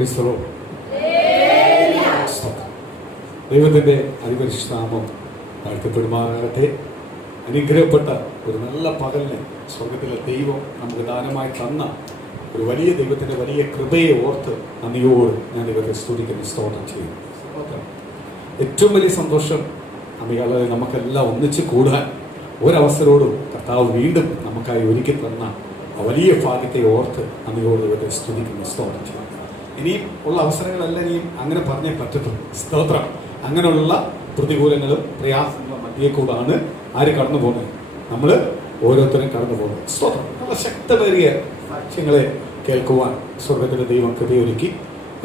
ക്രിസ്തുവോ ദൈവത്തിൻ്റെ അതിപരിശുദ്ധ നാമം താഴ്ത്തപ്പെടുമാറാകട്ടെ. അനുഗ്രഹപ്പെട്ട ഒരു നല്ല പകലിനെ സ്വർഗത്തിലെ ദൈവം നമുക്ക് ദാനമായി തന്ന ഒരു വലിയ ദൈവത്തിൻ്റെ വലിയ കൃപയെ ഓർത്ത് നന്ദിയോട് ഞാൻ ദൈവത്തെ സ്തുതിക്കുന്ന സ്തോത്രം ചെയ്യുന്നു. ഏറ്റവും വലിയ സന്തോഷം അമ്മകളെ നമുക്കെല്ലാം ഒന്നിച്ച് കൂടാൻ ഒരവസരോടും കർത്താവ് വീണ്ടും നമുക്കായി ഒരുക്കി തന്ന ആ വലിയ ഭാഗ്യത്തെ ഓർത്ത് നന്ദിയോട് ദൈവത്തെ സ്തുതിക്കുന്ന സ്തോത്രം ചെയ്യുന്നു. ഇനിയും ഉള്ള അവസരങ്ങളെല്ലാം ഇനിയും അങ്ങനെ പറഞ്ഞേ പറ്റത്തുള്ളൂ. സ്തോത്രം. അങ്ങനെയുള്ള പ്രതികൂലങ്ങളും പ്രയാസങ്ങളും മധ്യേ കൂടാണ് ആര് കടന്നു പോകുന്നത്? നമ്മൾ ഓരോരുത്തരും കടന്നു പോകുന്നത്. സ്തോത്രം. നല്ല ശക്തമേറിയ സാക്ഷ്യങ്ങളെ കേൾക്കുവാൻ സ്വർഗത്തിലെ ദൈവം കൃപയൊരുക്കി.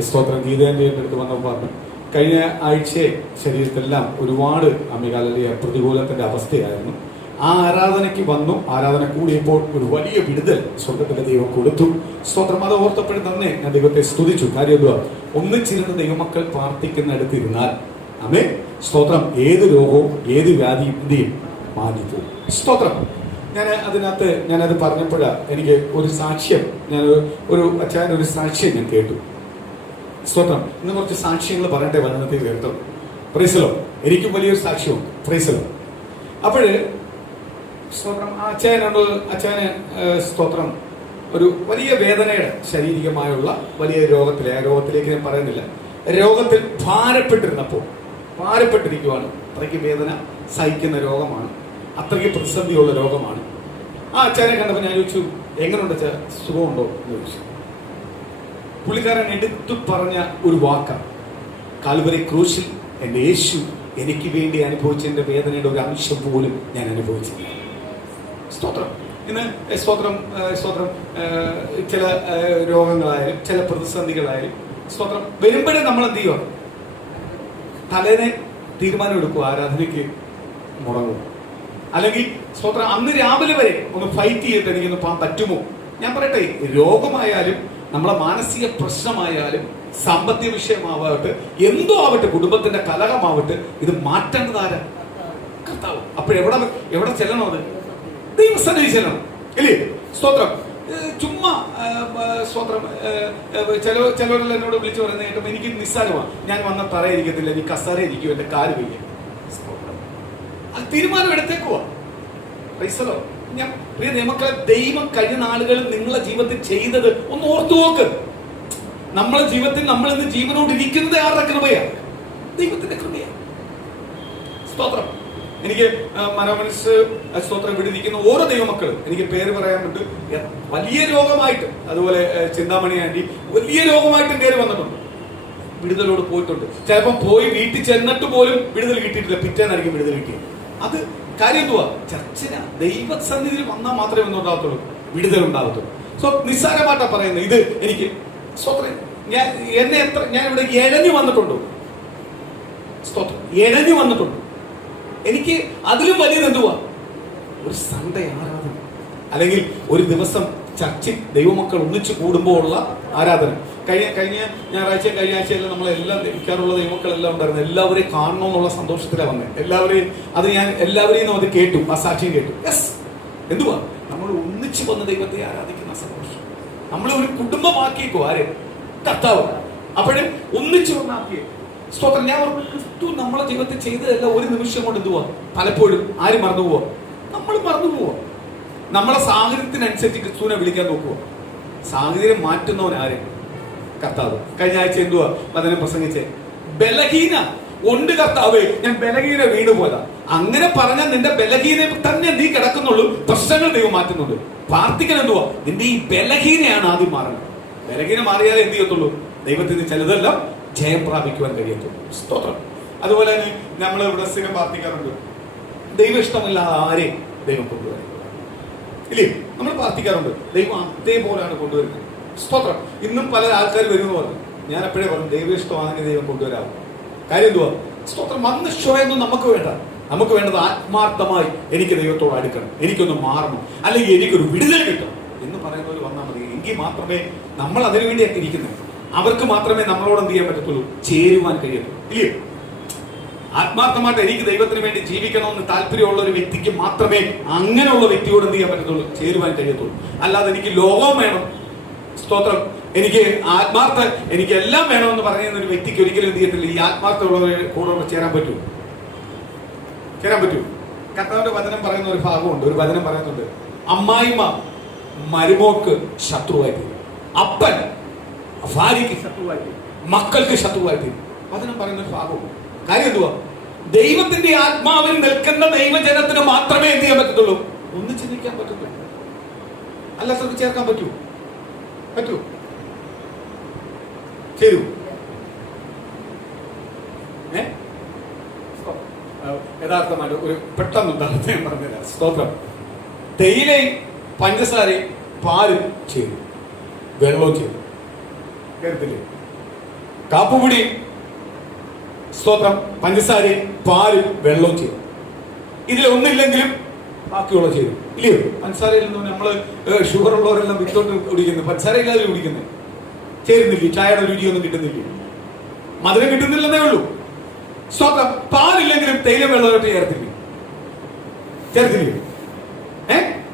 സ്തോത്രം. ഗീതേൻ്റെ അടുത്ത് വന്നപ്പോൾ പറഞ്ഞു, കഴിഞ്ഞ ആഴ്ചയെ ശരീരത്തെല്ലാം ഒരുപാട് അമികാലിയ പ്രതികൂലത്തിന്റെ അവസ്ഥയായിരുന്നു. ആ ആരാധനയ്ക്ക് വന്നു. ആരാധന കൂടിയപ്പോൾ ഒരു വലിയ വിടുതൽ സ്വർഗത്തിലെ ദൈവം കൊടുത്തു. സ്തോത്രം. അത് ഓർത്തപ്പോഴും തന്നെ ഞാൻ ദൈവത്തെ സ്തുതിച്ചു. കാര്യം എന്തുവാ? ഒന്നിച്ചിരുന്ന് ദൈവമക്കൾ പ്രാർത്ഥിക്കുന്നിടത്തിരുന്നാൽ അമേ സ്തോത്രം, ഏത് രോഗവും ഏത് വ്യാധിയും എന്തെയും മാറ്റിപ്പോകും. സ്തോത്രം. ഞാനത് പറഞ്ഞപ്പോഴാണ് എനിക്ക് ഒരു സാക്ഷ്യം, അച്ഛൻ ഒരു സാക്ഷ്യം ഞാൻ കേട്ടു. സ്തോത്രം. ഇന്ന് കുറച്ച് സാക്ഷ്യങ്ങൾ പറയട്ടെ വചനത്തിൽ കേട്ടോ. പ്രൈസലോ. എനിക്കും വലിയൊരു സാക്ഷ്യമുണ്ട്. പ്രൈസലോ. അപ്പോഴ് സ്തോത്രം, അച്ഛന് സ്തോത്രം ഒരു വലിയ വേദനയുടെ ശാരീരികമായുള്ള വലിയ രോഗത്തിലേക്ക് ഞാൻ പറയുന്നില്ല, രോഗത്തിൽ ഭാരപ്പെട്ടിരിക്കുവാണ്. അത്രയ്ക്ക് വേദന സഹിക്കുന്ന രോഗമാണ്, അത്രയ്ക്ക് പ്രതിസന്ധിയുള്ള രോഗമാണ്. ആ അച്ഛനെ കണ്ടപ്പോൾ ഞാൻ ചോദിച്ചു, എങ്ങനെയുണ്ട് അച്ഛാ, സുഖമുണ്ടോ എന്ന് ചോദിച്ചു. പുള്ളിക്കാരൻ എടുത്തു പറഞ്ഞ ഒരു വാക്കാണ്, കാൽവരി ക്രൂശിൽ എൻ്റെ യേശു എനിക്ക് വേണ്ടി അനുഭവിച്ചതിൻ്റെ വേദനയുടെ ഒരു അംശം പോലും ഞാൻ അനുഭവിച്ചില്ല. സ്തോത്രം. ഇന്ന് സ്തോത്രം ചില രോഗങ്ങളായാലും ചില പ്രതിസന്ധികളായാലും സ്തോത്രം വരുമ്പോഴേ നമ്മൾ എന്ത് ചെയ്യുക? തലേനെ തീരുമാനം എടുക്കുക, ആരാധനയ്ക്ക് മുടങ്ങും. അല്ലെങ്കിൽ സ്തോത്രം അന്ന് രാവിലെ വരെ ഒന്ന് ഫൈറ്റ് ചെയ്തിട്ട് എനിക്കൊന്ന് പോകാൻ പറ്റുമോ? ഞാൻ പറയട്ടെ, രോഗമായാലും നമ്മളെ മാനസിക പ്രശ്നമായാലും സാമ്പത്തിക വിഷയമാവട്ടെ, എന്തോ ആവട്ടെ, കുടുംബത്തിന്റെ കലഹമാവട്ടെ, ഇത് മാറ്റേണ്ടതാരാ? കർത്താവ്. അപ്പോഴെവിടെ ചെല്ലണം? അത് ദൈവസന്നിധി ചെല്ലണം, ഇല്ലേ? സ്തോത്രം. ചുമ്മാ സ്തോത്രം. ചിലവരെല്ലാം എന്നോട് വിളിച്ചു പറയുന്നത് കേട്ടപ്പോൾ എനിക്ക് നിസ്സാരമാണ്. ഞാൻ വന്ന തറയിരിക്കത്തില്ല, എനിക്ക് കസേര ഇരിക്കും, എന്റെ കാല് വയ്യ. ആ തീരുമാനം എടുത്തേക്കുവാ. പൈസലോ. ഞാൻ പ്രിയ നിയമക്കളെ, ദൈവം കഴിഞ്ഞ നാളുകളിൽ നിങ്ങളുടെ ജീവിതത്തിൽ ചെയ്തത് ഒന്ന് ഓർത്തു നോക്ക്. നമ്മളെ ജീവിതത്തിൽ നമ്മൾ ഇന്ന് ജീവനോടിരിക്കുന്നത് ആരുടെ കൃപയാണ്? ദൈവത്തിന്റെ കൃപയാണ്. സ്തോത്രം. എനിക്ക് മനോമനസ് സ്തോത്രം വിടിരിക്കുന്ന ഓരോ ദൈവമക്കളും എനിക്ക് പേര് പറയാൻ പറ്റും. വലിയ രോഗമായിട്ട്, അതുപോലെ ചിന്താമണി ആന്റി വലിയ രോഗമായിട്ടും കയറി വന്നിട്ടുണ്ട്, വിടുതലോട് പോയിട്ടുണ്ട്. ചിലപ്പം പോയി വീട്ടിൽ ചെന്നിട്ട് പോലും വിടുതൽ കിട്ടിയിട്ടില്ല, പിറ്റേന്നായിരിക്കും വിടുതൽ കിട്ടിയത്. അത് കാര്യം എന്തുവാ? ചർച്ചിന് ദൈവസന്നിധിയിൽ വന്നാൽ മാത്രമേ ഒന്നും ഉണ്ടാകത്തുള്ളൂ, വിടുതൽ ഉണ്ടാകത്തുള്ളൂ. സോ നിസ്സാരമായിട്ടാ പറയുന്നത്. ഇത് എനിക്ക് സ്തോത്രം, ഞാൻ ഇവിടെ എഴഞ്ഞു വന്നിട്ടുണ്ടോ? സ്തോത്രം, എഴഞ്ഞു വന്നിട്ടുണ്ട്. എനിക്ക് അതിലും വലിയത് എന്തുവാ? ഒരു സൺഡേ ആരാധന, അല്ലെങ്കിൽ ഒരു ദിവസം ചർച്ചിൽ ദൈവമക്കൾ ഒന്നിച്ചു കൂടുമ്പോൾ ഉള്ള ആരാധന. കഴിഞ്ഞ ഞായറാഴ്ച കഴിഞ്ഞ ആഴ്ചയെല്ലാം നമ്മളെല്ലാം ഇരിക്കാറുള്ള ദൈവമക്കളെല്ലാം ഉണ്ടായിരുന്നു. എല്ലാവരെയും കാണണമെന്നുള്ള സന്തോഷത്തിലാണ് വന്നത്. എല്ലാവരെയും അത് കേട്ടു, ആ സാക്ഷ്യം കേട്ടു. യെസ്, എന്തുവാ? നമ്മൾ ഒന്നിച്ചു വന്ന ദൈവത്തെ ആരാധിക്കുന്ന സന്തോഷം. നമ്മളെ ഒരു കുടുംബമാക്കിയേക്കോ ആരെ? കർത്താവ്. അപ്പോഴും ഒന്നിച്ചു വന്നാക്കിയേ. സ്തോത്രം. ഞാൻ ക്രിസ്തു നമ്മളെ ജീവിതത്തിൽ ചെയ്തതല്ല ഒരു നിമിഷം കൊണ്ട് എന്തുവാ? പലപ്പോഴും ആര് മറന്നു പോവാ? നമ്മൾ മറന്നു പോവാ. നമ്മളെ സാഹചര്യത്തിനനുസരിച്ച് ക്രിസ്തുവിനെ വിളിക്കാൻ നോക്കുക. സാഹചര്യം മാറ്റുന്നവൻ ആര്? കർത്താവ്. കഴിഞ്ഞ ആഴ്ച എന്തുവാ വചനം പ്രസംഗിച്ചേ? ബലഹീന ഉണ്ട് കർത്താവേ, ഞാൻ ബലഹീന വീണു പോയതാ. അങ്ങനെ പറഞ്ഞാൽ നിന്റെ ബലഹീന തന്നെ നീ കിടക്കുന്നുള്ളൂ, പ്രശ്നങ്ങൾ ദൈവം മാറ്റുന്നുണ്ട്. പ്രാർത്ഥിക്കാൻ എന്തുവാ? നിന്റെ ഈ ബലഹീനയാണ് ആദ്യം മാറുന്നത്. ബലഹീന മാറിയാലേ എന്ത് ചെയ്യത്തുള്ളൂ? ദൈവത്തിന് ചിലതെല്ലാം ജയം പ്രാപിക്കുവാൻ കഴിയത്തുള്ളൂ. സ്തോത്രം. അതുപോലെ തന്നെ നമ്മൾ ഇവിടെ സ്ഥിരം പ്രാർത്ഥിക്കാറുണ്ട്, ദൈവം ഇഷ്ടമില്ലാതെ ആരെയും ദൈവം കൊണ്ടുവരുന്നത് ഇല്ലേ? നമ്മൾ പ്രാർത്ഥിക്കാറുണ്ട്, ദൈവം അതേപോലെയാണ് കൊണ്ടുവരുന്നത്. സ്തോത്രം. ഇന്നും പല ആൾക്കാർ വരുമെന്ന് പറഞ്ഞു. ഞാൻ എപ്പോഴേ പറഞ്ഞു, ദൈവം ഇഷ്ടമാണെങ്കിൽ ദൈവം കൊണ്ടുവരാവും. കാര്യം എന്തുവാ? സ്തോത്രം. വന്ന് ഷോയൊന്നും നമുക്ക് വേണ്ട. നമുക്ക് വേണ്ടത് ആത്മാർത്ഥമായി എനിക്ക് ദൈവത്തോട് അടുക്കണം, എനിക്കൊന്ന് മാറണം, അല്ലെങ്കിൽ എനിക്കൊരു വിടുതൽ കിട്ടണം എന്ന് പറയുന്നവർ വന്നാൽ മതി. എങ്കിൽ മാത്രമേ നമ്മൾ അതിനു വേണ്ടിയൊക്കെ ഇരിക്കുന്നത്. അവർക്ക് മാത്രമേ നമ്മളോട് എന്ത് ചെയ്യാൻ പറ്റത്തുള്ളൂ? ചേരുവാൻ കഴിയത്തുള്ളൂ, ഇല്ലേ? ആത്മാർത്ഥമായിട്ട് എനിക്ക് ദൈവത്തിന് വേണ്ടി ജീവിക്കണമെന്ന് താല്പര്യമുള്ള ഒരു വ്യക്തിക്ക് മാത്രമേ അങ്ങനെയുള്ള വ്യക്തിയോട് എന്ത് ചെയ്യാൻ പറ്റത്തുള്ളൂ? ചേരുവാൻ കഴിയത്തുള്ളൂ. അല്ലാതെ എനിക്ക് ലോകം വേണം, സ്തോത്രം, എനിക്ക് എനിക്ക് എല്ലാം വേണമെന്ന് പറയുന്ന ഒരു വ്യക്തിക്ക് ഒരിക്കലും എന്ത് ചെയ്യത്തില്ല, ഈ ആത്മാർത്ഥമുള്ളവരെ കൂടെ ചേരാൻ പറ്റൂ. കർത്താവിന്റെ വചനം പറയുന്ന ഒരു ഭാഗമുണ്ട്, ഒരു വചനം പറയുന്നുണ്ട്, അമ്മായിമ്മ മരുമോക്ക് ശത്രുവായി തീരും, അപ്പൻ ഭാര്യയ്ക്ക് ശത്രുവായി തീരും, മക്കൾക്ക് ശത്രുവായി തീരും. വചനം പറയുന്ന ഒരു ഭാഗമുണ്ട്. കാര്യം എന്തുവാ? ദൈവത്തിന്റെ ആത്മാവിൽ നിൽക്കുന്ന ദൈവജനത്തിന് മാത്രമേ എന്ത് ചെയ്യാൻ പറ്റത്തുള്ളൂ, ഒന്നിച്ച് നിൽക്കാൻ പറ്റത്തുള്ളൂ. അല്ലാത്തവർക്ക് ചേർക്കാൻ പറ്റൂ? ശരി. യഥാർത്ഥമായിട്ട് ഒരു പെട്ടെന്ന് ഉദാഹരണം ഞാൻ പറഞ്ഞില്ല. സ്തോത്രം. തേയിലയും പഞ്ചസാരയും പാലും ചെയ്തു, വെള്ളവും ചെയ്തു, കേൾത്തില്ലേ? കാപ്പുപൊടി, സ്തോത്രം, പഞ്ചസാരയും പാലും വെള്ളവും ചെയ്തു. ഇതിലൊന്നില്ലെങ്കിലും ബാക്കിയുള്ള ചെയ്തു, ഇല്ലയോ? പഞ്ചസാരയിൽ നിന്ന് നമ്മള് ഷുഗർ ഉള്ളവരെല്ലാം വിത്തോട്ട് കുടിക്കുന്നത്, പഞ്ചസാര ഇല്ലാതെ കുടിക്കുന്നത്. ചേരുന്നില്ലേ? ചായയുടെ രുചിയൊന്നും കിട്ടുന്നില്ല, മധുരം കിട്ടുന്നില്ലെന്നേ ഉള്ളൂ. സ്തോത്രം. പാലില്ലെങ്കിലും തേയില വെള്ളമായിട്ട് ചേർത്തില്ലേ?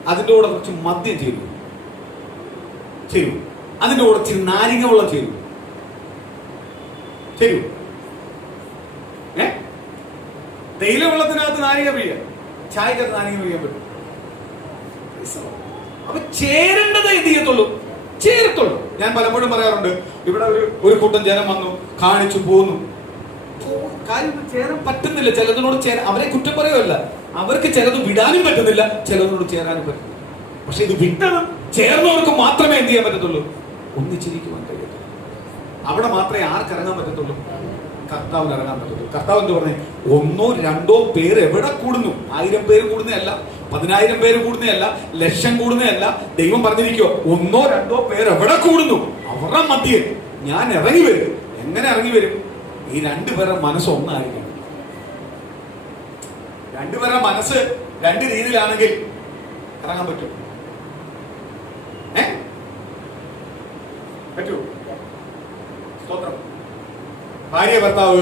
അതിൻ്റെ കൂടെ കുറച്ച് മദ്യം ചെയ്തു, അതിൻ്റെ കൂടെ ഇച്ചിരി നാരങ്ങ വെള്ളം ചെയ്തു. തേയില വെള്ളത്തിനകത്ത് നാരങ്ങ പിഴിയാം, ചായക്കകത്ത് നാരങ്ങ പിഴിയാൻ പറ്റും. അപ്പൊ ചേരേണ്ടത് എന്ത് ചെയ്യത്തുള്ളൂ? ചേരത്തുള്ളൂ. ഞാൻ പലപ്പോഴും പറയാറുണ്ട്, ഇവിടെ ഒരു കൂട്ടം ജനം വന്നു, കാണിച്ചു പോന്നു, കാര്യം ചേരാൻ പറ്റുന്നില്ല. ചിലതിനോട് അവരെ കുറ്റം പറയുമല്ല, അവർക്ക് ചിലത് വിടാനും പറ്റുന്നില്ല, ചിലതിനോട് ചേരാനും പറ്റുന്നില്ല. പക്ഷെ ഇത് വിട്ടതും ചേർന്നവർക്ക് മാത്രമേ എന്ത് ചെയ്യാൻ പറ്റത്തുള്ളൂ, ഒന്നിച്ചിരിക്കുവാൻ കഴിയത്തുള്ളൂ. അവിടെ മാത്രമേ ആർക്കിറങ്ങാൻ പറ്റത്തുള്ളൂ? കർത്താവിന് ഇറങ്ങാൻ പറ്റത്തുള്ളൂ. കർത്താവ് എന്ന് പറഞ്ഞേ, 1 2 പേര് എവിടെ കൂടുന്നു? 1000 പേര് കൂടുന്നതല്ല, 10,000 പേര് കൂടുന്നതല്ല, ലക്ഷം കൂടുന്നതല്ല. ദൈവം പറഞ്ഞിരിക്കുവോ, 1 2 പേര് എവിടെ കൂടുന്നു അവരുടെ മധ്യേ ഞാൻ ഇറങ്ങി വരും. എങ്ങനെ ഇറങ്ങി വരും? ഈ 2 പേരുടെ മനസ്സ് ഒന്നായിരിക്കണം. 2 പേരുടെ മനസ്സ് 2 രീതിയിലാണെങ്കിൽ ഇറങ്ങാൻ പറ്റും. പറ്റൂ? സ്തോത്രം. ഭാര്യ ഭർത്താവ്,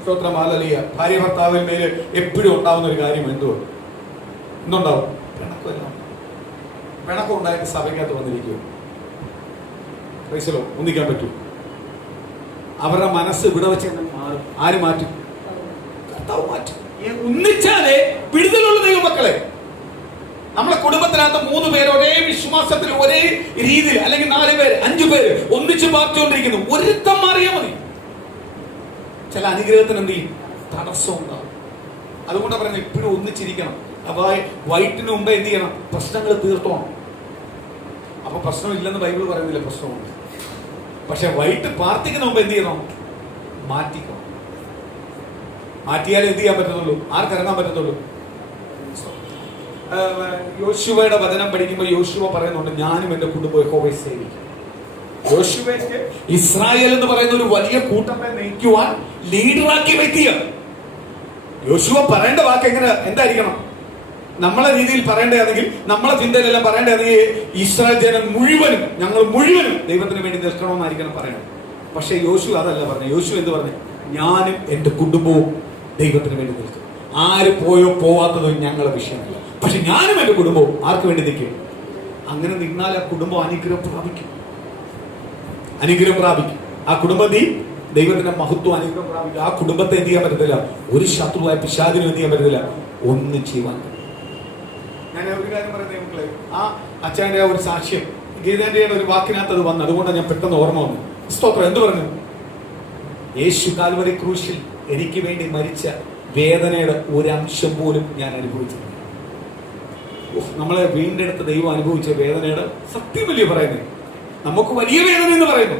സ്തോത്രം, ഹല്ലേലൂയ. ഭാര്യ ഭർത്താവിന് മേല് എപ്പോഴും ഉണ്ടാവുന്ന ഒരു കാര്യം എന്തുണ്ടാവും? പിണക്കം ഉണ്ടായിട്ട് സഭയ്ക്കകത്ത് വന്നിരിക്കും. ഒന്നിക്കാൻ പറ്റൂ? അവരുടെ മനസ്സ് ഇവിടെ വെച്ച് മാറും. ആര് മാറ്റും? കർത്താവ് മാറ്റും. ഒന്നിച്ചാലേ വിടുതലുള്ള ദൈവമക്കളെ. നമ്മളെ കുടുംബത്തിനകത്ത് 3 പേര് ഒരേ വിശ്വാസത്തിൽ, ഒരേ രീതിയിൽ, അല്ലെങ്കിൽ 4 പേര് 5 പേര് ഒന്നിച്ച് പാർച്ചുകൊണ്ടിരിക്കുന്നു. ഒരുത്തം മാറിയാൽ മതി, ചില അനുഗ്രഹത്തിന് എന്ത് ചെയ്യും? തടസ്സം ഉണ്ടാവും. അതുകൊണ്ടാണ് പറയുന്നത് എപ്പോഴും ഒന്നിച്ചിരിക്കണം. അപ്പൊ വൈറ്റിന് മുമ്പ് എന്ത് ചെയ്യണം? പ്രശ്നങ്ങൾ തീർത്തോണം. അപ്പൊ പ്രശ്നമില്ലെന്ന് ബൈബിൾ പറയുന്നില്ല, പ്രശ്നമുണ്ട്. പക്ഷെ വൈറ്റ് പ്രാർത്ഥിക്കുന്ന മുമ്പ് എന്ത് ചെയ്യണം? മാറ്റിക്കണം. മാറ്റിയാലേ എന്ത് ചെയ്യാൻ പറ്റത്തുള്ളൂ? ആർക്കിറങ്ങാൻ പറ്റത്തുള്ളൂ? യോശുവയുടെ വചനം പഠിക്കുമ്പോൾ യോശുവ പറയുന്നുണ്ട്, ഞാനും എന്റെ കുടുംബം യഹോവയെ സേവിക്കും. യോശുവയ്ക്ക് ഇസ്രായേൽ എന്ന് പറയുന്ന ഒരു വലിയ കൂട്ടത്തെ നയിക്കുവാൻ ലീഡറാക്കി വ്യക്തിയാണ്. യോശുവ പറയേണ്ട വാക്ക് എന്തായിരിക്കണം? നമ്മളെ രീതിയിൽ പറയേണ്ടതാണെങ്കിൽ, നമ്മളെ ചിന്തയിലെല്ലാം പറയേണ്ടതാണെങ്കിൽ, ഇസ്രായേൽ ജനം മുഴുവനും, ഞങ്ങൾ മുഴുവനും ദൈവത്തിന് വേണ്ടി നിൽക്കണമെന്നായിരിക്കണം പറയണം. പക്ഷെ യോശുവ അതല്ല പറഞ്ഞു. യോശുവ എന്ത് പറഞ്ഞു? ഞാനും എന്റെ കുടുംബവും ദൈവത്തിന് വേണ്ടി നിൽക്കും. ആര് പോയോ പോവാത്തതോ ഞങ്ങളുടെ വിഷയമല്ല. പക്ഷെ ഞാനും എന്റെ കുടുംബവും ആർക്ക് വേണ്ടി നിൽക്കും? അങ്ങനെ നിന്നാൽ ആ കുടുംബം അനുഗ്രഹം പ്രാപിക്കും. ആ കുടുംബത്തിൽ ദൈവത്തിന്റെ മഹത്വം അനുഗ്രഹം പ്രാപിക്കും. ആ കുടുംബത്തെ എന്ത് ചെയ്യാൻ പറ്റത്തില്ല? ഒരു ശത്രുവായ പിശാചിനും എന്ത് ചെയ്യാൻ പറ്റത്തില്ല? ഒന്നും ചെയ്യുവാൻ. ഞാൻ ഒരു കാര്യം പറയുന്നത് മക്കളെ, ആ അച്ഛൻ്റെ ഒരു സാക്ഷ്യം ഗീതന്റെ ഒരു വാക്കിനകത്ത് അത് വന്നു. അതുകൊണ്ടാണ് ഞാൻ പെട്ടെന്ന് ഓർമ്മ വന്നു. സ്തോത്രം. എന്ത് പറഞ്ഞു? യേശു കാൽവരി ക്രൂശിൽ എനിക്ക് വേണ്ടി മരിച്ച വേദനയുടെ ഒരു അംശം പോലും ഞാൻ അനുഭവിച്ചില്ല. നമ്മളെ വീണ്ടെടുത്ത ദൈവം അനുഭവിച്ച വേദനയുടെ സത്യമല്ലേ പറയുന്നത്? നമുക്ക് വലിയ വേദന എന്ന് പറയുന്നു.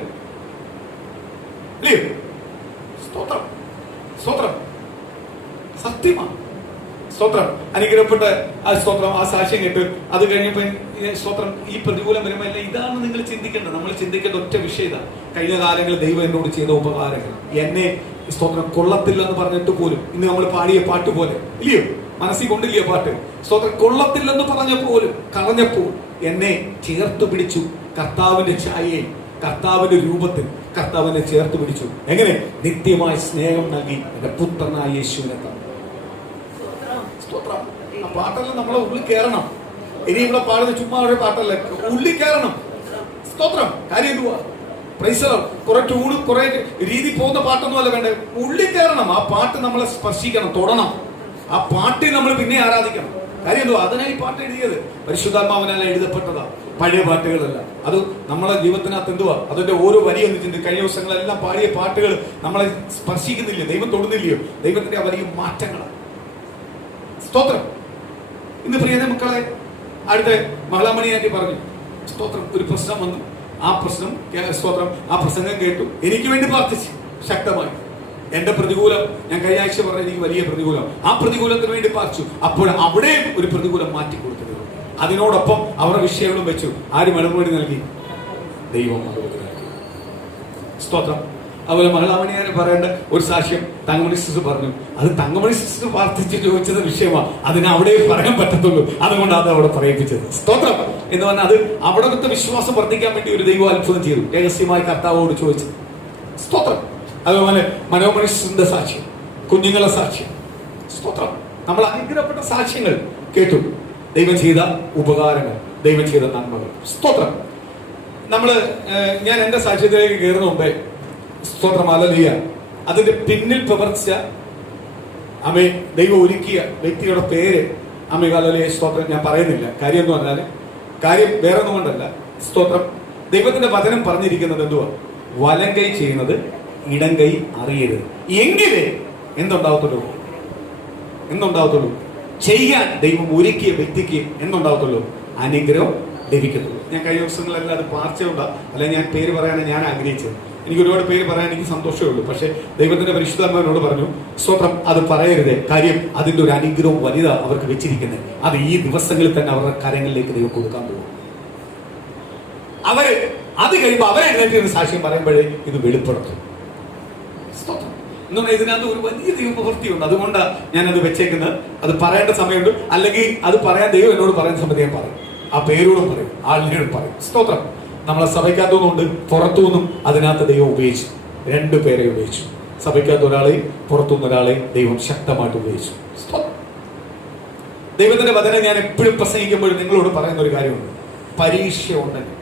സ്തോത്രം, സ്തോത്രം, സത്യമാണ്. സ്തോത്രം. അനുഗ്രഹപ്പെട്ട ആ സ്തോത്രം, ആ സാക്ഷ്യം കേട്ട് അത് കഴിഞ്ഞപ്പോ സ്തോത്രം, ഈ പ്രതികൂലം വരുമ്പോ അല്ല, ഇതാണ് നിങ്ങൾ ചിന്തിക്കേണ്ടത്. നമ്മൾ ചിന്തിക്കേണ്ട ഒറ്റ വിഷയം ഇതാ. കഴിഞ്ഞ കാലങ്ങളിൽ ദൈവം എന്നോട് ചെയ്ത ഉപകാരങ്ങൾ എന്നെ സ്തോത്രം കൊള്ളത്തില്ല എന്ന് പറഞ്ഞിട്ട് പോലും, ഇന്ന് നമ്മൾ പാടിയ പാട്ട് പോലെ ഇല്ലയോ, മനസ്സിൽ കൊണ്ടില്ലയോ പാട്ട്? സ്തോത്രം. കൊള്ളത്തില്ലെന്ന് പറഞ്ഞ പോലും, കളഞ്ഞപ്പോൾ എന്നെ ചേർത്ത് പിടിച്ചു. കർത്താവിന്റെ ഛായയിൽ, കർത്താവിന്റെ രൂപത്തിൽ കർത്താവിനെ ചേർത്ത് പിടിച്ചു. എങ്ങനെ? നിത്യമായ സ്നേഹം നൽകി എന്റെ പുത്രനായ യേശുവിനെ തന്നു. സ്തോത്രം. ആ പാട്ടെല്ലാം നമ്മളെ ഉള്ളിൽ കയറണം. ഇനി ഇവിടെ പാടുന്ന ചുമ്മാ ഒരു പാട്ടല്ല, ഉള്ളിൽ കയറണം. സ്തോത്രം. കാര്യം എന്തുവാ? കുറെ ട്യൂണും കുറെ രീതി പോകുന്ന പാട്ടൊന്നും അല്ല വേണ്ടത്. ഉള്ളിൽ കയറണം. ആ പാട്ട് നമ്മളെ സ്പർശിക്കണം, തൊടണം. ആ പാട്ടിൽ നമ്മൾ പിന്നെ ആരാധിക്കണം. കാര്യം എന്തോ അതിനായി പാട്ട് എഴുതിയത് പരിശുദ്ധാത്മാവിനാൽ എഴുതപ്പെട്ടതാ, പഴയ പാട്ടുകളല്ല. അത് നമ്മളെ ജീവിതത്തിനകത്ത് എന്തുവാ അതിന്റെ ഓരോ വരി എന്നിട്ടുണ്ട്. കഴിഞ്ഞ ദിവസങ്ങളെല്ലാം പാടിയ പാട്ടുകൾ നമ്മളെ സ്പർശിക്കുന്നില്ലയോ, ദൈവം തൊടുന്നില്ലയോ? ദൈവത്തിന്റെ വലിയ മാറ്റങ്ങളാണ്. സ്തോത്രം. ഇന്ന് പ്രിയ മക്കളെ, അടുത്ത മകളമണിയാറ്റി പറഞ്ഞു, സ്തോത്രം, ഒരു പ്രശ്നം വന്നു. ആ പ്രശ്നം, സ്തോത്രം, ആ പ്രസംഗം കേട്ടു, എനിക്ക് വേണ്ടി പ്രാർത്ഥിച്ചു ശക്തമായി. എന്റെ പ്രതികൂലം, ഞാൻ കഴിഞ്ഞ ആഴ്ച പറഞ്ഞ എനിക്ക് വലിയ പ്രതികൂലം, ആ പ്രതികൂലത്തിന് വേണ്ടി പ്രാർത്ഥിച്ചു. അപ്പോൾ അവിടെയും ഒരു പ്രതികൂലം മാറ്റി കൊടുത്തത്. അതിനോടൊപ്പം അവരുടെ വിഷയങ്ങളും വെച്ചു. ആര് മറുപടി നൽകി? ദൈവം മറുപടി നൽകി. സ്തോത്രം. അതുപോലെ മകളാമണിയാന് പറയേണ്ട ഒരു സാക്ഷ്യം തങ്കമണി സിസ്റ്റർ പറഞ്ഞു. അത് തങ്കമണി സിസ്റ്റർ പ്രാർത്ഥിച്ച് ചോദിച്ചത് വിഷയമാണ്. അതിന് അവിടെ പറയാൻ പറ്റത്തുള്ളൂ. അതുകൊണ്ട് അത് അവിടെ പറയിപ്പിച്ചത്. സ്തോത്രം എന്ന് പറഞ്ഞാൽ അത് അവിടത്തെ വിശ്വാസം വർദ്ധിക്കാൻ വേണ്ടി ഒരു ദൈവം അത്ഭുതം ചെയ്തു. രഹസ്യമായി കർത്താവോട് ചോദിച്ചത്. സ്തോത്രം. അതുപോലെ മനോമണി സിസ്റ്ററിന്റെ സാക്ഷ്യം, കുഞ്ഞുങ്ങളെ സാക്ഷ്യം. സ്തോത്രം. നമ്മൾ അനുഗ്രഹപ്പെട്ട സാക്ഷ്യങ്ങൾ കേട്ടു. ദൈവം ചെയ്ത ഉപകാരങ്ങൾ, ദൈവം ചെയ്ത നന്മകൾ. സ്തോത്രം. ഞാൻ എന്റെ സാക്ഷ്യത്തിലേക്ക് കയറുന്ന മുമ്പേ, സ്തോത്രം, ഹല്ലേലൂയ, അതിന്റെ പിന്നിൽ പ്രവർത്തിച്ച അമ്മേ ദൈവം ഒരുക്കിയ വ്യക്തിയുടെ പേര് അമ്മേ, ഹല്ലേലൂയ, സ്തോത്രം, ഞാൻ പറയുന്നില്ല. കാര്യം എന്ന് പറഞ്ഞാൽ കാര്യം വേറെ ഒന്നും കൊണ്ടല്ല. സ്തോത്രം. ദൈവത്തിന്റെ വചനം പറഞ്ഞിരിക്കുന്നത് എന്തുവാ? വലം കൈ ചെയ്യുന്നത് ഇടം കൈ അറിയരുത്, എങ്കിലേ എന്തുണ്ടാവത്തുള്ളൂ? ചെയ്യാൻ ദൈവം ഒരുക്കിയ വ്യക്തിക്ക് എന്തുണ്ടാവത്തുള്ളൂ? അനുഗ്രഹം ലഭിക്കത്തുള്ളൂ. ഞാൻ കഴിഞ്ഞ ദിവസങ്ങളെല്ലാം അത് പാർച്ചയുണ്ടാ, അല്ലെങ്കിൽ ഞാൻ പേര് പറയാനാണ് ഞാൻ ആഗ്രഹിച്ചത്. എനിക്ക് ഒരുപാട് പേര് പറയാൻ എനിക്ക് സന്തോഷമേ ഉള്ളൂ. പക്ഷെ ദൈവത്തിന്റെ പരിശുദ്ധാത്മാവിനോട് പറഞ്ഞു, സ്തോത്രം, അത് പറയരുത്. കാര്യം അതിന്റെ ഒരു അനുഗ്രഹവും വലുതാ അവർക്ക് വെച്ചിരിക്കുന്നത്. അത് ഈ ദിവസങ്ങളിൽ തന്നെ അവരുടെ കരങ്ങളിലേക്ക് ദൈവം കൊടുക്കാൻ പോകും. അവര് അത് കഴിയുമ്പോൾ അവരെ എഴുന്നേറ്റ് സാക്ഷ്യം പറയുമ്പോഴേ ഇത് വെളിപ്പെടുത്തും. സ്തോത്രം. എന്ന് പറഞ്ഞാൽ ഇതിനകത്ത് ഒരു വലിയ ദൈവപ്രവൃത്തിയുണ്ട്. അതുകൊണ്ടാണ് ഞാനത് വെച്ചേക്കുന്നത്. അത് പറയേണ്ട സമയമുണ്ട്. അല്ലെങ്കിൽ അത് പറയാൻ ദൈവം എന്നോട് പറയുന്ന സമയത്ത് ഞാൻ പറയും. ആ പേരോടും പറയും, ആളിനോടും പറയും. സ്തോത്രം. നമ്മളെ സഭയ്ക്കകത്തുനിന്നുണ്ട്, പുറത്തുനിന്നും അതിനകത്ത് ദൈവം ഉപയോഗിച്ചു. 2 പേരെ ഉപയോഗിച്ചു. സഭയ്ക്കകത്ത് ഒരാളെയും പുറത്തുനിന്ന് ഒരാളെയും ദൈവം ശക്തമായിട്ട് ഉപയോഗിച്ചു. ദൈവത്തിന്റെ വചനം ഞാൻ എപ്പോഴും പ്രസംഗിക്കുമ്പോഴും നിങ്ങളോട് പറയുന്ന ഒരു കാര്യമുണ്ട്. പരീക്ഷ ഉണ്ടെങ്കിൽ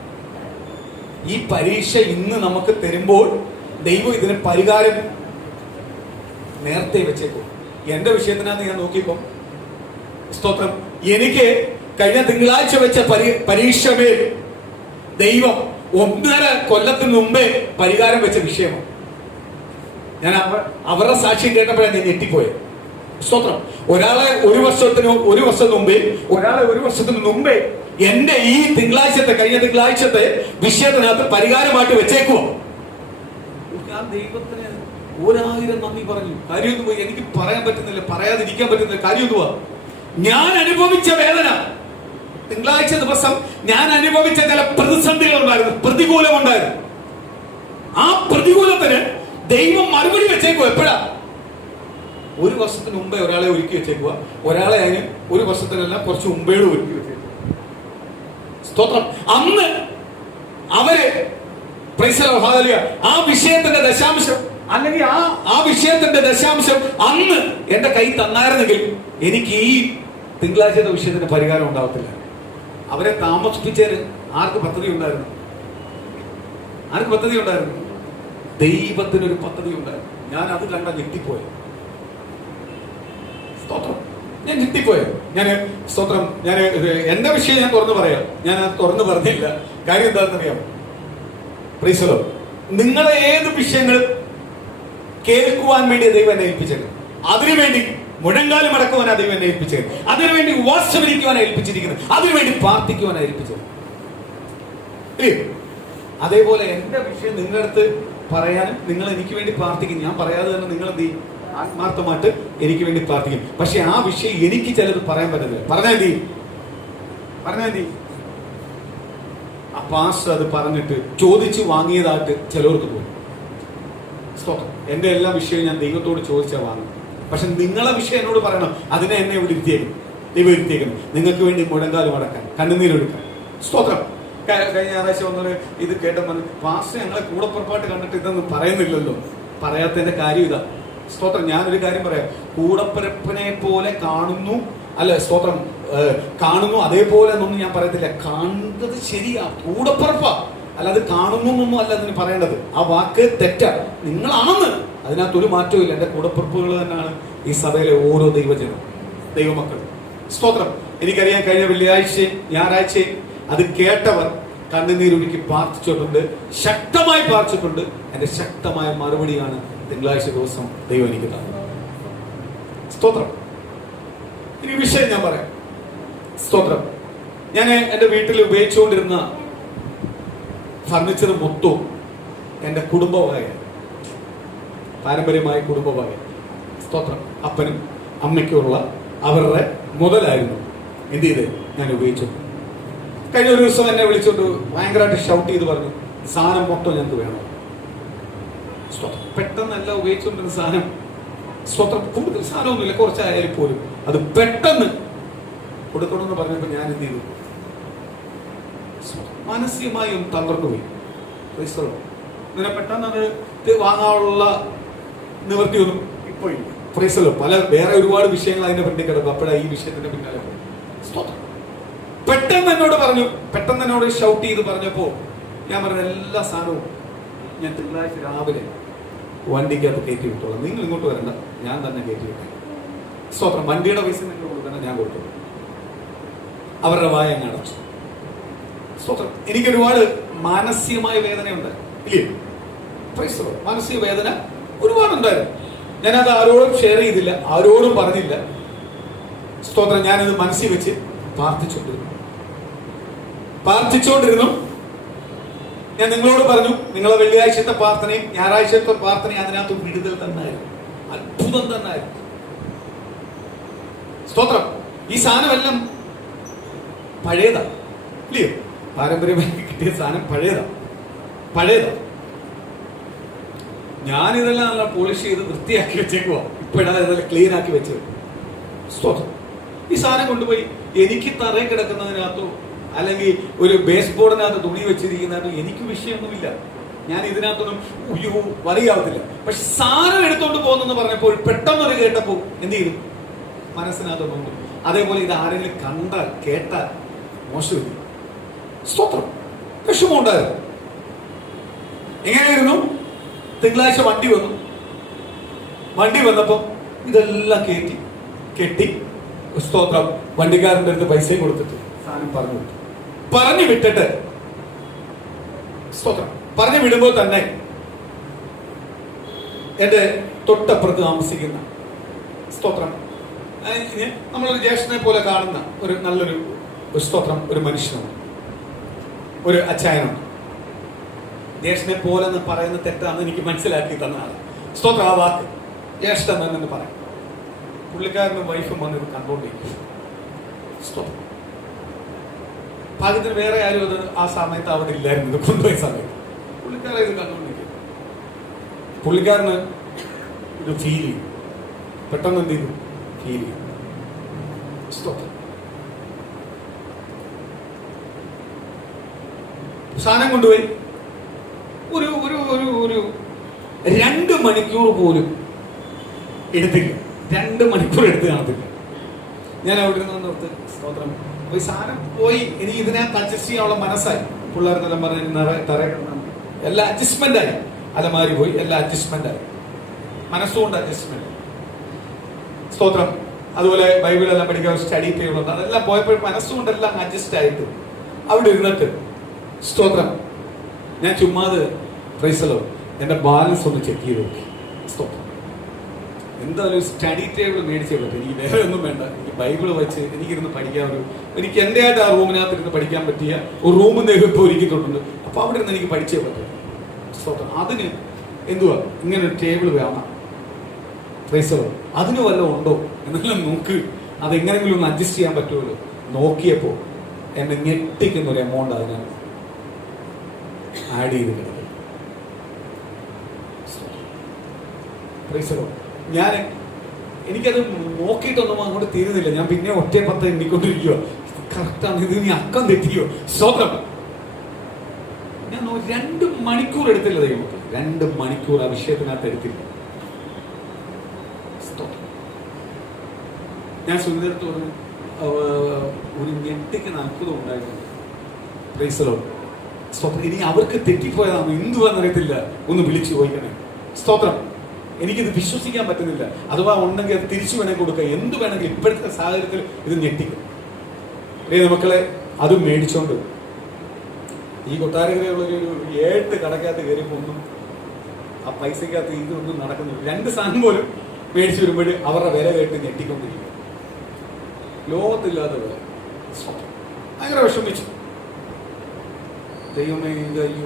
ഈ പരീക്ഷ ഇന്ന് നമുക്ക് തരുമ്പോൾ ദൈവം ഇതിന് പരിഹാരം നേരത്തെ വെച്ചേക്കും. എന്റെ വിഷയത്തിനകത്ത് ഞാൻ നോക്കിയപ്പോൾ, സ്തോത്രം, എനിക്ക് കഴിഞ്ഞ തിങ്കളാഴ്ച വെച്ച പരീക്ഷമേൽ ദൈവം 1.5 കൊല്ലത്തിന് മുമ്പേ പരിഹാരം വെച്ച വിഷയമാണ്. ഞാൻ അവരുടെ സാക്ഷ്യം കേട്ടപ്പോഴാണ് ഞാൻ ഞെട്ടിപ്പോയത്. സ്തോത്രം. ഒരാളെ ഒരു വർഷം മുമ്പേ, ഒരാളെ 1 വർഷത്തിന് മുമ്പേ എന്റെ ഈ കഴിഞ്ഞ തിങ്കളാഴ്ചത്തെ വിഷയത്തിനകത്ത് പരിഹാരമായിട്ട് വെച്ചേക്കുവോ. ഞാൻ ദൈവത്തിന് 1000 നന്ദി പറഞ്ഞു. കാര്യമൊന്നും എനിക്ക് പറയാൻ പറ്റുന്നില്ല, പറയാതിരിക്കാൻ പറ്റുന്നില്ല. കാര്യമൊന്നുവാ, ഞാൻ അനുഭവിച്ച വേദന, തിങ്കളാഴ്ച ദിവസം ഞാൻ അനുഭവിച്ച ചില പ്രതിസന്ധികൾ ഉണ്ടായിരുന്നു, പ്രതികൂലമുണ്ടായിരുന്നു. ആ പ്രതികൂലത്തിന് ദൈവം മറുപടി വെച്ചേക്കുവോ. എപ്പോഴാ? 1 വർഷത്തിന് മുമ്പേ ഒരാളെ ഒരുക്കി വെച്ചേക്കുക. ഒരാളെ അതിന് 1 വർഷത്തിനല്ല, കുറച്ച് മുമ്പേ ഒരുക്കി വെച്ചേക്കുക. സ്തോത്രം. അന്ന് അവര് ആ വിഷയത്തിന്റെ ദശാംശം, അല്ലെങ്കിൽ ആ വിഷയത്തിന്റെ ദശാംശം അന്ന് എന്റെ കൈ തന്നായിരുന്നെങ്കിൽ എനിക്ക് ഈ തിങ്കളാഴ്ചത്തെ വിഷയത്തിന് പരിഹാരം ഉണ്ടാവത്തില്ല. അവരെ താമസിപ്പിച്ചതിന് ആർക്ക് പദ്ധതി ഉണ്ടായിരുന്നു? ദൈവത്തിനൊരു പദ്ധതി ഉണ്ടായിരുന്നു. ഞാൻ അത് കണ്ട ഞെട്ടിപ്പോയത്. സ്തോത്രം. ഞാൻ ഞെട്ടിപ്പോയത്. സ്തോത്രം, ഞാൻ എന്റെ വിഷയം ഞാൻ തുറന്നു പറയാം. ഞാൻ അത് തുറന്നു പറഞ്ഞില്ല. കാര്യം എന്താണെന്ന് അറിയാം? Price the Lord. നിങ്ങളെ ഏത് വിഷയങ്ങളും കേൾക്കുവാൻ വേണ്ടി ദൈവം എന്നെ ഏൽപ്പിച്ചത്, അതിനുവേണ്ടി മുഴങ്കാലം അടക്കുവാനാ ദൈവം എന്നെ ഏൽപ്പിച്ചത്, അതിനുവേണ്ടി വാസ്തവിരിക്കുവാനാണ് ഏൽപ്പിച്ചിരിക്കുന്നത്, അതിനുവേണ്ടി പ്രാർത്ഥിക്കുവാനാണ് ഏൽപ്പിച്ചത്. അതേപോലെ എന്റെ വിഷയം നിങ്ങളുടെ അടുത്ത് പറയാനും നിങ്ങൾ എനിക്ക് വേണ്ടി പ്രാർത്ഥിക്കും. ഞാൻ പറയാതെ തന്നെ നിങ്ങൾ എന്ത് ചെയ്യും? ആത്മാർത്ഥമായിട്ട് എനിക്ക് വേണ്ടി പ്രാർത്ഥിക്കും. പക്ഷെ ആ വിഷയം എനിക്ക് ചിലത് പറയാൻ പറ്റത്തില്ല. പറഞ്ഞാൽ എന്ത് ചെയ്യും? ആ പാസ്റ്റർ അത് പറഞ്ഞിട്ട് ചോദിച്ചു വാങ്ങിയതായിട്ട് ചിലവർക്ക് തോന്നും. സ്തോത്രം. എന്റെ എല്ലാ വിഷയവും ഞാൻ ദൈവത്തോട് ചോദിച്ചാൽ വാങ്ങും. പക്ഷെ നിങ്ങളെ വിഷയം എന്നോട് പറയണം. അതിനെ എന്നെ ഇവിടെ ഇരുത്തിയേക്കും, ദൈവം ഇരുത്തിയേക്കുന്നു. നിങ്ങൾക്ക് വേണ്ടി മുഴങ്കാലം അടക്കാൻ, കണ്ണുനീരെടുക്കാൻ. സ്തോത്രം. കഴിഞ്ഞ ഞായറാഴ്ച വന്നൊരു ഇത് കേട്ടപ്പോൾ പാസ്റ്റർ ഞങ്ങളെ കൂടെ പുറപ്പാട്ട് കണ്ടിട്ട് ഇതൊന്നും പറയുന്നില്ലല്ലോ. പറയാത്തതിന്റെ കാര്യം ഇതാ. സ്തോത്രം. ഞാനൊരു കാര്യം പറയാം. കൂടപ്പിറപ്പിനെ പോലെ കാണുന്നു, അല്ല സ്തോത്രം, കാണുന്നു അതേപോലെ എന്നൊന്നും ഞാൻ പറയത്തില്ല. കാണുന്നത് ശരിയാ, കൂടപ്പിറപ്പാ. അല്ലാതെ കാണുന്നു എന്നൊന്നും അല്ല അതിന് പറയേണ്ടത്. ആ വാക്ക് തെറ്റാണ്. നിങ്ങളാണെന്ന് അതിനകത്തൊരു മാറ്റവും ഇല്ല. എൻ്റെ കൂടപ്പിറപ്പുകൾ തന്നെയാണ് ഈ സഭയിലെ ഓരോ ദൈവജനം, ദൈവമക്കൾ. സ്തോത്രം. എനിക്കറിയാൻ കഴിഞ്ഞ വെള്ളിയാഴ്ചയും ഞായറാഴ്ചയും അത് കേട്ടവർ കണ്ണുനീരൊഴുക്കി പ്രാർത്ഥിച്ചിട്ടുണ്ട്, ശക്തമായി പ്രാർത്ഥിച്ചിട്ടുണ്ട്. എൻ്റെ ശക്തമായ മറുപടിയാണ് തിങ്കളാഴ്ച ദിവസം ദൈവം എനിക്ക് തന്നത്. സ്തോത്രം. ഇനി വിഷയം ഞാൻ പറയാം. സ്തോത്രം. ഞാൻ എൻ്റെ വീട്ടിൽ ഉപയോഗിച്ചുകൊണ്ടിരുന്ന ഫർണിച്ചർ മൊത്തവും എൻ്റെ കുടുംബമായ, പാരമ്പര്യമായ കുടുംബമായ, സ്തോത്രം, അപ്പനും അമ്മയ്ക്കുള്ള അവരുടെ മുതലായിരുന്നു എന്ത് ചെയ്ത് ഞാൻ ഉപയോഗിച്ചു. കഴിഞ്ഞ ഒരു ദിവസം എന്നെ വിളിച്ചോണ്ട് ഭയങ്കരമായിട്ട് ഷൗട്ട് ചെയ്ത് പറഞ്ഞു, സാധനം മൊത്തം ഞങ്ങൾക്ക് വേണം. പെട്ടെന്നല്ല ഉപയോഗിച്ചുകൊണ്ടിരുന്ന സാധനം, സ്വത്രം കൂടുതൽ സാധനമൊന്നുമില്ല, കുറച്ചായാലും പോലും അത് പെട്ടെന്ന് കൊടുക്കണമെന്ന് പറഞ്ഞപ്പോൾ ഞാൻ എന്ത് ചെയ്തു? മാനസികമായി ഒന്ന് തകർന്നു പോയി. ഇങ്ങനെ പെട്ടെന്ന് അത് വാങ്ങാനുള്ള നിവൃത്തിയൊന്നും ഇപ്പോൾ ഇല്ല. പ്രൈസലോ. പല വേറെ ഒരുപാട് വിഷയങ്ങൾ അതിന്റെ പിന്നിൽ കിടക്കും. അപ്പോഴാണ് ഈ വിഷയത്തിന്റെ പിന്നാലെ പോയി. പെട്ടെന്ന് എന്നോട് പറഞ്ഞു, പെട്ടെന്ന് എന്നോട് ഷൗട്ട് ചെയ്ത് പറഞ്ഞപ്പോ ഞാൻ പറഞ്ഞ എല്ലാ സാധനവും ഞാൻ തിങ്കളാഴ്ച രാവിലെ വണ്ടിക്കകത്ത് കയറ്റി വിട്ടോളാം, നിങ്ങൾ ഇങ്ങോട്ട് വരണ്ട, ഞാൻ തന്നെ കയറ്റി വിട്ടു. സ്തോത്രം. വണ്ടിയുടെ പൈസ നിങ്ങൾ കൊടുക്കണം, ഞാൻ കൊടുത്തു. അവരുടെ വായ ഞാൻ അടച്ചു. സ്തോത്രം. എനിക്കൊരുപാട് മാനസികമായ വേദനയുണ്ട്, ഇല്ലേ? പ്രൈസലോ. മാനസിക വേദന ഒരുപാടുണ്ടായിരുന്നു. ഞാനത് ആരോടും ഷെയർ ചെയ്തില്ല, ആരോടും പറഞ്ഞില്ല. സ്തോത്രം. ഞാനത് മനസ്സിൽ വെച്ച് പ്രാർത്ഥിച്ചുകൊണ്ടിരുന്നു. ഞാൻ നിങ്ങളോട് പറഞ്ഞു, നിങ്ങളെ വെള്ളിയാഴ്ചത്തെ പ്രാർത്ഥനയും ഞായറാഴ്ചത്തെ പ്രാർത്ഥനയും അതിനകത്ത് വിടുതൽ തന്നായിരുന്നു, അത്ഭുതം തന്നായിരുന്നു. സ്തോത്രം. ഈ സാധനമെല്ലാം പഴയതാ, ഇല്ലയോ? പാരമ്പര്യമായി കിട്ടിയ സാധനം പഴയതാ. ഞാനിതെല്ലാം നല്ല പോളിഷ് ചെയ്ത് വൃത്തിയാക്കി വെച്ചേക്കുവാ. ഇപ്പോഴാണ് ഇതെല്ലാം ക്ലീൻ ആക്കി വെച്ചത്. സ്തോത്രം. ഈ സാധനം കൊണ്ടുപോയി എനിക്ക് തറയിൽ കിടക്കുന്നതിനകത്തോ അല്ലെങ്കിൽ ഒരു ബേസ് ബോർഡിനകത്ത് തുണി വെച്ചിരിക്കുന്നതിനകത്തോ എനിക്ക് വിഷയമൊന്നുമില്ല. ഞാൻ ഇതിനകത്തൊന്നും വറിയാവത്തില്ല. പക്ഷെ സാധനം എടുത്തോണ്ട് പോകുന്നെന്ന് പറഞ്ഞപ്പോൾ പെട്ടെന്നത് കേട്ടപ്പോൾ എന്ത് ചെയ്തു? മനസ്സിനകത്ത് തോന്നും. അതേപോലെ ഇത് ആരെങ്കിലും കണ്ടാൽ കേട്ടാൽ മോശമില്ല. സ്തോത്രം. വിഷമമുണ്ടായിരുന്നു. എങ്ങനെയായിരുന്നു? തിങ്കളാഴ്ച വണ്ടി വന്നപ്പോൾ ഇതെല്ലാം കെട്ടി സ്തോത്രം വണ്ടിക്കാരൻ്റെ അടുത്ത് പൈസയും കൊടുത്തിട്ട് സാധനം പറഞ്ഞു വിട്ടിട്ട് സ്തോത്രം പറഞ്ഞു വിടുമ്പോൾ തന്നെ എന്റെ തൊട്ടപ്പുറത്ത് താമസിക്കുന്ന സ്തോത്രം നമ്മളൊരു ജ്യേഷ്ഠനെ പോലെ കാണുന്ന ഒരു നല്ലൊരു സ്തോത്രം ഒരു മനുഷ്യനാണ്, ഒരു അച്ചായനുണ്ട്. ജ്യേഷ്ഠനെ പോലെ എന്ന് പറയുന്ന തെറ്റാന്ന് എനിക്ക് മനസ്സിലാക്കി തന്നാണ്. സ്തോത്രം. ആ വാക്ക് ജ്യേഷ്ഠൻ എന്ന് പറയും. പുള്ളിക്കാരനും വൈഫും വന്ന് ഇത് കണ്ടോണ്ടിരിക്കും. ഭാഗ്യത്തിന് വേറെ ആരും അത് ആ സമയത്ത് അവിടെ ഇല്ലായിരുന്നു. ഇത് കൊണ്ടുപോയ സമയത്ത് പുള്ളിക്കാരൻ ഇത് കണ്ടോണ്ടിരിക്കും. പുള്ളിക്കാരന് ഇത് ഫീൽ ചെയ്യും. പെട്ടെന്ന് എന്ത് ചെയ്തു? ഫീൽ ചെയ്യും. സാധനം കൊണ്ടുപോയി ഒരു ഒരു ഒരു ഒരു 2 മണിക്കൂർ പോലും എടുത്തില്ല. 2 മണിക്കൂർ എടുത്ത് കാണത്തില്ല. ഞാൻ അവിടെ നിന്ന് ഓർത്ത് സ്തോത്രം. അപ്പൊ ഈ സാധനം പോയി. ഇനി ഇതിനകത്ത് അഡ്ജസ്റ്റ് ചെയ്യാനുള്ള മനസ്സായി. പിള്ളേർക്കെല്ലാം പറഞ്ഞ തറ എല്ലാം അഡ്ജസ്റ്റ്മെന്റ് ആയി. അലമാരി പോയി, എല്ലാം അഡ്ജസ്റ്റ്മെന്റ് ആയി. മനസ്സുകൊണ്ട് അഡ്ജസ്റ്റ്മെന്റ്. സ്തോത്രം. അതുപോലെ ബൈബിളെല്ലാം പഠിക്കാൻ സ്റ്റഡി ടേബിളുണ്ട്. അതെല്ലാം പോയപ്പോൾ മനസ്സുകൊണ്ടെല്ലാം അഡ്ജസ്റ്റ് ആയിട്ട് അവിടെ ഇരുന്നിട്ട് സ്തോത്രം ഞാൻ ചുമ്മാത് പ്രൈസലോ എന്റെ ബാലൻസ് ഒന്ന് ചെക്ക് ചെയ്ത് നോക്കി. സ്തോത്രം. എന്തായാലും സ്റ്റഡി ടേബിൾ മേടിച്ചേ പറ്റും. എനിക്ക് വേറെ ഒന്നും വേണ്ട. എനിക്ക് ബൈബിള് വെച്ച് എനിക്കിരുന്ന് പഠിക്കാൻ എനിക്ക് എൻ്റെ ആയിട്ട് ആ റൂമിനകത്ത് ഇരുന്ന് പഠിക്കാൻ പറ്റിയ ഒരു റൂം ഇപ്പോൾ ഒരുക്കിയിട്ടുണ്ട്. അപ്പൊ അവിടെ ഇരുന്ന് എനിക്ക് പഠിച്ചേ പറ്റും. സ്തോത്രം. അതിന് എന്തുവാ ഇങ്ങനെ ഒരു ടേബിൾ വേണം. പ്രൈസലോ അതിന് വല്ലതും ഉണ്ടോ എന്നെല്ലാം നോക്ക്. അതെങ്ങനെങ്കിലും ഒന്ന് അഡ്ജസ്റ്റ് ചെയ്യാൻ പറ്റുമല്ലോ. നോക്കിയപ്പോൾ എന്നെ ഞെട്ടിക്കുന്ന ഒരു എമൗണ്ട് അതിന് ആഡ് ചെയ്ത് കിടക്കും. ഞാൻ എനിക്കത് നോക്കിയിട്ടൊന്നും അങ്ങോട്ട് തീരുന്നില്ല. ഞാൻ പിന്നെ 1-10 എണ്ണിക്കൊണ്ടിരിക്കുക. കറക്റ്റാണ്. ഇത് നീ അക്കം തെറ്റിയോ? സ്വതം ഞാൻ 2 മണിക്കൂർ എടുത്തില്ല. ദൈവം 2 മണിക്കൂർ ആ വിഷയത്തിനകത്ത് എടുത്തില്ല. ഞാൻ സുന്ദരത്ത് പറഞ്ഞു ഒരു ഞെട്ടിക്കുന്ന അത്ഭുതം ഉണ്ടായിരുന്നു. പ്രൈസലോ സ്തോത്രം. ഇനി അവർക്ക് തെറ്റിപ്പോയതാണ്, എന്തുവാന്നറിയത്തില്ല, ഒന്ന് വിളിച്ചു ചോദിക്കണേ. സ്തോത്രം. എനിക്കിത് വിശ്വസിക്കാൻ പറ്റുന്നില്ല. അഥവാ ഉണ്ടെങ്കിൽ അത് തിരിച്ചു വേണമെങ്കിൽ കൊടുക്കുക, എന്ത് വേണമെങ്കിൽ. ഇപ്പോഴത്തെ സാഹചര്യത്തിൽ ഇത് ഞെട്ടിക്കും. മക്കളെ, അത് മേടിച്ചോണ്ട് ഈ കൊട്ടാരക്കരയുള്ളൊരു 7 കടക്കകത്ത് കയറിയപ്പോൾ ഒന്നും ആ പൈസക്കകത്ത് ഇതൊന്നും നടക്കുന്നില്ല. 2 സാധനം പോലും മേടിച്ചു വരുമ്പോൾ അവരുടെ വില കേട്ട് ഞെട്ടിക്കൊണ്ടിരിക്കും. ലോകത്തില്ലാത്ത വില. ഭയങ്കര വിഷമിച്ചു. ദൈവമേ,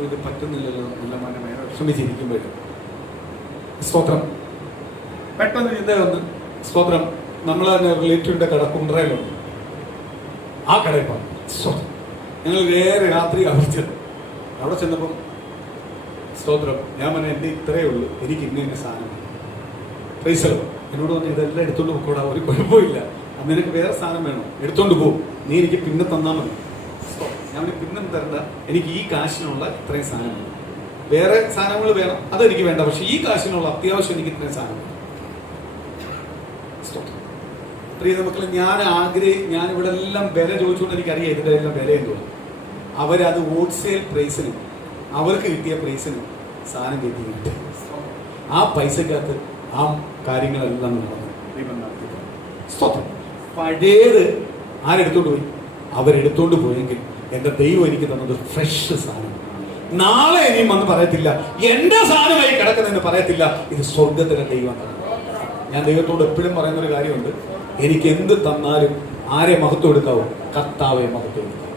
ഇത് പറ്റുന്നില്ലല്ലോ, നല്ല മനമേ വിഷമിച്ചിരിക്കുമ്പോഴും സ്തോത്രം. പെട്ടെന്ന് ചിന്ത വന്ന്, സ്തോത്രം, നമ്മൾ തന്നെ റിലേറ്റീവിന്റെ കട കുണ്ട്രയിലുണ്ട്. ആ കടയിൽ പോയി. സ്തോത്രം. ഞങ്ങൾ വേറെ രാത്രി അവിച്ചത്. അവിടെ ചെന്നപ്പം സ്തോത്രം, ഞാൻ പറഞ്ഞ എൻ്റെ ഇത്രയേ ഉള്ളൂ, എനിക്ക് ഇന്ന സാധനം പൈസ. എന്നോട് പറഞ്ഞു, ഇതെല്ലാം എടുത്തോണ്ട് പോയിക്കൂടാ, ഒരു കുഴപ്പമില്ല, നിനക്ക് വേറെ സാധനം വേണോ എടുത്തോണ്ട് പോകും, നീ എനിക്ക് പിന്നെ തന്നാൽ മതി. ഞാൻ പിന്നെ തരണ്ട, എനിക്ക് ഈ കാശിനുള്ള ഇത്രയും സാധനം വേണം, വേറെ സാധനങ്ങൾ വേണം, അതെനിക്ക് വേണ്ട, പക്ഷെ ഈ കാശിനുള്ള അത്യാവശ്യം എനിക്ക് ഇത്രയും സാധനം വേണം. പ്രിയ മക്കളെ, ഞാൻ ഇവിടെ എല്ലാം വില ചോദിച്ചുകൊണ്ട് എനിക്കറിയാം ഇതിന്റെ എല്ലാം വില എന്തുവാ. അവരത് ഹോൾസെയിൽ പ്രൈസിനും അവർക്ക് കിട്ടിയ പ്രൈസിനും സാധനം കിട്ടി. ആ പൈസക്കകത്ത് ആ കാര്യങ്ങളെല്ലാം നടന്നു. പഴയത് ആരെടുത്തോണ്ട് പോയി? അവരെടുത്തോണ്ട് പോയെങ്കിൽ എന്റെ ദൈവം എനിക്ക് തന്നത് ഫ്രഷ് സാധനം. നാളെ ഇനിയും വന്ന് പറയത്തില്ല എന്റെ സാധനമായി കിടക്കുന്നതെന്ന് പറയത്തില്ല, ഇത് സ്വർഗത്തിലെ ദൈവം. ഞാൻ ദൈവത്തോട് എപ്പോഴും പറയുന്നൊരു കാര്യമുണ്ട്, എനിക്ക് എന്ത് തന്നാലും ആരെ മഹത്വം എടുക്കാവോ? കർത്താവെ മഹത്വം എടുക്കാവോ.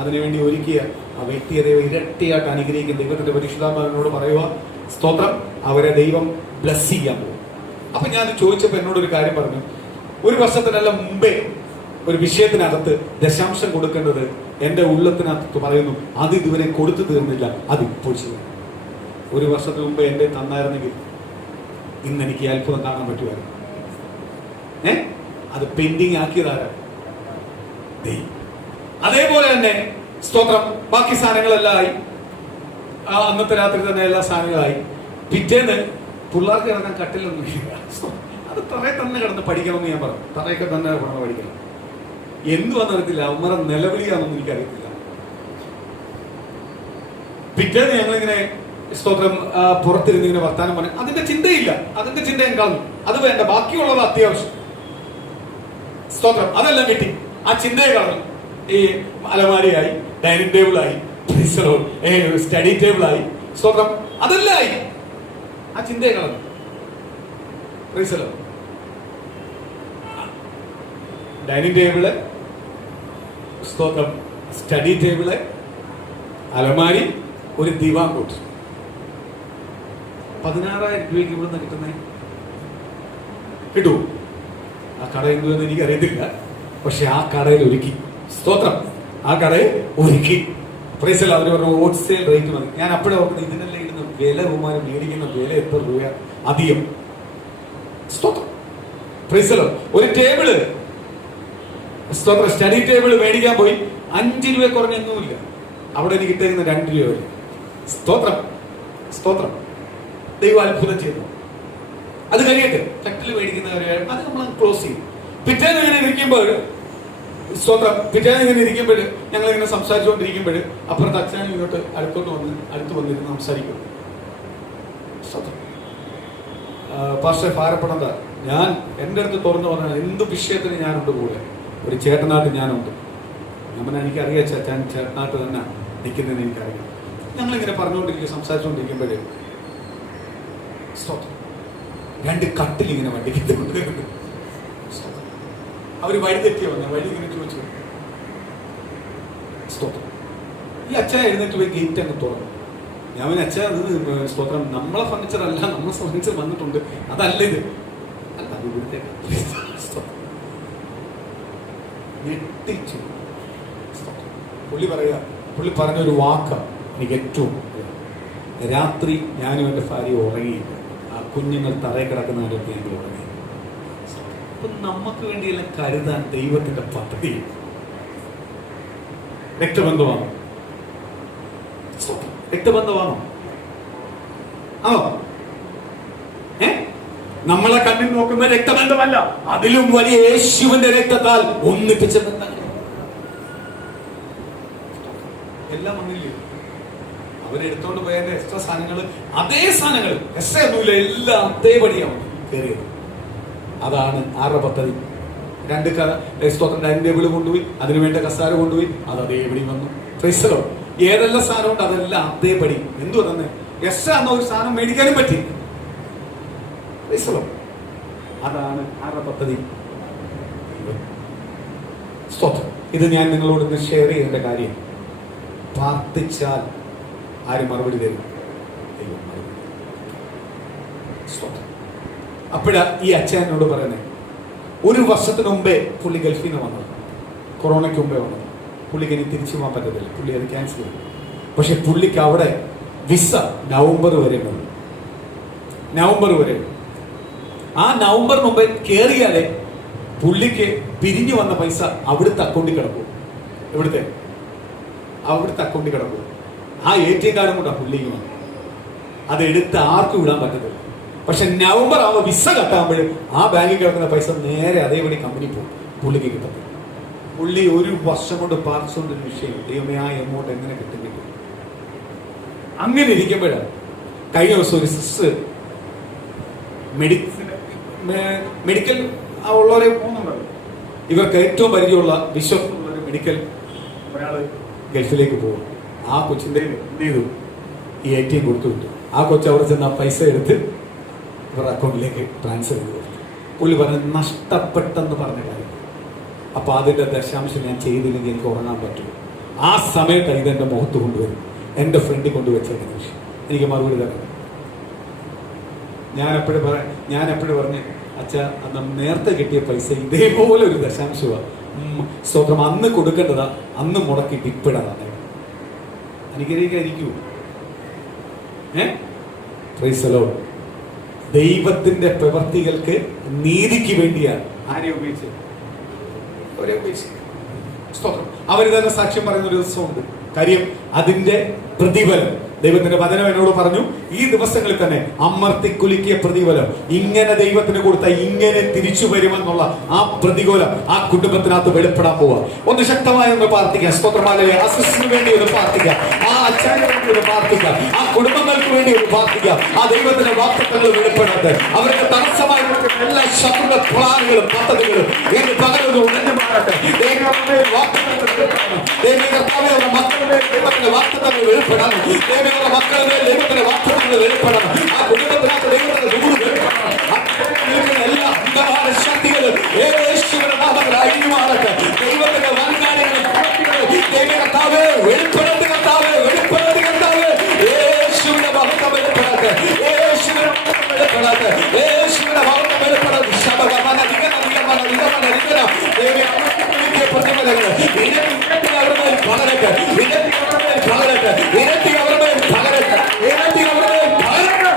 അതിനുവേണ്ടി ഒരുക്കിയ ആ വ്യക്തിയെ ദൈവം ഇരട്ടിയായിട്ട് അനുഗ്രഹിക്കുന്ന ദൈവത്തിന്റെ പരിശുദ്ധാത്മാവിനോട് പറയുക, സ്തോത്രം, അവരെ ദൈവം ബ്ലസ് ചെയ്യാൻ പോകും. അപ്പൊ ഞാൻ ചോദിച്ചപ്പോൾ എന്നോടൊരു കാര്യം പറഞ്ഞു. 1 വർഷത്തിനെല്ലാം മുമ്പേ ഒരു വിഷയത്തിനകത്ത് ദശാംശം കൊടുക്കേണ്ടത് എന്റെ ഉള്ളത്തിനകത്ത് പറയുന്നു, അത് ഇതുവരെ കൊടുത്തു തീർന്നില്ല, അതിപ്പോൾ ചെയ്യും. 1 വർഷത്തിന് മുമ്പ് എന്റെ തന്നായിരുന്നെങ്കിൽ ഇന്ന് എനിക്ക് അത്ഭുതം കാണാൻ പറ്റുമായിരുന്നു. അത് പെൻഡിങ് ആക്കിയതാരാ? ദൈവം. അതേപോലെ തന്നെ സ്തോത്രം, ബാക്കി സാധനങ്ങളെല്ലാം ആയി. അന്നത്തെ രാത്രി തന്നെ എല്ലാ സാധനങ്ങളായി. പിറ്റേന്ന് പിള്ളേർക്ക് കിടക്കാൻ കട്ടിലൊന്നും ഇല്ല. അത് തറയിൽ തന്നെ കിടന്ന് പഠിക്കണമെന്ന് ഞാൻ പറഞ്ഞു. തറയൊക്കെ തന്നെ കിടന്ന് പഠിക്കണം. എന്തു വന്നറിയത്തില്ല, അവന്മാരെ നിലവിളിയാണെന്ന് എനിക്കറിയത്തില്ല. പിറ്റേന്ന് ഞങ്ങളിങ്ങനെ സ്തോത്രം പുറത്തിരുന്ന് ഇങ്ങനെ വർത്താനം പറഞ്ഞു. അതിന്റെ ചിന്തയില്ല, അതിന്റെ ചിന്ത ഞാൻ കളഞ്ഞു. അത് വേണ്ട, ബാക്കിയുള്ളത് അത്യാവശ്യം. സ്തോത്രം, അതെല്ലാം കിട്ടി. ആ ചിന്തയെ കളഞ്ഞു. ഈ അലമാരിയായി, ഡൈനിങ് ടേബിളായി, സ്റ്റഡി ടേബിളായി, സ്തോത്രം, അതെല്ലാം ആയി. ആ ചിന്തയെ കളഞ്ഞു. ഡൈനിങ് ടേബിള്, സ്തോത്രം, സ്റ്റഡി ടേബിള്, അലമാരി, ഒരു ദിവാൻ കോട്ട്. 16,000 രൂപയ്ക്ക് ഇവിടുന്ന് കിട്ടുന്നേ കിട്ടൂ. ആ കട എന്തുവെന്ന് എനിക്ക് അറിയത്തില്ല, പക്ഷെ ആ കടയിൽ ഒരുക്കി. സ്തോത്രം, ആ കടയിൽ ഒരുക്കി. പ്രൈസല്ല, അവർ പറഞ്ഞു ഹോൾസെയിൽ റേറ്റ് മതി. ഞാൻ അപ്പോഴേ ഓർക്കുന്നത്, ഇതിനെല്ലാം ഇടുന്ന വില, ബഹുമാനം മേടിക്കുന്ന വില എത്ര രൂപ അധികം. സ്തോത്രം, പ്രൈസല്ലോ. ഒരു ടേബിള്, സ്തോത്രം, സ്റ്റഡി ടേബിള് മേടിക്കാൻ പോയി 5 രൂപ കുറഞ്ഞൊന്നുമില്ല. അവിടെ എനിക്ക് കിട്ടുന്ന 2 രൂപ വരെ. സ്തോത്രം, സ്തോത്രം, ദൈവം അത്ഭുതം ചെയ്തു. അത് കഴിയട്ടെ, കട്ടിൽ മേടിക്കുന്നവരെ അത് നമ്മൾ ക്ലോസ് ചെയ്യും. പിറ്റേന്ന് ഇങ്ങനെ ഇരിക്കുമ്പോൾ, സ്തോത്രം, പിറ്റേന്ന് ഇങ്ങനെ ഇരിക്കുമ്പോൾ ഞങ്ങളിങ്ങനെ സംസാരിച്ചുകൊണ്ടിരിക്കുമ്പോൾ അപ്പുറത്ത് അച്ഛനും ഇങ്ങോട്ട് അടുത്ത് വന്നിരുന്ന് സംസാരിക്കും. സ്തോത്രം, പാസ്റ്റർ ഭാരപ്പെടണ്ട, ഞാൻ എൻ്റെ അടുത്ത് തുറന്നു പറഞ്ഞാൽ എന്ത് വിഷയത്തിന് ഞാനുണ്ട് കൂടെ, ഒരു ചേട്ടനായിട്ട് ഞാനുണ്ട്. ഞാൻ എനിക്കറിയാം ചേട്ടൻ ചേട്ടനായിട്ട് തന്നെ നിൽക്കുന്നതെന്ന് എനിക്കറിയാം. ഞങ്ങളിങ്ങനെ പറഞ്ഞുകൊണ്ടിരിക്കും, സംസാരിച്ചുകൊണ്ടിരിക്കുമ്പോൾ സ്തോത്രം, 2 കട്ടിലിങ്ങനെ വണ്ടിക്ക് കൊണ്ടുവരുന്നു. അവര് വഴി തെറ്റിയ വന്ന വഴി ഇങ്ങനെ ചോദിച്ചു. സ്തോത്രം, ഈ അച്ഛൻ എഴുന്നേറ്റ് പോയി ഗേറ്റ് അങ്ങ് തുറന്നു. ഞാൻ അച്ഛൻ, അത് സ്തോത്രം, നമ്മളെ ഫർണിച്ചർ അല്ല, നമ്മളെ ഫർണിച്ചർ വന്നിട്ടുണ്ട്, അതല്ല ഇത്, അല്ല അത് ഇവിടുത്തെ. ഞെട്ടിച്ചു. പുള്ളി പറഞ്ഞൊരു വാക്ക് എനിക്ക് ഏറ്റവും, രാത്രി ഞാനും എൻ്റെ ഭാര്യ ഉറങ്ങിയില്ല, ആ കുഞ്ഞുങ്ങൾ തറയിൽ കിടക്കുന്നവരൊക്കെ ഞങ്ങൾ ഉറങ്ങി. അപ്പൊ നമുക്ക് വേണ്ടിയെല്ലാം കരുതാൻ ദൈവത്തിന്റെ പദ്ധതി. രക്തബന്ധമാണോ? രക്തബന്ധമാണോ? ആണോ? നമ്മളെ കണ്ണിൽ നോക്കുന്ന രക്തബന്ധമല്ല, അതിലും വലിയ യേശുവിന്റെ രക്തത്താൽ ഒന്നിപ്പിച്ച ബന്ധങ്ങൾ. എല്ലാം അവരെടുത്തോണ്ട് പോയതിന്റെ എക്സ്ട്രാ സാധനങ്ങൾ, അതേ സാധനങ്ങൾ എക്സ്ട്രാ ഒന്നുമില്ല, എല്ലാം അതേപടിയാണ് കയറിയത്. അതാണ് ആരുടെ പദ്ധതി. 2 സ്തോത്രം ഡൈനിങ് ടേബിൾ കൊണ്ടുപോയി, അതിനുവേണ്ട കസാര കൊണ്ടുപോയി, അത് അതേപടി വന്നു. Praise Lord. ഏതെല്ലാം സാധനം ഉണ്ട് അതെല്ലാം അതേപടി. എന്തു തന്നെ എക്സ്ട്രാ എന്ന ഒരു സാധനം മേടിക്കാനും പറ്റി. Praise Lord. അതാണ് ആരുടെ പദ്ധതി. സ്തോത്രം. ഇത് ഞാൻ നിങ്ങളോട് ഇന്ന് ഷെയർ ചെയ്യേണ്ട കാര്യം. പ്രാർത്ഥിച്ചാൽ ആരും മറുപടി തരും. അപ്പോഴാ ഈ അച്ഛനോട് പറയുന്നത്, 1 വർഷത്തിന് മുമ്പേ പുള്ളി ഗൾഫിൽ നിന്ന് വന്നത്, കൊറോണയ്ക്ക് മുമ്പേ വന്നത്. പുള്ളിക്ക് ഇനി തിരിച്ചു പോകാൻ പറ്റത്തില്ല, പുള്ളി അത് ക്യാൻസൽ ചെയ്തു. പക്ഷെ പുള്ളിക്ക് അവിടെ വിസ നവംബർ വരെ ഉണ്ട്. നവംബർ വരെ. ആ നവംബറിന് മുമ്പേ കയറിയാലേ പുള്ളിക്ക് പിരിഞ്ഞു വന്ന പൈസ അവിടുത്തെ അക്കൗണ്ടിൽ കിടക്കും. അവിടുത്തെ അക്കൗണ്ടിൽ കിടക്കും. ആ ATM കാർഡും കൊണ്ടാണ് പുള്ളിക്ക് വന്നത്. അത് എടുത്ത് ആർക്കും വിടാൻ പറ്റത്തില്ല. പക്ഷെ നവംബർ ആവുമ്പോൾ വിസ കട്ടാകുമ്പോൾ ആ ബാങ്കിൽ കിടക്കുന്ന പൈസ നേരെ അതേപടി കമ്പനി പോകും, പുള്ളിക്ക് കിട്ടത്തില്ല. പുള്ളി 1 വർഷം കൊണ്ട് പാർച്ചുകൊണ്ടൊരു വിഷയം, ദൈവമേ ആ എമൗണ്ട് എങ്ങനെ കിട്ടും. അങ്ങനെ ഇരിക്കുമ്പോഴാണ് കഴിഞ്ഞ ദിവസം ഒരു സിസ്റ്റർ മെഡിക്കൽ ഉള്ളവരെ പോകുന്നുണ്ടല്ലോ, ഇവർക്ക് ഏറ്റവും പരിചയമുള്ള വിശ്വസമുള്ള ഒരു മെഡിക്കൽ ഒരാള് ഗൾഫിലേക്ക് പോകും. ആ കൊച്ചിന്റെ എന്ത് ചെയ്തു, ഈ ATM കൊടുത്തു വിട്ടു. ആ കൊച്ചു അവിടെ ചെന്ന് ആ പൈസ എടുത്ത് ഇവരുടെ അക്കൗണ്ടിലേക്ക് ട്രാൻസ്ഫർ ചെയ്ത് കൊടുത്തു. പുള്ളി പറഞ്ഞ് നഷ്ടപ്പെട്ടെന്ന് പറഞ്ഞ കാര്യം. അപ്പൊ അതിന്റെ ദശാംശം ഞാൻ ചെയ്തില്ലെങ്കിൽ എനിക്ക് ഉറങ്ങാൻ പറ്റും. ആ സമയത്ത് ഇതെന്റെ മുഖത്ത് കൊണ്ടുവരും. എന്റെ ഫ്രണ്ടിൽ കൊണ്ടുവച്ച നിമിഷം എനിക്ക് മറുപടി തരണം. ഞാൻ എപ്പോഴും പറഞ്ഞ്, അച്ഛാ അന്ന് നേരത്തെ കിട്ടിയ പൈസ ഇതേപോലെ ഒരു ദശാംശമാണ്. സ്തോത്രം. അന്ന് കൊടുക്കേണ്ടതാ, അന്ന് മുടക്കിയിട്ട് ഇപ്പിടാതെ അനുഗ്രഹിക്കാതിരിക്കൂ. Praise the Lord. ദൈവത്തിന്റെ പ്രവൃത്തികൾക്ക് നീതിക്ക് വേണ്ടിയാണ് ആരെ ഉപയോഗിച്ചത്? അവരെ ഉപയോഗിച്ചത്. സ്തോത്രം. അവർ തന്നെ സാക്ഷ്യം പറയുന്ന ഒരു ദിവസമുണ്ട്. കാര്യം അതിന്റെ പ്രതിഫലം ദൈവത്തിന്റെ വചനം എന്നോട് പറഞ്ഞു, ഈ ദിവസങ്ങളിൽ തന്നെ അമർത്തിക്കുലുക്കിയ പ്രതിഫലം ഇങ്ങനെ ദൈവത്തിന് കൊടുത്ത ഇങ്ങനെ തിരിച്ചു വരുമെന്നുള്ള ആ പ്രതികൂലം ആ കുടുംബത്തിനകത്ത് വെളിപ്പെടാൻ പോവാ. ഒന്ന് ശക്തമായി ഒന്ന് പ്രാർത്ഥിക്കാം. സ്തോത്രമാലയെ അസിസ്റ്റിന് വേണ്ടി ഒന്ന് പ്രാർത്ഥിക്കാം, ആ അച്ഛന് വേണ്ടി ഒന്ന് പ്രാർത്ഥിക്കാം, ആ കുടുംബങ്ങൾക്ക് വേണ്ടി ഒന്ന് പ്രാർത്ഥിക്കാം. ആ ദൈവത്തിന്റെ വാഗ്ദത്തങ്ങൾ വെളിപ്പെടാതെ അവർക്ക് തടസ്സമായി എല്ലാ ശത്രുത പ്ലാനുകളും പദ്ധതികളും ഇന്ന് പകരുന്നു ഉടനെ മാറട്ടെ. ദൈവത്തിന്റെ മക്കളുടെ ദൈവത്തിന്റെ വാഗ്ദത്തങ്ങൾ വെളിപ്പെടാൻ, മക്കളുടെ ദൈവത്തിന്റെ വാഗ്ദത്തങ്ങൾ വെളിപ്പെടണം. ആ കുടുംബത്തിനകത്ത് ദൈവത്തിന്റെ ദൂത് വെളിപ്പെടണം. എല്ലാ അന്ധകാര ശക്തികളും യേശുവിന്റെ നാമത്തിൽ അഴിഞ്ഞുമാറട്ടെ. ദൈവത്തിന്റെ വൻകാര്യങ്ങളും കർത്താവേ വെളിപ്പെടുത്തി, കർത്താവേ വെളിപ്പെടുത്തി, കർത്താവേ യേശുവിന്റെ മഹത്വം വെളിപ്പെടട്ടെ, യേശുവിന്റെ മഹത്വം വെളിപ്പെടട്ടെ, യേശുവിന്റെ മഹത്വം വെളിപ്പെടട്ടെ. പ്രതിഫലങ്ങൾ ഇരട്ടി അവരുടെ മേൽ പകരട്ടെ, ഇരട്ടി അവരുടെ മേൽ പകരട്ടെ, ഇരട്ടി അവരുടെ മേൽ പകരട്ടെ, ഇരട്ടി അവരുടെ മേൽ പകരട്ടെ.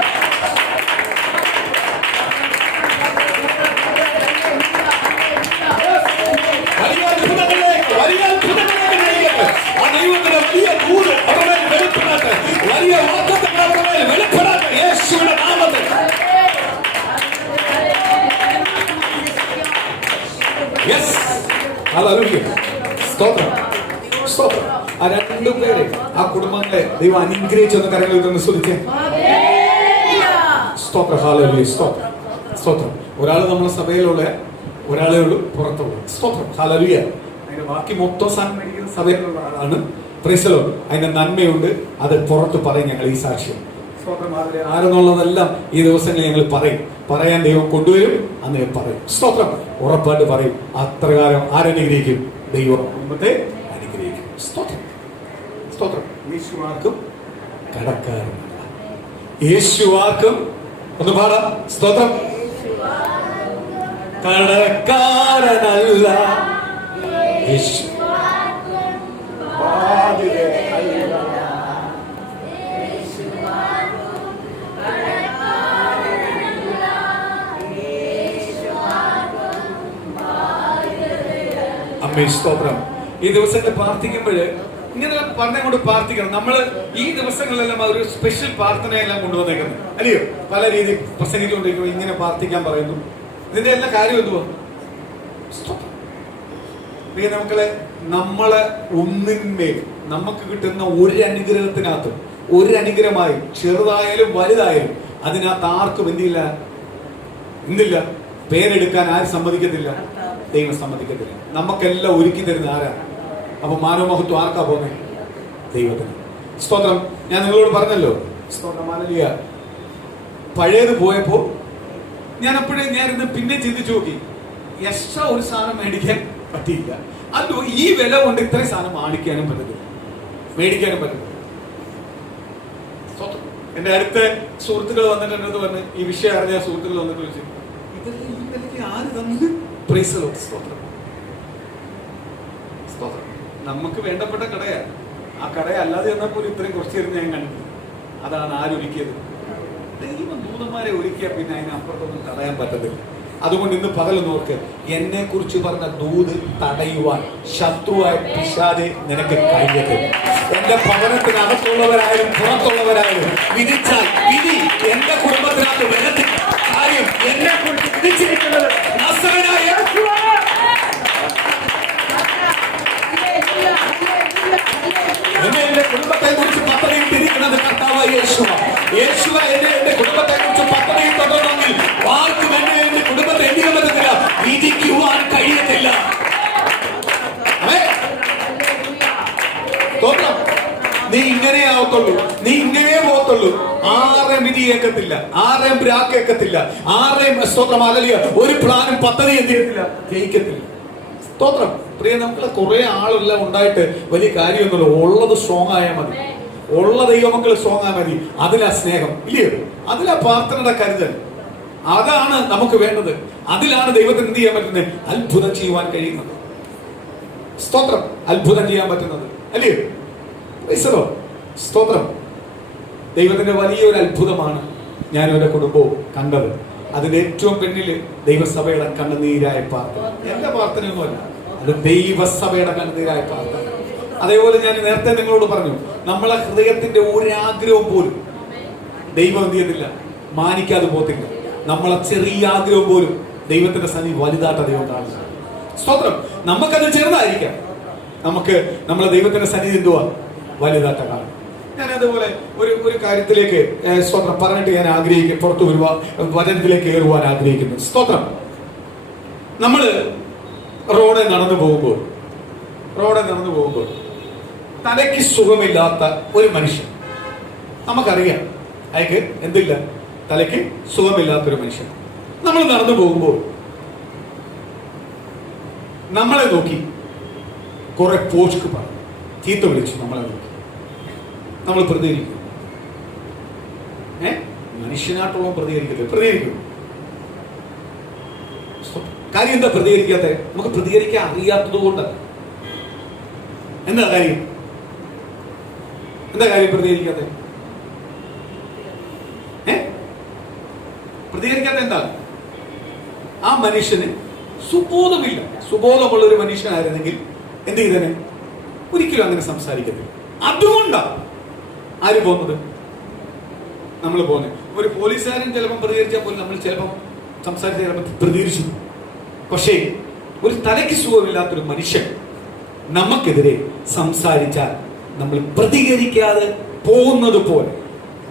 വലിയ അത്ഭുതങ്ങളിലേക്ക് ആ ദൈവത്തിന്റെ വലിയ ദൂത് അവരുടെ മേൽ വെളിപ്പെടട്ടെ, വലിയ വാഗ്ദത്തങ്ങൾ അവരുടെ മേൽ വെളിപ്പെടട്ടെ യേശുവിന്റെ നാമത്തിൽ. Yes, hallelujah. സ്തോത്രം, സ്തോത്രം. ആ 2 പേരെ, ആ കുടുംബങ്ങളെ ദൈവം അനുഗ്രഹിച്ചെന്ന് കരങ്ങളിൽ നിന്ന് ശ്രദ്ധിച്ചേ. സ്തോത്രം, ഹല്ലേലൂയ. സ്തോത്രം, സ്തോത്രം. ഒരാൾ നമ്മുടെ സഭയിലുള്ള, ഒരാളേ ഉള്ളൂ പുറത്തുള്ള. സ്തോത്രം, ഹല്ലേലൂയ. അതിന്റെ ബാക്കി മൊത്തം സാധനം മേടിക്കുന്ന സഭയിലുള്ള ആളാണ്. Price the Lord. അതിന്റെ നന്മയുണ്ട്, അത് പുറത്ത് പറയും ഞങ്ങൾ ഈ സാക്ഷ്യം. സ്തോത്രം. ആരെന്നുള്ളതെല്ലാം ഈ ദിവസങ്ങളിൽ ഞങ്ങൾ പറയും. പറയാൻ ദൈവം കൊണ്ടുവരും, അന്ന് പറയും. സ്തോത്രം. ഉറപ്പായിട്ട് പറയും. അത്രകാലം ആരനുഗ്രഹിക്കും? ദൈവം കുടുംബത്തെ അനുഗ്രഹിക്കും. സ്തോത്രം, സ്തോത്രം. യേശുവാർക്കും കടക്കാരനല്ല. യേശുവാർക്കും ഒന്ന് പാടാം. സ്തോത്രം. കടക്കാരനല്ല യേശു. സ്തോത്രം. ഈ ദിവസങ്ങൾ പ്രാർത്ഥിക്കുമ്പോൾ ഇങ്ങനെ പറഞ്ഞുകൊണ്ട് പ്രാർത്ഥിക്കണം. നമ്മൾ ഈ ദിവസങ്ങളിലെല്ലാം ഒരു സ്പെഷ്യൽ പ്രാർത്ഥനയെല്ലാം കൊണ്ടുവന്നേക്കുന്നത് അല്ലയോ? പല രീതി പ്രസംഗിച്ചുകൊണ്ടിരിക്കുമ്പോൾ ഇങ്ങനെ പ്രാർത്ഥിക്കാൻ പറയുന്നു. ഇതിന്റെ എല്ലാ കാര്യം എന്തുവാ? മക്കളെ, നമ്മളെ ഒന്നിന്മേൽ നമുക്ക് കിട്ടുന്ന ഒരു അനുഗ്രഹത്തിനകത്തും ഒരു അനുഗ്രഹമായി ചെറുതായാലും വലുതായാലും അതിനകത്ത് ആർക്കും എന്തില്ല പേരെടുക്കാൻ ആരും സമ്മതിക്കത്തില്ല, ദൈവം സമ്മതിക്കത്തില്ല. നമുക്കെല്ലാം ഒരുക്കി തരുന്ന ആരാണ്? അപ്പൊ മാനവമഹത്വം ആർക്കാ പോന്നെ? ദൈവത്തിന്. സ്തോത്രം. ഞാൻ നിങ്ങളോട് പറഞ്ഞല്ലോ, സ്തോത്രം, ഹല്ലേലൂയ. പഴയത് പോയപ്പോ ഞാൻ ഇന്ന് പിന്നെ ചിന്തിച്ചു നോക്കി, എക്സ്ട്രാ ഒരു സാധനം മേടിക്കാൻ പറ്റിയില്ല. അതോ ഈ വില കൊണ്ട് ഇത്രയും സാധനം മേടിക്കാനും പറ്റത്തില്ല. എന്റെ അടുത്ത സുഹൃത്തുക്കൾ വന്നിട്ട് എന്നത് പറഞ്ഞ് ഈ വിഷയം അറിഞ്ഞ സുഹൃത്തുക്കൾ വന്നിട്ട് ചോദിച്ചു, ഇതെല്ലാം ഈ വിലയ്ക്ക് ആര് തന്നു? Price the Lord. സ്തോത്രം. നമുക്ക് വേണ്ടപ്പെട്ട കടയാണ്. ആ കടയെ അല്ലാതെ എന്നാൽ പോലും ഇത്രയും കുറച്ച് തരുന്ന ഞാൻ കണ്ടു. അതാണ് ആരൊരുക്കിയത്? ദൈവം ദൂതന്മാരെ ഒരുക്കിയാൽ പിന്നെ അതിനപ്പുറത്തൊന്നും തടയാൻ പറ്റത്തില്ല. അതുകൊണ്ട് ഇന്ന് പകലൊന്ന് ഓർക്ക്, എന്നെ കുറിച്ച് പറഞ്ഞ ദൂത് തടയുവാൻ ശത്രുവായ പിശാചെ നിനക്ക് കഴിയത്തില്ല. എന്റെ ഭവനത്തിനകത്തുള്ളവരായാലും പുറത്തുള്ളവരായാലും വിധിച്ചാൽ വിധി എന്റെ കുടുംബത്തിനകത്ത് വരത്തില്ല. കാര്യം എന്നെ കുറിച്ച് വിധിച്ചിരിക്കുന്നത് നസറേയനായ എന്റെ കുടുംബത്തെ കുറിച്ച് പദ്ധതിയിട്ടിരിക്കുന്നത് കർത്താവായ യേശുവ എന്റെ കുടുംബത്തെ കുറിച്ച് പദ്ധതിയിട്ടുണ്ടെങ്കിൽ ആർക്കും എന്റെ കുടുംബത്തെ എന്ത് ചെയ്യാൻ പറ്റത്തില്ല, വിധിക്കുവാൻ കഴിയത്തില്ല. നീ ഇങ്ങനെ ആവത്തുള്ളൂ, നീ ഇങ്ങനെ പോകത്തുള്ളൂ. ആരെയും വിധി കേൾക്കത്തില്ല, ആരെയും കേൾക്കത്തില്ല, ആരെയും സ്തോത്രം ഹല്ലേലൂയ ഒരു പ്ലാനും പദ്ധതി എന്ത് ചെയ്യത്തില്ല, ജയിക്കത്തില്ല. സ്തോത്രം. പ്രിയ, നമുക്ക് കുറെ ആളെല്ലാം ഉണ്ടായിട്ട് വലിയ കാര്യമൊന്നുമില്ല. ഉള്ളത് സ്ട്രോങ് ആയാൽ മതി, ഉള്ള ദൈവമക്കൾ സ്ട്രോങ് ആയാൽ മതി. അതിലാ സ്നേഹം, ഇല്ലയോ? അതിലാ പ്രാർത്ഥനയുടെ കരുതൽ. അതാണ് നമുക്ക് വേണ്ടത്. അതിലാണ് ദൈവത്തിന് എന്ത് ചെയ്യാൻ പറ്റുന്നത്? അത്ഭുതം ചെയ്യുവാൻ കഴിയുന്നത്. സ്തോത്രം. അത്ഭുതം ചെയ്യാൻ പറ്റുന്നത്, അല്ലയോ? സ്തോത്രം. ദൈവത്തിന്റെ വലിയൊരു അത്ഭുതമാണ് ഞാനും എന്റെ കുടുംബവും കണ്ടത്. അതിന്റെ ഏറ്റവും പിന്നില് ദൈവസഭയുടെ കണ്ണുനീരായ പ്രാർത്ഥന. എന്റെ പ്രാർത്ഥനയൊന്നുമല്ല, അത് ദൈവസഭയുടെ കണ്ണുനീരായ പ്രാർത്ഥന. അതേപോലെ ഞാൻ നേരത്തെ നിങ്ങളോട് പറഞ്ഞു, നമ്മളെ ഹൃദയത്തിന്റെ ഒരാഗ്രഹം പോലും ദൈവം എന്ത് ചെയ്യത്തില്ല, മാനിക്കാതെ പോകത്തില്ല. നമ്മളെ ചെറിയ ആഗ്രഹം പോലും ദൈവത്തിന്റെ സന്നിധി വലുതായിട്ട് ദൈവം കാണുക. സ്തോത്രം. നമുക്കത് ചെറുതായിരിക്കാം, നമുക്ക് നമ്മളെ ദൈവത്തിന്റെ സന്നിധി എന്തുവാ, വലുതായിട്ട് കാണും. ഞാൻ അതുപോലെ ഒരു കാര്യത്തിലേക്ക് സ്തോത്രം പറഞ്ഞിട്ട് ഞാൻ ആഗ്രഹിക്കും, പുറത്തു വരുവാൻ വചനത്തിലേക്ക് കയറുവാൻ ആഗ്രഹിക്കുന്നു. സ്തോത്രം. നമ്മള് റോഡിൽ നടന്നു പോകുമ്പോൾ തലയ്ക്ക് സുഖമില്ലാത്ത ഒരു മനുഷ്യൻ, നമുക്കറിയാം അയാൾക്ക് എന്തില്ല, തലയ്ക്ക് സുഖമില്ലാത്തൊരു മനുഷ്യൻ. നമ്മൾ നടന്നു പോകുമ്പോൾ നമ്മളെ നോക്കി കുറെ പോസ്റ്റ് പറഞ്ഞു, ചീത്ത വിളിച്ചു, നമ്മളെ നോക്കി നമ്മൾ പ്രതികരിക്കും. മനുഷ്യനായിട്ടുള്ള പ്രതികരിക്കും. കാര്യം എന്താ പ്രതികരിക്കാത്ത? നമുക്ക് പ്രതികരിക്കാൻ അറിയാത്തത് കൊണ്ട്. എന്താ കാര്യം പ്രതികരിക്കാത്ത? പ്രതികരിക്കാത്ത എന്താ? ആ മനുഷ്യന് സുബോധമില്ല. സുബോധമുള്ള ഒരു മനുഷ്യനായിരുന്നെങ്കിൽ എന്ത് ചെയ്തേനെ? ഒരിക്കലും അങ്ങനെ സംസാരിക്കത്തില്ല. അതുകൊണ്ടാണ് ആര് പോകുന്നത്? നമ്മൾ പോകുന്നത്. ഒരു പോലീസുകാരൻ ചിലപ്പം പ്രതികരിച്ചാൽ പോലും നമ്മൾ ചിലപ്പം സംസാരിച്ച ചിലപ്പോൾ പ്രതികരിച്ചു. പക്ഷേ ഒരു തലയ്ക്ക് സുഖമില്ലാത്തൊരു മനുഷ്യൻ നമുക്കെതിരെ സംസാരിച്ചാൽ നമ്മൾ പ്രതികരിക്കാതെ പോകുന്നത് പോലെ.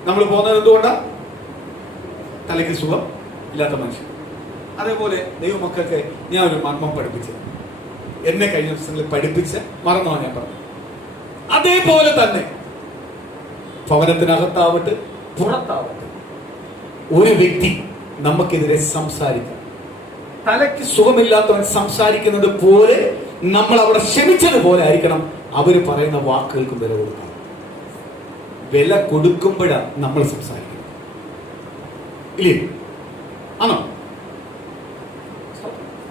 നമ്മൾ പോകുന്നത് എന്തുകൊണ്ടാ? തലയ്ക്ക് സുഖം ഇല്ലാത്ത മനുഷ്യൻ. അതേപോലെ ദൈവമക്കൾക്ക് ഞാൻ ഒരു മർമ്മം പഠിപ്പിച്ചത്, എന്നെ കഴിഞ്ഞ ദിവസങ്ങളിൽ പഠിപ്പിച്ച് മറന്നോ ഞാൻ പറഞ്ഞു. അതേപോലെ തന്നെ ഭവനത്തിനകത്താവട്ടെ പുറത്താവട്ടെ ഒരു വ്യക്തി നമുക്കെതിരെ സംസാരിക്കാം, തലയ്ക്ക് സുഖമില്ലാത്തവൻ സംസാരിക്കുന്നത് പോലെ നമ്മൾ അവിടെ ക്ഷമിച്ചതുപോലെ ആയിരിക്കണം അവര് പറയുന്ന വാക്കുകൾക്കും വില കൊടുക്കണം. വില കൊടുക്കുമ്പോഴാണ് നമ്മൾ സംസാരിക്കുന്നത്, ഇല്ലേ? ആണോ?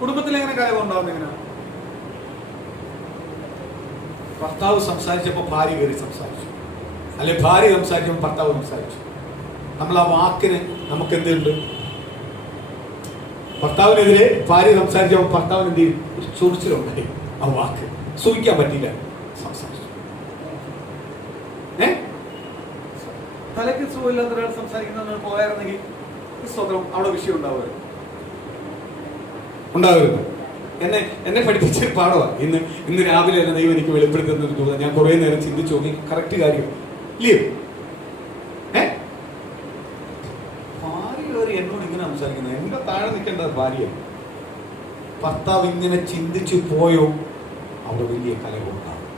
കുടുംബത്തിൽ എങ്ങനെ കാര്യം ഉണ്ടാവുന്ന എങ്ങനെയാണ്? ഭർത്താവ് സംസാരിച്ചപ്പോൾ ഭാര്യ കയറി സംസാരിച്ചു, അല്ലെ ഭാര്യ സംസാരിച്ചപ്പോൾ ഭർത്താവ് സംസാരിച്ചു. നമ്മൾ ആ വാക്കിന് നമുക്ക് എന്തുണ്ട്? ഭർത്താവിനെതിരെ ഭാര്യ സംസാരിച്ചപ്പോൾ ഭർത്താവിന് എന്ത് ചെയ്യും? ഒരു ചൊറിച്ചിലുണ്ടായി. ആ വാക്ക് സൂഹിക്കാൻ പറ്റില്ല, സംസാരിച്ചു. തലയ്ക്ക് സുഖമില്ലാത്ത ഒരാൾ സംസാരിക്കുന്ന പോയായിരുന്നെങ്കിൽ സ്വതന്ത്രം അവിടെ വിഷയം ഉണ്ടാവരുത്. എന്നെ പഠിപ്പിച്ചൊരു പാഠമാണ്. ഇന്ന് രാവിലെ തന്നെ ദൈവം എനിക്ക് വെളിപ്പെടുത്തുന്ന ഒരു ദൂതം. ഞാൻ കുറെ നേരം ചിന്തിച്ചു നോക്കി, കറക്റ്റ് കാര്യം ഇല്ലയോ? എന്നോട് ഇങ്ങനെ സംസാരിക്കുന്നത്, എന്റെ താഴെ നിൽക്കേണ്ട ഭാര്യ. ഭർത്താവ് ഇങ്ങനെ ചിന്തിച്ചു പോയോ അവിടെ വലിയ കലഹമുണ്ടാകും.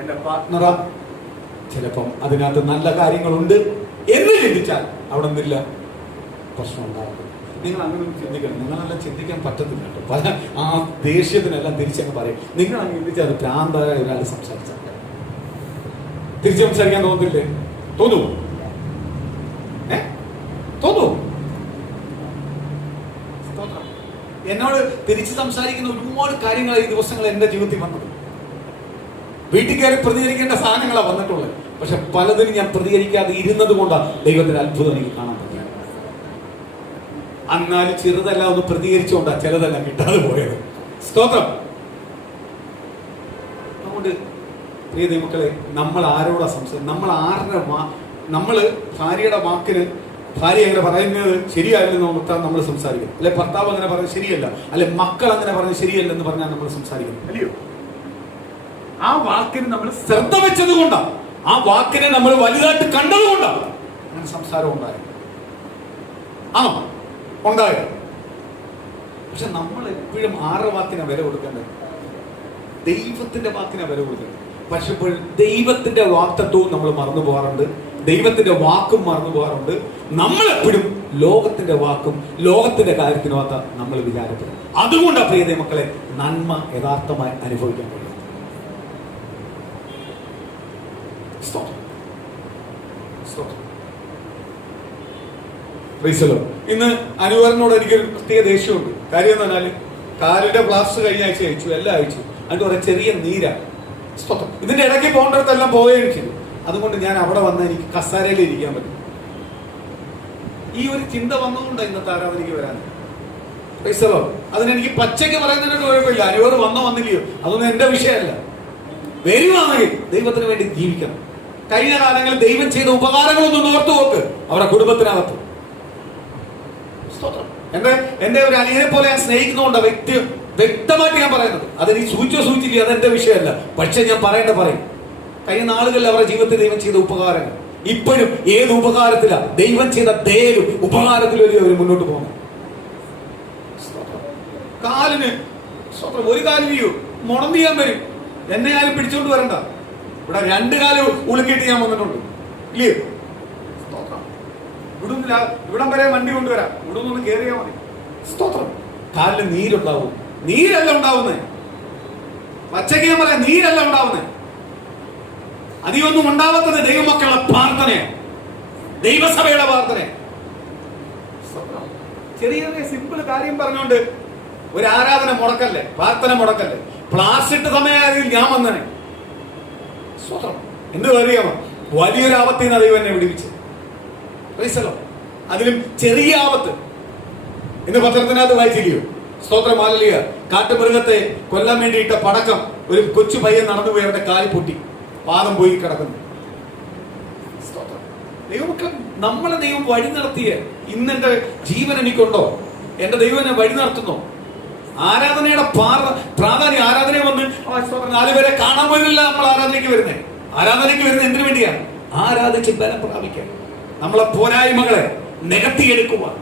എന്റെ പാർട്ട്ണറ ചിലപ്പം അതിനകത്ത് നല്ല കാര്യങ്ങളുണ്ട് എന്ന് ചിന്തിച്ചാൽ അവിടെ നിന്നില്ല പ്രശ്നം ഉണ്ടാകും. നിങ്ങൾ അങ്ങനെ ചിന്തിക്കണം. നിങ്ങളെല്ലാം ചിന്തിക്കാൻ പറ്റത്തില്ല കേട്ടോ. പല ആ ദേഷ്യത്തിനെല്ലാം തിരിച്ചങ്ങ് പറയും. നിങ്ങൾ അങ്ങ് ചിന്തിച്ചാൽ അത് ഭ്രാന്തായ ഒരാൾ സംസാരിച്ചാൽ തിരിച്ചു സംസാരിക്കാൻ തോന്നില്ലേ? തോന്നൂ? തോന്നൂ? എന്നോട് തിരിച്ച് സംസാരിക്കുന്ന ഒരുപാട് കാര്യങ്ങൾ ഈ ദിവസങ്ങൾ എന്റെ ജീവിതത്തിൽ വന്നത്. വീട്ടിൽ കയറി പ്രതികരിക്കേണ്ട സാധനങ്ങളാണ് വന്നിട്ടുള്ളത്. പക്ഷെ പലതിനും ഞാൻ പ്രതികരിക്കാതെ ഇരുന്നത് കൊണ്ടാണ് ദൈവത്തിന്റെ അത്ഭുതം എനിക്ക് കാണാൻ പറ്റിയത്. എന്നാലും ചെറുതെല്ലാം ഒന്ന് പ്രതികരിച്ചുകൊണ്ടാണ് ചിലതെല്ലാം കിട്ടാതെ പോയത്. സ്തോത്രം. അതുകൊണ്ട് പ്രിയ ദൈവമക്കളെ, നമ്മൾ ആരോടാ സംസാരിക്കും? നമ്മള് ഭാര്യയുടെ വാക്കിന് ഭാര്യ അങ്ങനെ പറയുന്നത് ശരിയല്ലെന്ന് ഓർത്താൽ നമ്മൾ സംസാരിക്കും. അല്ലെ ഭർത്താവ് അങ്ങനെ പറയുന്നത് ശരിയല്ല, അല്ലെ മക്കൾ അങ്ങനെ പറഞ്ഞത് ശരിയല്ലെന്ന് പറഞ്ഞാൽ നമ്മൾ സംസാരിക്കുന്നു. അല്ലയോ? ആ വാക്കിന് നമ്മൾ ശ്രദ്ധ വെച്ചത് കൊണ്ടാണ്, ആ വാക്കിനെ നമ്മൾ വലുതായിട്ട് കണ്ടതുകൊണ്ടാണ് അങ്ങനെ സംസാരം ഉണ്ടായത്. ആണോ? ഉണ്ടായത്. പക്ഷെ നമ്മൾ എപ്പോഴും ആരുടെ വാക്കിനാ വില കൊടുക്കേണ്ടത്? ദൈവത്തിന്റെ വാക്കിനാ വില കൊടുക്കേണ്ടത്. പക്ഷെ ഇപ്പോൾ ദൈവത്തിന്റെ വാക്തത്വവും നമ്മൾ മറന്നു പോകാറുണ്ട്, ദൈവത്തിന്റെ വാക്കും മറന്നു പോകാറുണ്ട്. നമ്മളെപ്പോഴും ലോകത്തിന്റെ വാക്കും ലോകത്തിന്റെ കാര്യത്തിനകത്ത് നമ്മൾ വിചാരപ്പെടും. അതുകൊണ്ടാണ് പ്രിയ ദൈവമക്കളെ നന്മ യഥാർത്ഥമായി അനുഭവിക്കാൻ കഴിയും. ഇന്ന് അനുവരനോട് എനിക്കൊരു പ്രത്യേക ദേഷ്യമുണ്ട്. കാര്യം എന്ന് പറഞ്ഞാൽ കാലിന്റെ പ്ലാസ്റ്റർ കഴിഞ്ഞ ആഴ്ച അയച്ചു, എല്ലാം അയച്ചു. അതിന്റെ കുറെ ചെറിയ നീരാ. ഇതിന്റെ ഇടയ്ക്ക് പോകേണ്ടതെല്ലാം പോവുകയും ചെയ്തു. അതുകൊണ്ട് ഞാൻ അവിടെ വന്ന് എനിക്ക് കസാരയിൽ ഇരിക്കാൻ പറ്റും. ഈ ഒരു ചിന്ത വന്നതുകൊണ്ട് ഇന്നത്തെ ആരാധനയ്ക്ക് വരാൻ. അതിനെനിക്ക് പച്ചയ്ക്ക് പറയുന്നതിനോട് കുഴപ്പമില്ല. അനുവർ വന്നില്ലയോ അതൊന്നും എന്റെ വിഷയമല്ല. വരുവാണെങ്കിൽ ദൈവത്തിന് വേണ്ടി ജീവിക്കണം. കഴിഞ്ഞ കാലങ്ങളിൽ ദൈവം ചെയ്ത ഉപകാരങ്ങളൊന്നും ഓർത്തു നോക്ക് അവരുടെ കുടുംബത്തിനകത്ത്. എന്റെ ഒരു അനിയനെ പോലെ ഞാൻ സ്നേഹിക്കുന്നതുകൊണ്ട് വ്യക്തമായിട്ട് ഞാൻ പറയുന്നത്. അതെനിക്ക് സൂചിച്ചില്ല, അതെന്റെ വിഷയമല്ല. പക്ഷെ ഞാൻ പറയും. കഴിഞ്ഞ നാളുകളിൽ അവരുടെ ജീവിതത്തിൽ ദൈവം ചെയ്ത ഉപകാരങ്ങൾ ഇപ്പോഴും ഏത് ഉപകാരത്തിലാ? ദൈവം ചെയ്ത ദേലും ഉപകാരത്തിലും അവർ മുന്നോട്ട് പോകുന്നത്. കാലിന് ഒരു കാല് വീഴൂ മുടന്ത് ചെയ്യാൻ വരും. എന്നെ ആരും പിടിച്ചോണ്ട് വരണ്ട. ഇവിടെ 2 കാലം ഉളുക്കിയിട്ട് ഞാൻ വന്നിട്ടുണ്ട്. ഇല്ലയോ? ഇവിടം വരെ വണ്ടി കൊണ്ടുവരാം. ഇവിടെ ഒന്ന് കയറിയാൽ മതി. സ്തോത്രം. കാലിന് നീരുണ്ടാവും. നീരല്ല ഉണ്ടാവുന്നേ. പച്ചയ്ക്ക് ഞാൻ പറയാം, നീരല്ല ഉണ്ടാവുന്നേ. അധികമൊന്നും ഉണ്ടാവാത്തത് ദൈവമക്കളുടെ പ്രാർത്ഥനയാണ്, ദൈവസഭയുടെ പ്രാർത്ഥനയാണ്. ചെറിയ ചെറിയ സിമ്പിൾ കാര്യം പറഞ്ഞുകൊണ്ട് ഒരു ആരാധന മുടക്കല്ലേ, പ്രാർത്ഥന മുടക്കല്ലേ. പ്ലാസ്റ്റിക് സമയമായതിൽ ഞാൻ വന്നനെ. സ്വതന്ത്രം എന്ത് അറിയാമോ? വലിയൊരു ആപത്തിൽ നിന്ന് ദൈവം എന്നെ വിടുവിച്ചു. അതിലും ചെറിയ ആപത്ത് ഇന്ന് പത്രത്തിനകത്ത് വായിച്ചില്ലയോ? സ്തോത്രം. ഹല്ലേലൂയ. കാട്ടുമൃഗത്തെ കൊല്ലാൻ വേണ്ടിയിട്ട പടക്കം ഒരു കൊച്ചു പയ്യൻ നടന്നുപോയി അവന്റെ കാൽ പൊട്ടി പാദം പോയി കിടക്കുന്നു. ദൈവമക്കൾ, നമ്മളെ ദൈവം വഴി നടത്തിയ ഇന്നെന്റെ ജീവൻ എനിക്കുണ്ടോ? എന്റെ ദൈവം എന്നെ വഴി നടത്തുന്നോ? ആരാധനയുടെ പ്രാധാന്യം. ആരാധന വന്ന് 4 പേരെ കാണാൻ പോലില്ല നമ്മൾ ആരാധനയ്ക്ക് വരുന്നത്. ആരാധനയ്ക്ക് വരുന്നത് എന്തിനു വേണ്ടിയാണ്? ആരാധിച്ച് ബലം പ്രാപിക്കാൻ, നമ്മളെ പോരായ്മകളെ നികത്തിയെടുക്കുവാൻ,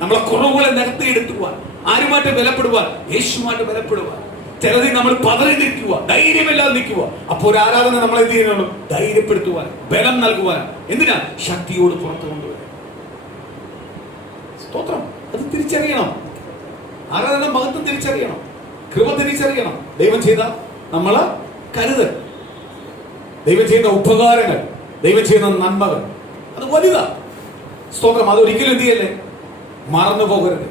നമ്മളെ കുറവുകളെ നികത്തിയെടുക്കുവാൻ, ആരുമായിട്ട് ബലപ്പെടുവാൻ? യേശുമായിട്ട് ബലപ്പെടുവാൻ. ചിലതിൽ നമ്മൾ പതറി നിൽക്കുക, ധൈര്യമില്ലാതെ നിൽക്കുക. അപ്പോൾ ഒരു ആരാധന നമ്മളെ എന്ത് ചെയ്യുന്നു? ധൈര്യപ്പെടുത്തുവാൻ, ബലം നൽകുവാൻ. എന്തിനാ? ശക്തിയോട് പുറത്തു കൊണ്ടുവരാൻ. സ്തോത്രം. അത് തിരിച്ചറിയണം. ആരാധന മഹത്വം തിരിച്ചറിയണം, കൃപ തിരിച്ചറിയണം. ദൈവം ചെയ്ത നമ്മള് കരുതൽ, ദൈവം ചെയ്യുന്ന ഉപകാരങ്ങൾ, ദൈവം ചെയ്യുന്ന നന്മകൾ, അത് വലുതാ. സ്തോത്രം. അതൊരിക്കലും എന്ത് ചെയ്യല്ലേ? മറന്നു പോകരുത്.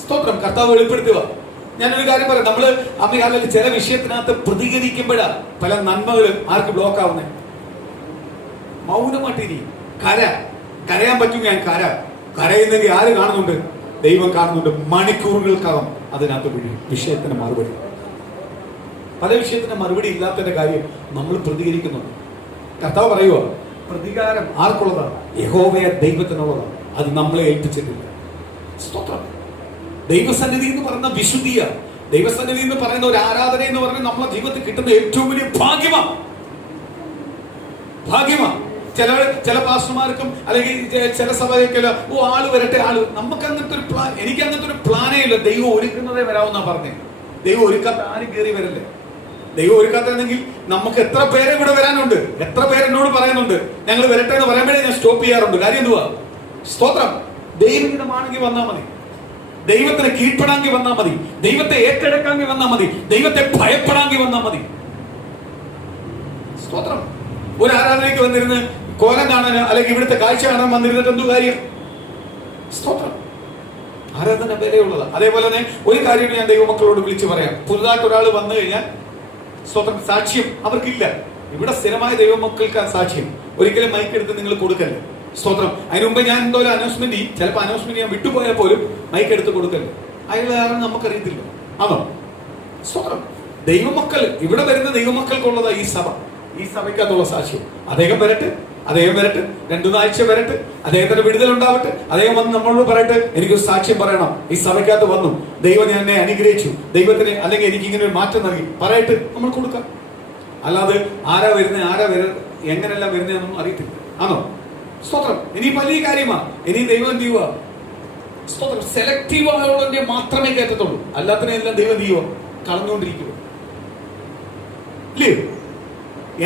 സ്തോത്രം. കർത്താവ് വെളിപ്പെടുത്തുക. ഞാനൊരു കാര്യം പറയാം. നമ്മള് അമ്മയാളിൽ ചില വിഷയത്തിനകത്ത് പ്രതികരിക്കുമ്പോഴാ പല നന്മകളും ആർക്ക് ബ്ലോക്ക് ആവുന്നേ? മൗനമായിട്ടിരി. കരയാൻ പറ്റും. ഞാൻ കരയുന്നെങ്കിൽ ആര് കാണുന്നുണ്ട്? ദൈവം കാണുന്നുണ്ട്. മണിക്കൂറുകൾക്കകം അതിനകത്ത് വിഷയത്തിന് മറുപടി. പല വിഷയത്തിന് മറുപടി ഇല്ലാത്തതിന്റെ കാര്യം നമ്മൾ പ്രതികരിക്കുന്നുണ്ട്. കർത്താവ് പറയുക, പ്രതികാരം ആർക്കുള്ളതാണ്? യഹോവയെ ദൈവത്തിനുള്ളതാണ്. അത് നമ്മളെ ഏൽപ്പിച്ചിട്ടില്ല. സ്തോത്രം. ദൈവസന്നിധി എന്ന് പറയുന്ന വിശുദ്ധിയ, ദൈവസന്നിധി എന്ന് പറയുന്ന ഒരു ആരാധന എന്ന് പറഞ്ഞാൽ നമ്മളെ ജീവിതത്തിൽ കിട്ടുന്ന ഏറ്റവും വലിയ ഭാഗ്യമാണ്. ചില പാസ്റ്റർമാർക്കും അല്ലെങ്കിൽ ചില സഭയൊക്കെ ആള് വരട്ടെ ആള്. നമുക്ക് അങ്ങനത്തെ ഒരു പ്ലാൻ, എനിക്ക് അങ്ങനത്തെ ഒരു പ്ലാനേ ഇല്ല. ദൈവം ഒരുക്കുന്നതേ വരാവുന്ന പറഞ്ഞേ. ദൈവം ഒരുക്കാത്ത ആരും കയറി വരല്ലേ. ദൈവം ഒരുക്കാത്തതെങ്കിൽ നമുക്ക് എത്ര പേരെ ഇവിടെ വരാനുണ്ട്. എത്ര പേര് എന്നോട് പറയുന്നുണ്ട് ഞങ്ങൾ വരട്ടെ എന്ന് പറയുമ്പോഴേ ഞാൻ സ്റ്റോപ്പ് ചെയ്യാറുണ്ട്. കാര്യം എന്തുവാ? സ്തോത്രം. ദൈവഹിതമാണെങ്കിൽ വന്നാൽ മതി, ദൈവത്തിന് കീഴ്പ്പെടാങ്കി വന്നാൽ മതി, ദൈവത്തെ ഏറ്റെടുക്കാങ്കി വന്നാൽ മതി, ദൈവത്തെ ഭയപ്പെടാങ്കി വന്നാൽ മതി. സ്തോത്രം. ഒരു ആരാധനയ്ക്ക് വന്നിരുന്ന് കോലം കാണാൻ അല്ലെങ്കിൽ ഇവിടുത്തെ കാഴ്ച കാണാൻ വന്നിരുന്നിട്ട് എന്തു കാര്യം? സ്തോത്രം. ആരാധന വിലയുള്ളതാ. അതേപോലെ തന്നെ ഒരു കാര്യം ഞാൻ ദൈവമക്കളോട് വിളിച്ചു പറയാം. പുതുതായിട്ട് ഒരാൾ വന്നു കഴിഞ്ഞാൽ സ്തോത്രം, സാക്ഷ്യം അവർക്കില്ല. ഇവിടെ സ്ഥിരമായ ദൈവമക്കൾക്ക് സാക്ഷ്യം ഒരിക്കലും മൈക്ക് എടുത്ത് നിങ്ങൾ കൊടുക്കല്ലേ. സ്തോത്രം. അതിന് മുമ്പ് ഞാൻ എന്തോ ഒരു അനൗൺസ്മെന്റ് ചെയ്യും. ചിലപ്പോൾ അനൗൺസ്മെന്റ് ഞാൻ വിട്ടുപോയാൽ പോലും മൈക്ക് എടുത്ത് കൊടുക്കല്ലേ. അയാൾ ആരും നമുക്കറിയത്തില്ല. ആണോ? സ്തോത്രം. ദൈവമക്കൾ, ഇവിടെ വരുന്ന ദൈവമക്കൾക്കുള്ളതാ ഈ സഭ, ഈ സഭയ്ക്കകത്തുള്ള സാക്ഷ്യം. അദ്ദേഹം വരട്ടെ, അദ്ദേഹം വരട്ടെ, 2 ആഴ്ച വരട്ടെ, അദ്ദേഹത്തിന് വിടുതൽ ഉണ്ടാവട്ടെ, അദ്ദേഹം വന്ന് നമ്മളോട് പറയട്ടെ എനിക്കൊരു സാക്ഷ്യം പറയണം, ഈ സഭയ്ക്കകത്ത് വന്നു, ദൈവം എന്നെ അനുഗ്രഹിച്ചു, ദൈവത്തിന് അല്ലെങ്കിൽ എനിക്ക് ഇങ്ങനെ ഒരു മാറ്റം നൽകി പറയട്ടെ, നമ്മൾ കൊടുക്കാം. അല്ലാതെ ആരാ വരുന്നത് എങ്ങനെല്ലാം വരുന്നതെന്നൊന്നും അറിയത്തില്ല. ആണോ? സ്തോത്രം. ഇനി വലിയ കാര്യമാ. ഇനി ദൈവം എന്ത് ചെയ്യുക? സ്തോത്രം. സെലക്റ്റീവ് ആയുള്ളതിനെ മാത്രമേ കയറ്റത്തുള്ളൂ. അല്ലാത്തതിനെല്ലാം ദൈവം എന്ത് ചെയ്യുക? കളഞ്ഞുകൊണ്ടിരിക്കുക. ഇല്ലേ?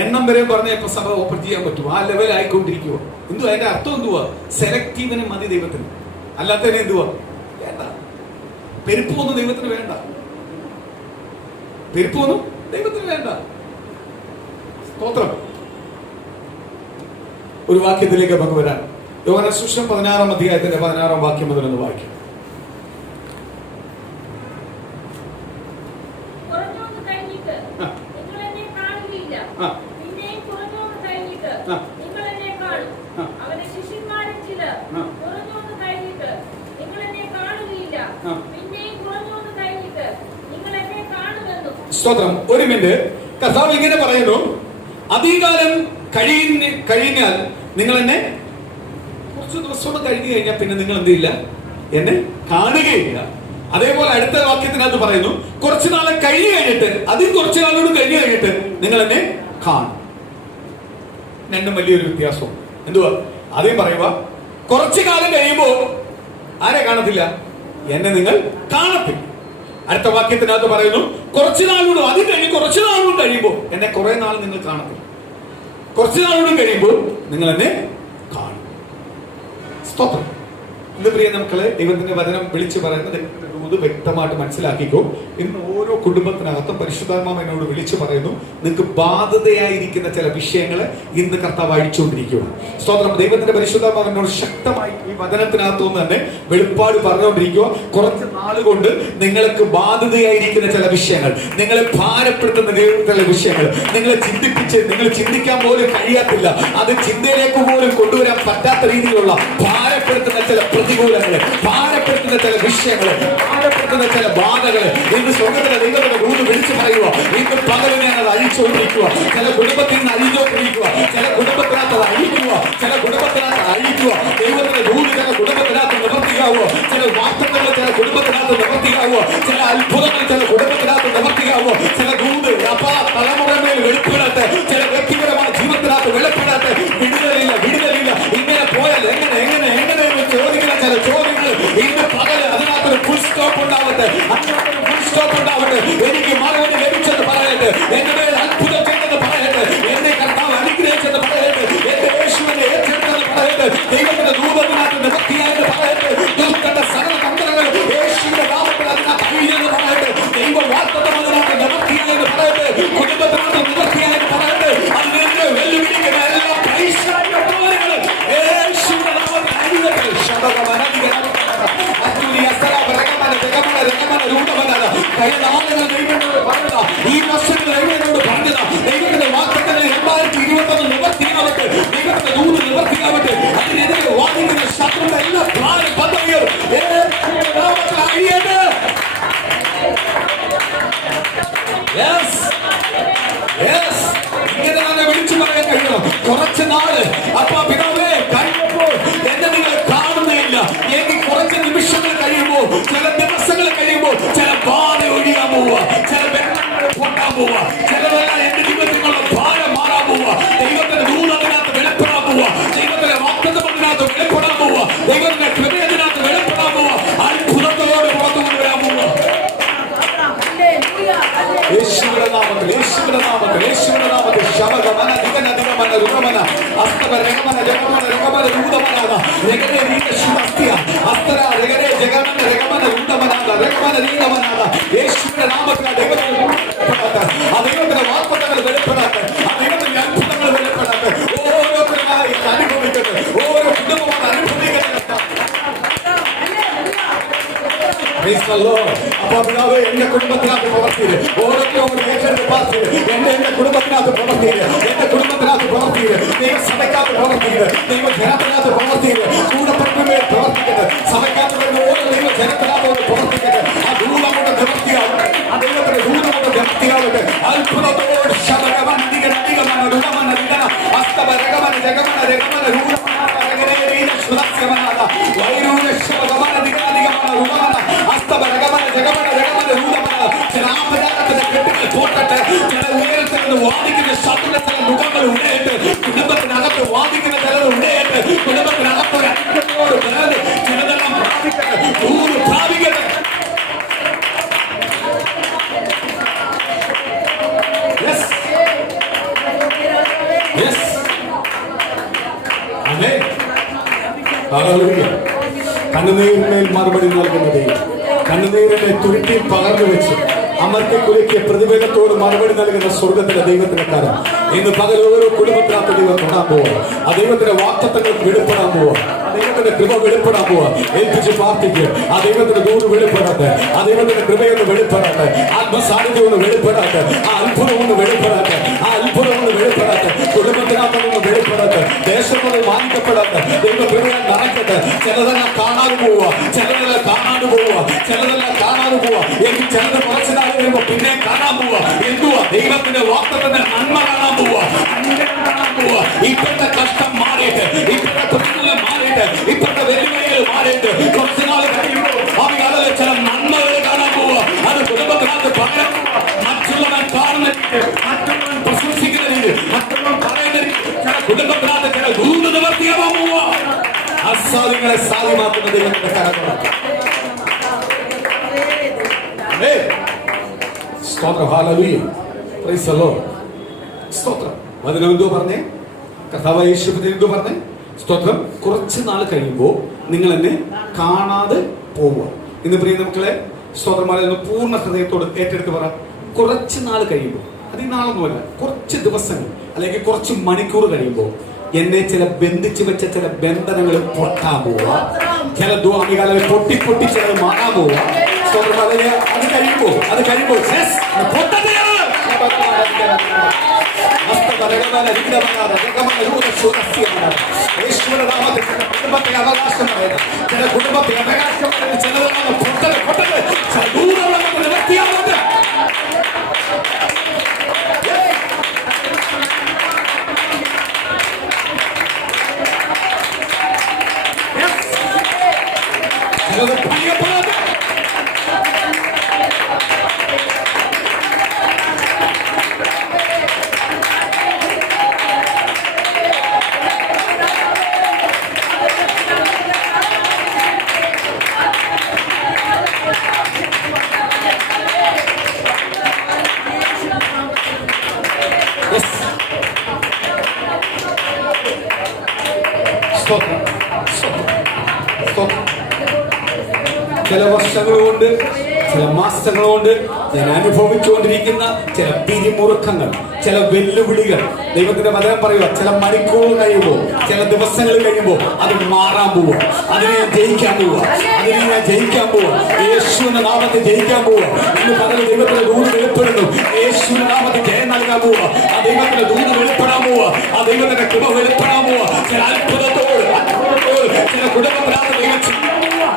എണ്ണം വരെ പറഞ്ഞ ഇപ്പൊ സഭ ഓപ്പൺ ചെയ്യാൻ പറ്റും. ആ ലെവൽ ആയിക്കൊണ്ടിരിക്കുക. എന്തുവാ അതിന്റെ അർത്ഥം? എന്തുവാ? സെലക്റ്റീവിന് മതി ദൈവത്തിന്, അല്ലാത്തതിനെ എന്തുവാ വേണ്ട. പെരുപ്പൊന്നും ദൈവത്തിന് വേണ്ട, പെരുപ്പൊന്നും ദൈവത്തിന് വേണ്ട. സ്തോത്രം. ഒരു വാക്യത്തിലേക്ക് നമുക്ക് വരാം. യോഹന്നാൻ സുവിശേഷം 16-ാം അധ്യായത്തിന്റെ 16-ാം വാക്യം മുതൽ ഒന്ന് വായിക്കും. സ്തോത്രം. ഒരു മിനിറ്റ്. കർത്താവ് ഇങ്ങനെ പറയുന്നു, അധികാലം കഴിഞ്ഞാൽ നിങ്ങൾ എന്നെ, കുറച്ച് ദിവസം കഴിഞ്ഞു കഴിഞ്ഞാൽ പിന്നെ നിങ്ങൾ എന്ത് ചെയ്യില്ല? എന്നെ കാണുകയില്ല. അതേപോലെ അടുത്ത വാക്യത്തിനകത്ത് പറയുന്നു, കുറച്ചു നാളെ കഴിഞ്ഞു കഴിഞ്ഞിട്ട്, അതിൽ കുറച്ചു നാളോട് കഴിഞ്ഞു കഴിഞ്ഞിട്ട് നിങ്ങൾ എന്നെ കാണും. രണ്ടും വലിയൊരു വ്യത്യാസം. എന്തുവാ? ആദ്യം പറയുക, കുറച്ചു കാലം കഴിയുമ്പോൾ ആരെ കാണത്തില്ല? എന്നെ നിങ്ങൾ കാണത്തില്ല. അടുത്ത വാക്യത്തിനകത്ത് പറയുന്നു, കുറച്ചു നാളോടും, അതിൽ കഴിഞ്ഞ് കുറച്ചു നാളോടും കഴിയുമ്പോൾ എന്നെ കുറെ നാൾ നിങ്ങൾ കാണത്തില്ല. കുറച്ചു നാളോടും കഴിയുമ്പോൾ നിങ്ങൾ എന്നെ കാണും. സ്തോത്രം. ഇന്ന് പ്രിയ മക്കളെ, ദൈവത്തിന്റെ വചനം വിളിച്ചു പറയുന്നത് വ്യക്തമായിട്ട് മനസ്സിലാക്കിക്കോ. ഇന്ന് ഓരോ കുടുംബത്തിനകത്തും പരിശുദ്ധാത്മാവ് എന്നോട് വിളിച്ചു പറയുന്നു, നിങ്ങൾക്ക് ബാധ്യതയായിരിക്കുന്ന ചില വിഷയങ്ങളെ ഇന്ന് കർത്താവ് അഴിച്ചുകൊണ്ടിരിക്കുകയാണ്. സ്തോത്രം. ദൈവത്തിന്റെ പരിശുദ്ധാത്മാവ് എന്നോട് ശക്തമായി ഈ വചനത്തിനകത്തുനിന്ന് തന്നെ വെളിപ്പാട് പറഞ്ഞുകൊണ്ടിരിക്കുക. കുറച്ച് നാളുകൊണ്ട് നിങ്ങൾക്ക് ബാധ്യതയായിരിക്കുന്ന ചില വിഷയങ്ങൾ, നിങ്ങളെ ഭാരപ്പെടുത്തുന്ന ചില വിഷയങ്ങൾ, നിങ്ങൾ ചിന്തിക്കാൻ പോലും കഴിയാത്തില്ല, അത് ചിന്തയിലേക്ക് പോലും കൊണ്ടുവരാൻ പറ്റാത്ത രീതിയിലുള്ള ഭാരപ്പെടുത്തുന്ന ചില പ്രതികൂലങ്ങൾ, ഭാരപ്പെടുത്തുന്ന ചില വിഷയങ്ങൾ, ഭാരപ്പെടുത്തുന്ന ചില ബാധകൾ ഇന്ന് സ്വർഗ്ഗത്തിലെ ദൈവത്തിന്റെ ദൂത് വിളിച്ചു പറയുക. ഇന്ന് പകലിനെ അത് അഴിച്ചുകൊണ്ടിരിക്കുക. ചില കുടുംബത്തിൽ നിന്ന് അഴിച്ചുകൊണ്ടിരിക്കുക, ചില കുടുംബത്തിനകത്ത് അത് അഴിക്കുക, ചില കുടുംബത്തിനകത്ത് അഴിക്കുക. ദൈവത്തിന്റെ ദൂത് ചില കുടുംബത്തിനകത്ത് നിവർത്തിയാവുക, ചില വാർത്തകൾ ചില കുടുംബത്തിനകത്ത് നിവർത്തിയാവുക, ചില അത്ഭുതങ്ങൾ ചില കുടുംബത്തിനകത്ത് നിവർത്തിയാവുക, ചില ദൂത് തലമുറമേൽ വെളിപ്പെടാത്ത, ചില വ്യക്തിപരമായ ജീവിതത്തിനകത്ത് വെളിപ്പെടാത്ത, വിടുതലില്ല. ഇങ്ങനെ പോയാൽ എങ്ങനെ ചോദിക്കുന്ന ചില ചോദ്യങ്ങൾ ഇന്ന് പകല് അതിനകത്തൊരു ഫുൾ സ്റ്റോപ്പ് ഉണ്ടാവട്ടെ, എനിക്ക് മറുപടി ലഭിച്ചെന്ന് പറയട്ടെ, എന്റെ മേൽ അത്ഭുതം ചെയ്തെന്ന് പറയട്ടെ, എന്നെ കർത്താവ് അനുഗ്രഹിച്ചെന്ന് പറയട്ടെ, എന്റെ യേശുവിനെ ഏറ്റെടുത്തെന്ന് പറയട്ടെ, ദൈവത്തിന്റെ ദൂതത്തിനകത്ത് നിവർത്തിയായെന്ന് പറയട്ടെ, ദുഷ്ടന്റെ സകല തന്ത്രങ്ങൾ യേശുവിന്റെ നാമത്തിൽ അതിനകത്ത് അഴിഞ്ഞെന്ന് പറയട്ടെ, ദൈവ വാഗ്ദത്തം അതിനകത്ത് നിവർത്തിയായെന്ന് പറയട്ടെ, കുടുംബത്തിനകത്ത് നിവർത്തിയായെന്ന് പറയട്ടെ. അതിനെ വെല്ലുവിളിക്കുന്ന എല്ലാ പൈശാചികങ്ങളും യേശുവിന്റെ നാമത്തിൽ അഴിയട്ടെ. ഈ വർഷങ്ങൾ ദൈവനോട് പറഞ്ഞതാ, ദൈവത്തിന്റെ വാഗ്ദത്തങ്ങൾ 2021 നിവർത്തിയാവട്ടെ, ദൈവത്തിന്റെ ദൂത് നിവർത്തിയാവട്ടെ. അതിനെതിരെ വാദിക്കുന്ന ശത്രുക്കളുടെ എല്ലാ പ്ലാനും പദ്ധതികളും അഴിയട്ടെ. ഇങ്ങനെ തന്നെ വിളിച്ചു പറയാൻ കഴിയണം. കുറച്ച് നാള് അപ്പാ പിതാവേ കഴിഞ്ഞപ്പോൾ എന്നെ നിങ്ങൾ കാണുന്നില്ല എങ്കിൽ കുറച്ച് നിമിഷങ്ങൾ കഴിയുമ്പോൾ, ചില ദിവസങ്ങൾ കഴിയുമ്പോൾ ചില ബാധ ഒഴിയാൻ പോവുക, ചില ബന്ധങ്ങൾ പൊട്ടാൻ പോവുക, ചിലതെല്ലാം എന്റെ ജീവിതത്തിലുള്ള ഭാരം മാറാൻ പോവുക, ദൈവത്തിന്റെ ദൂത് അതിനകത്ത് വെളിപ്പെടാൻ പോവുക. ശബഗമന ദിഗന ദിഗമന രുഗമന അസ്തവ രഗമന ജഗമന രഗമന രൂദമനാദ രഗരെ രീത ശുഭസ്തിയ അസ്തര രഗരെ ജഗമന രഗമന രൂദമനാദ രഗമന രീദമനാദ യേശുവിന്റെ നാമത്തിൽ ആ ദൈവത്തിന്റെ വാഗ്ദത്തങ്ങൾ വെളിപ്പെടാത്ത ആ ദൈവത്തിന്റെ അത്ഭുതങ്ങൾ വെളിപ്പെടാത്ത ഓരോരുത്തരായി അനുഭവിക്കുന്നത് ഓരോ കുടുംബമാണ് അനുഭവിക്കുന്നത്. അപ്പൊ പിതാവ് എന്റെ കുടുംബത്തിനകത്ത് പ്രവർത്തിയില്ല, ഓരോരുത്തരും ഏറ്റെടുത്ത് പാർട്ടിയില്ല, എന്റെ കുടുംബത്തിനകത്ത് പ്രവർത്തിയില്ല, എന്റെ കുടുംബത്തിനകത്ത് പ്രവർത്തിയില്ല, ദൈവ സഭയ്ക്കകത്ത് പ്രവർത്തിയില്ല, ദൈവ ജനത്തിനകത്ത് പ്രവർത്തിയില്ല, കൂടപ്പറമ്പേ പ്രവർത്തിക്കുന്നത്, സഭയ്ക്കകത്ത് വരുന്ന ഓരോ ദൈവ ജനത്തിനകത്തോട് പ്രവർത്തിക്കുന്നത്. ആ ദൂതം കൊണ്ട് നിവർത്തിയാവട്ടെ, ആ ദൈവത്തിന്റെ ദൂതം കൊണ്ട് നിവർത്തിയാവട്ടെ. അത്ഭുതത്തോട് ശബരമന ദിഗന ദിഗമന രുഗമന ദിഗന അസ്തവ രഗമന ജഗമന രഗമന രൂദമന രഗരെ രീത ശുഭസ്യമനാദ വൈരൂര ശബഗമന ദിഗന ദിഗമന രുഗമന അസ്തവ രഗമന ജഗമന രഗമന രൂദമന. ചില ആപരാധത്തിന്റെ കെട്ടുകൾ പോട്ടെ, ചില ഉയരത്തിൽ നിന്ന് വാദിക്കുന്ന ശബ്ദ ചില മുഖങ്ങൾ ഉണ്ടായിട്ട് കുടുംബത്തിനകത്ത് വാദിക്കുന്ന ചിലത് ഉണ്ടായിട്ട് കുടുംബത്തിനകത്ത് ഒരു അനുഗ്രഹത്തോട് ചിലത് ചിലതെല്ലാം പ്രാപിക്കട്ടെ, ദൂരെ പ്രാപിക്കട്ടെ. കണ്ണുനീരിന്മേൽ മറുപടി നൽകുന്ന ദൈവം, കണ്ണുനീരിനെ തുരുത്തി പകർന്നു വെച്ച് അമർത്തി കുലുക്കിയ പ്രതിഫലത്തോട് മറുപടി നൽകുന്ന സ്വർഗത്തിലെ ദൈവത്തിന്റെ കരം ഇന്ന് പകൽ ഓരോ കുടുംബത്തിനകത്ത് ദൈവം തൊടാൻ പോവാ. ആ ദൈവത്തിന്റെ വാഗ്ദത്തങ്ങൾക്ക് വെളിപ്പെടാൻ പോവാ, ആ ദൈവത്തിന്റെ കൃപ വെളിപ്പെടാൻ പോവാ. ഏൽപ്പിച്ച് പ്രാർത്ഥിക്കുക. ആ ദൈവത്തിന്റെ ദൂത് വെളിപ്പെടാത്തെ, ആ ദൈവത്തിന്റെ കൃപയൊന്ന് വെളിപ്പെടാത്തെ, ആത്മസാന്നിധ്യം ഒന്ന് വെളിപ്പെടാത്തെ, ആ അത്ഭുതം ഒന്ന് വെളിപ്പെടാത്തെ, ആ അത്ഭുതം ഒന്ന് വെളിപ്പെടാത്തെ, കുടുംബത്തിനകത്തൊന്ന് വെളിപ്പെടാത്തെ, ദേശത്തൊന്ന് മാനിക്കപ്പെടാത്തെ, ദൈവ കൃപയാൽ നിറയ്ക്കട്ടെ. ചിലതെല്ലാം കാണാതെ പോവുക, ചിലതെല്ലാം കാണാതെ പോവുക, ചിലതെല്ലാം കാണാതെ പോവുക, എനിക്ക് ചിലത് കുറച്ച് നാൾ കഴിയുമ്പോ പിന്നെ കാണാൻ പോവുക. എന്തുവാ? ദൈവത്തിന്റെ വാഗ്ദത്തത്തിന്റെ നന്മ കാണാൻ പോവുക, അനുഗ്രഹം കാണാൻ പോവുക. ഇപ്പോഴത്തെ കഷ്ടം മാറിയിട്ട്, ഇപ്പോഴത്തെ പ്രശ്നങ്ങൾ മാറിയിട്ട്, ഇപ്പോഴത്തെ വെല്ലുവിളികൾ മാറിയിട്ട് കുറച്ച് നാൾ കഴിയുമ്പോൾ അവകാലം ചില നന്മകൾ കാണാൻ പോവുക. അത് കുടുംബത്തിനകത്ത് പറയാൻ പോവുക. മറ്റുള്ളവൻ കാണുന്ന രീതി, മറ്റുള്ളവൻ പ്രശംസിക്കുന്ന രീതി, മറ്റുള്ളവൻ പറയുന്ന രീതി ചില കുടുംബത്തിനകത്ത് ചില ദൂത് നിവർത്തിയാവാൻ പോവുക. അസാധ്യങ്ങളെ സാധ്യമാക്കുന്ന ദൈവത്തിന്റെ കരങ്ങളാണ്. സ്തോത്രം, ഹല്ലേലൂയ, പ്രൈസ് ദി ലോർഡ്. സ്തോത്രം. അതിനെന്തോ പറഞ്ഞേ? കർത്താവായ യേശുവിനെ എന്തോ പറഞ്ഞേ? സ്തോത്രം. കുറച്ച് നാൾ കഴിയുമ്പോൾ നിങ്ങൾ എന്നെ കാണാതെ പോവുക. ഇന്ന് പ്രിയ മക്കളെ, സ്തോത്രമാരെ പൂർണ്ണ ഹൃദയത്തോട് ഏറ്റെടുത്ത് പറ. കുറച്ച് നാൾ കഴിയുമ്പോൾ, അത് ഈ നാളൊന്നുമല്ല, കുറച്ച് ദിവസങ്ങൾ അല്ലെങ്കിൽ കുറച്ച് മണിക്കൂർ കഴിയുമ്പോൾ എന്നെ ചില ബന്ധിച്ചു വെച്ച ചില ബന്ധനങ്ങൾ പൊട്ടാൻ പോവുക. ചില ദ്വാമികാലം പൊട്ടി പൊട്ടി ചിലത് മാറാൻ പോവുക. അത് കഴിയുമ്പോൾ കുടുംബത്തെ അവകാശം ചില കുടുംബത്തെ അവകാശം ചിലതാണ് പൊട്ടത് പൊട്ടത് നിവർത്തിയാവുന്നത്. ചിലത് പ്രിയപ്പെടാതെ ചില വർഷങ്ങൾ കൊണ്ട് ചില മാസങ്ങൾ കൊണ്ട് ഞാൻ അനുഭവിച്ചുകൊണ്ടിരിക്കുന്ന ചില പിരിമുറുക്കങ്ങൾ, ചില വെല്ലുവിളികൾ, ദൈവത്തിന്റെ വചനം പറയുക, ചില മണിക്കൂർ കഴിയുമ്പോൾ, ചില ദിവസങ്ങൾ കഴിയുമ്പോൾ അത് മാറാൻ പോവുക. അതിനെ ഞാൻ ജയിക്കാൻ പോവുക, അതിനെ ഞാൻ ജയിക്കാൻ പോവുക. യേശുവിന്റെ നാമത്തിൽ ജയിക്കാൻ പോവുക. ഇന്ന് പകൽ ദൈവത്തിന്റെ ദൂത് വെളിപ്പെടുന്നു. യേശുവിന്റെ നാമത്തിൽ ജയം നൽകാൻ പോവുക. ആ ദൈവത്തിന്റെ ദൂത് വെളിപ്പെടാൻ പോവുക. ആ ദൈവത്തിന്റെ കൃപ വെളിപ്പെടാൻ പോവുക. ചില അത്ഭുതത്തോട് ചില കുടുംബത്തിനകത്ത് ദൈവം ചെയ്യാൻ പോവുക.